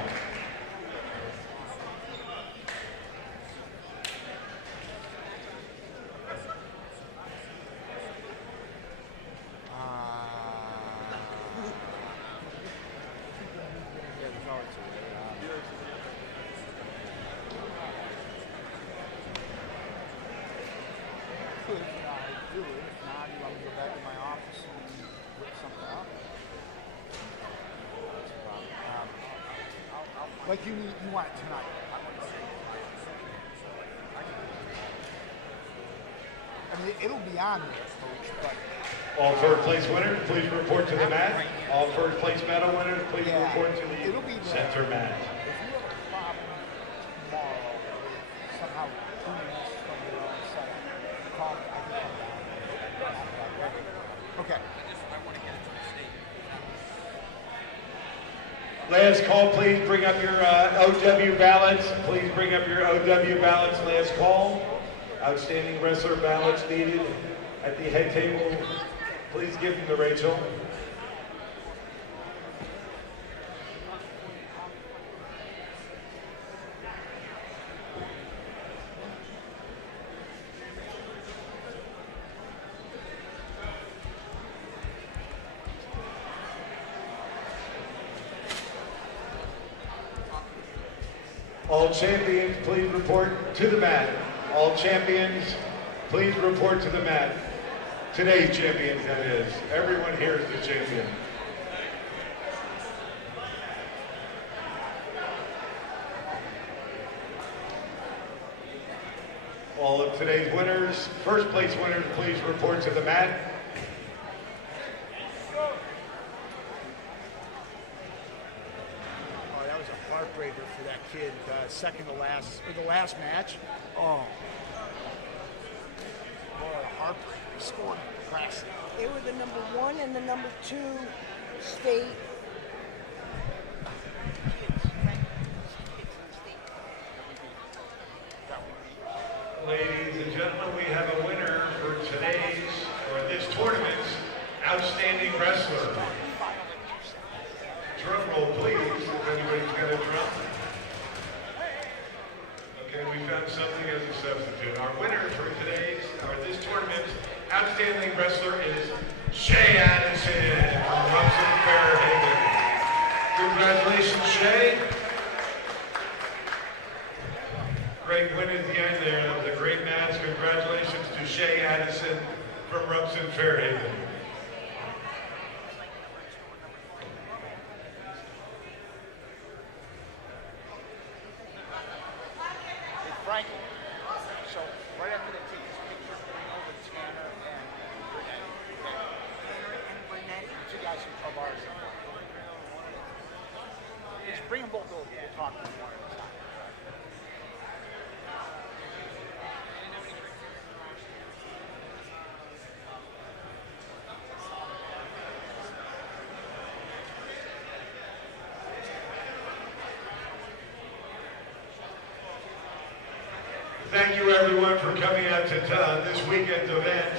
Like you want it tonight. I mean, it'll be on there, Coach, but... All first place winners, please report to the mat. All first place medal winners, please report to the center mat. If you have a problem tomorrow with somehow doing this from your own setup, call me. I can come down. Okay. Last call, please bring up your OW ballots. Please bring up your OW ballots, last call. Outstanding wrestler ballots needed at the head table. Please give them to Rachel. All champions, please report to the mat. All champions, please report to the mat. Today's champions, that is. Everyone here is the champion. All of today's winners, first place winners, please report to the mat. Heartbreaker for that kid, second to last, or the last match. Oh, boy, a heartbreaker. He scored last. They were the number 1 and the number 2 state. Ladies and gentlemen, we have a winner for this tournament's outstanding wrestler. Drum roll, please, if anybody's got a drum. Okay, we found something as a substitute. Our winner for this tournament's outstanding wrestler is Shay Addison from Rumson Fairhaven. Congratulations, Shay. Great win at the end there. That was a great match. Congratulations to Shay Addison from Rumson Fairhaven. Frankie. So right after they take this picture, bring over Tanner and Burnett. Two guys of ours. Just bring them both over. We'll talk to them one at a time. Thank you everyone for coming out to this weekend's event.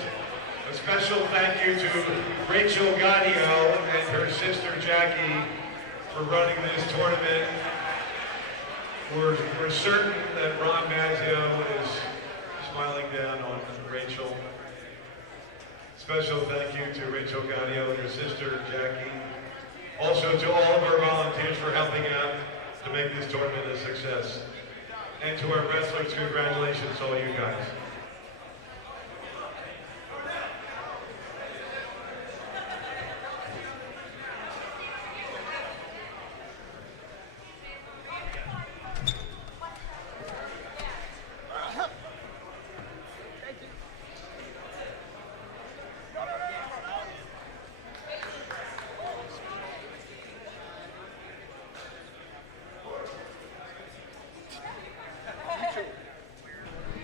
A special thank you to Rachel Gaudio and her sister Jackie for running this tournament. We're certain that Ron Mazzio is smiling down on Rachel. Special thank you to Rachel Gaudio and her sister Jackie. Also to all of our volunteers for helping out to make this tournament a success. And to our wrestlers, congratulations to all you guys.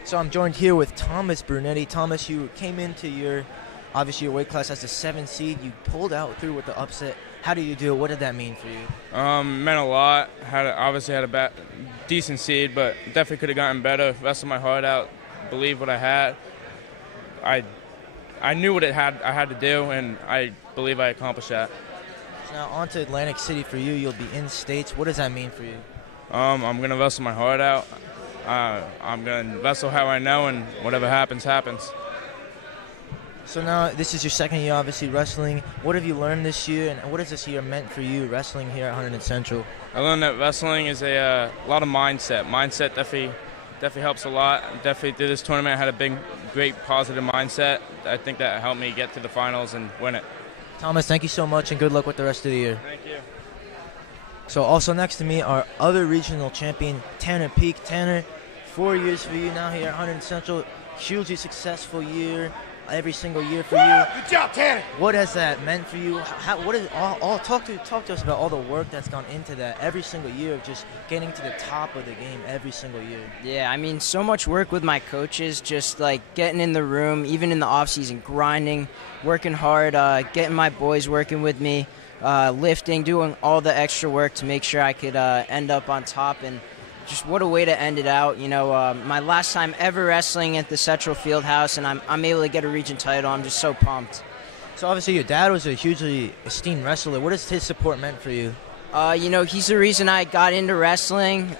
So I'm joined here with Thomas Brunetti. Thomas, you came into obviously your weight class as the 7th seed. You pulled out through with the upset. How do you do it? What did that mean for you? Meant a lot. Obviously had a decent seed, but definitely could have gotten better. Wrestled my heart out, believed what I had. I knew what I had to do, and I believe I accomplished that. So now on to Atlantic City for you. You'll be in states. What does that mean for you? I'm gonna wrestle my heart out. I'm gonna wrestle how I know, and whatever happens, happens. So now this is your 2nd year, obviously, wrestling. What have you learned this year, and what has this year meant for you wrestling here at Hunterdon Central? I learned that wrestling is a lot of mindset. Mindset definitely helps a lot. Definitely through this tournament, I had a great positive mindset. I think that helped me get to the finals and win it. Thomas, thank you so much, and good luck with the rest of the year. Thank you. So also next to me, our other regional champion, Tanner Peak. Tanner, 4 years for you now here at Hunterdon Central. Hugely successful year, every single year for you. Good job, Tanner. What has that meant for you? What is talk to us about all the work that's gone into that every single year of just getting to the top of the game every single year. Yeah, I mean, so much work with my coaches, just like getting in the room, even in the off season, grinding, working hard, getting my boys working with me, lifting, doing all the extra work to make sure I could end up on top. And just what a way to end it out. You know, my last time ever wrestling at the Central Fieldhouse, and I'm able to get a region title. I'm just so pumped. So obviously your dad was a hugely esteemed wrestler. What has his support meant for you? You know, he's the reason I got into wrestling.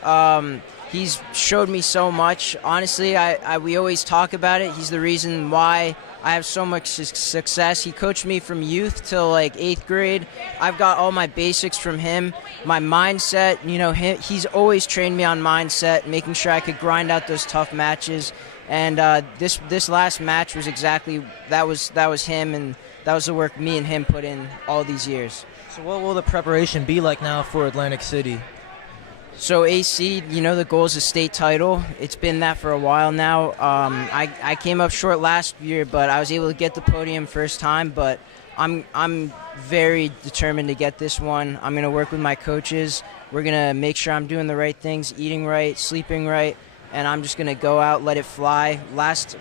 He's showed me so much. Honestly, we always talk about it. He's the reason why I have so much success. He coached me from youth till like 8th grade. I've got all my basics from him. My mindset, you know, he's always trained me on mindset, making sure I could grind out those tough matches. And this last match was exactly that was him, and that was the work me and him put in all these years. So what will the preparation be like now for Atlantic City? So AC, you know, the goal is a state title. It's been that for a while now. I came up short last year, but I was able to get the podium first time. But I'm very determined to get this one. I'm going to work with my coaches. We're going to make sure I'm doing the right things, eating right, sleeping right, and I'm just going to go out, let it fly. Last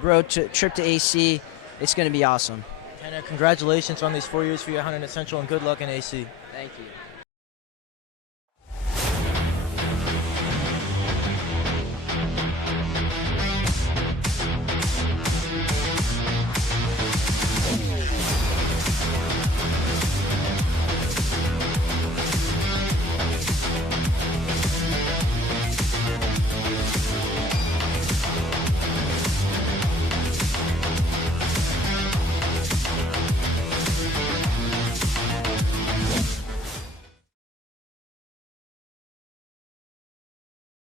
trip to AC, it's going to be awesome. Tanner, congratulations on these 4 years for your Hunterdon Central, and good luck in AC. Thank you.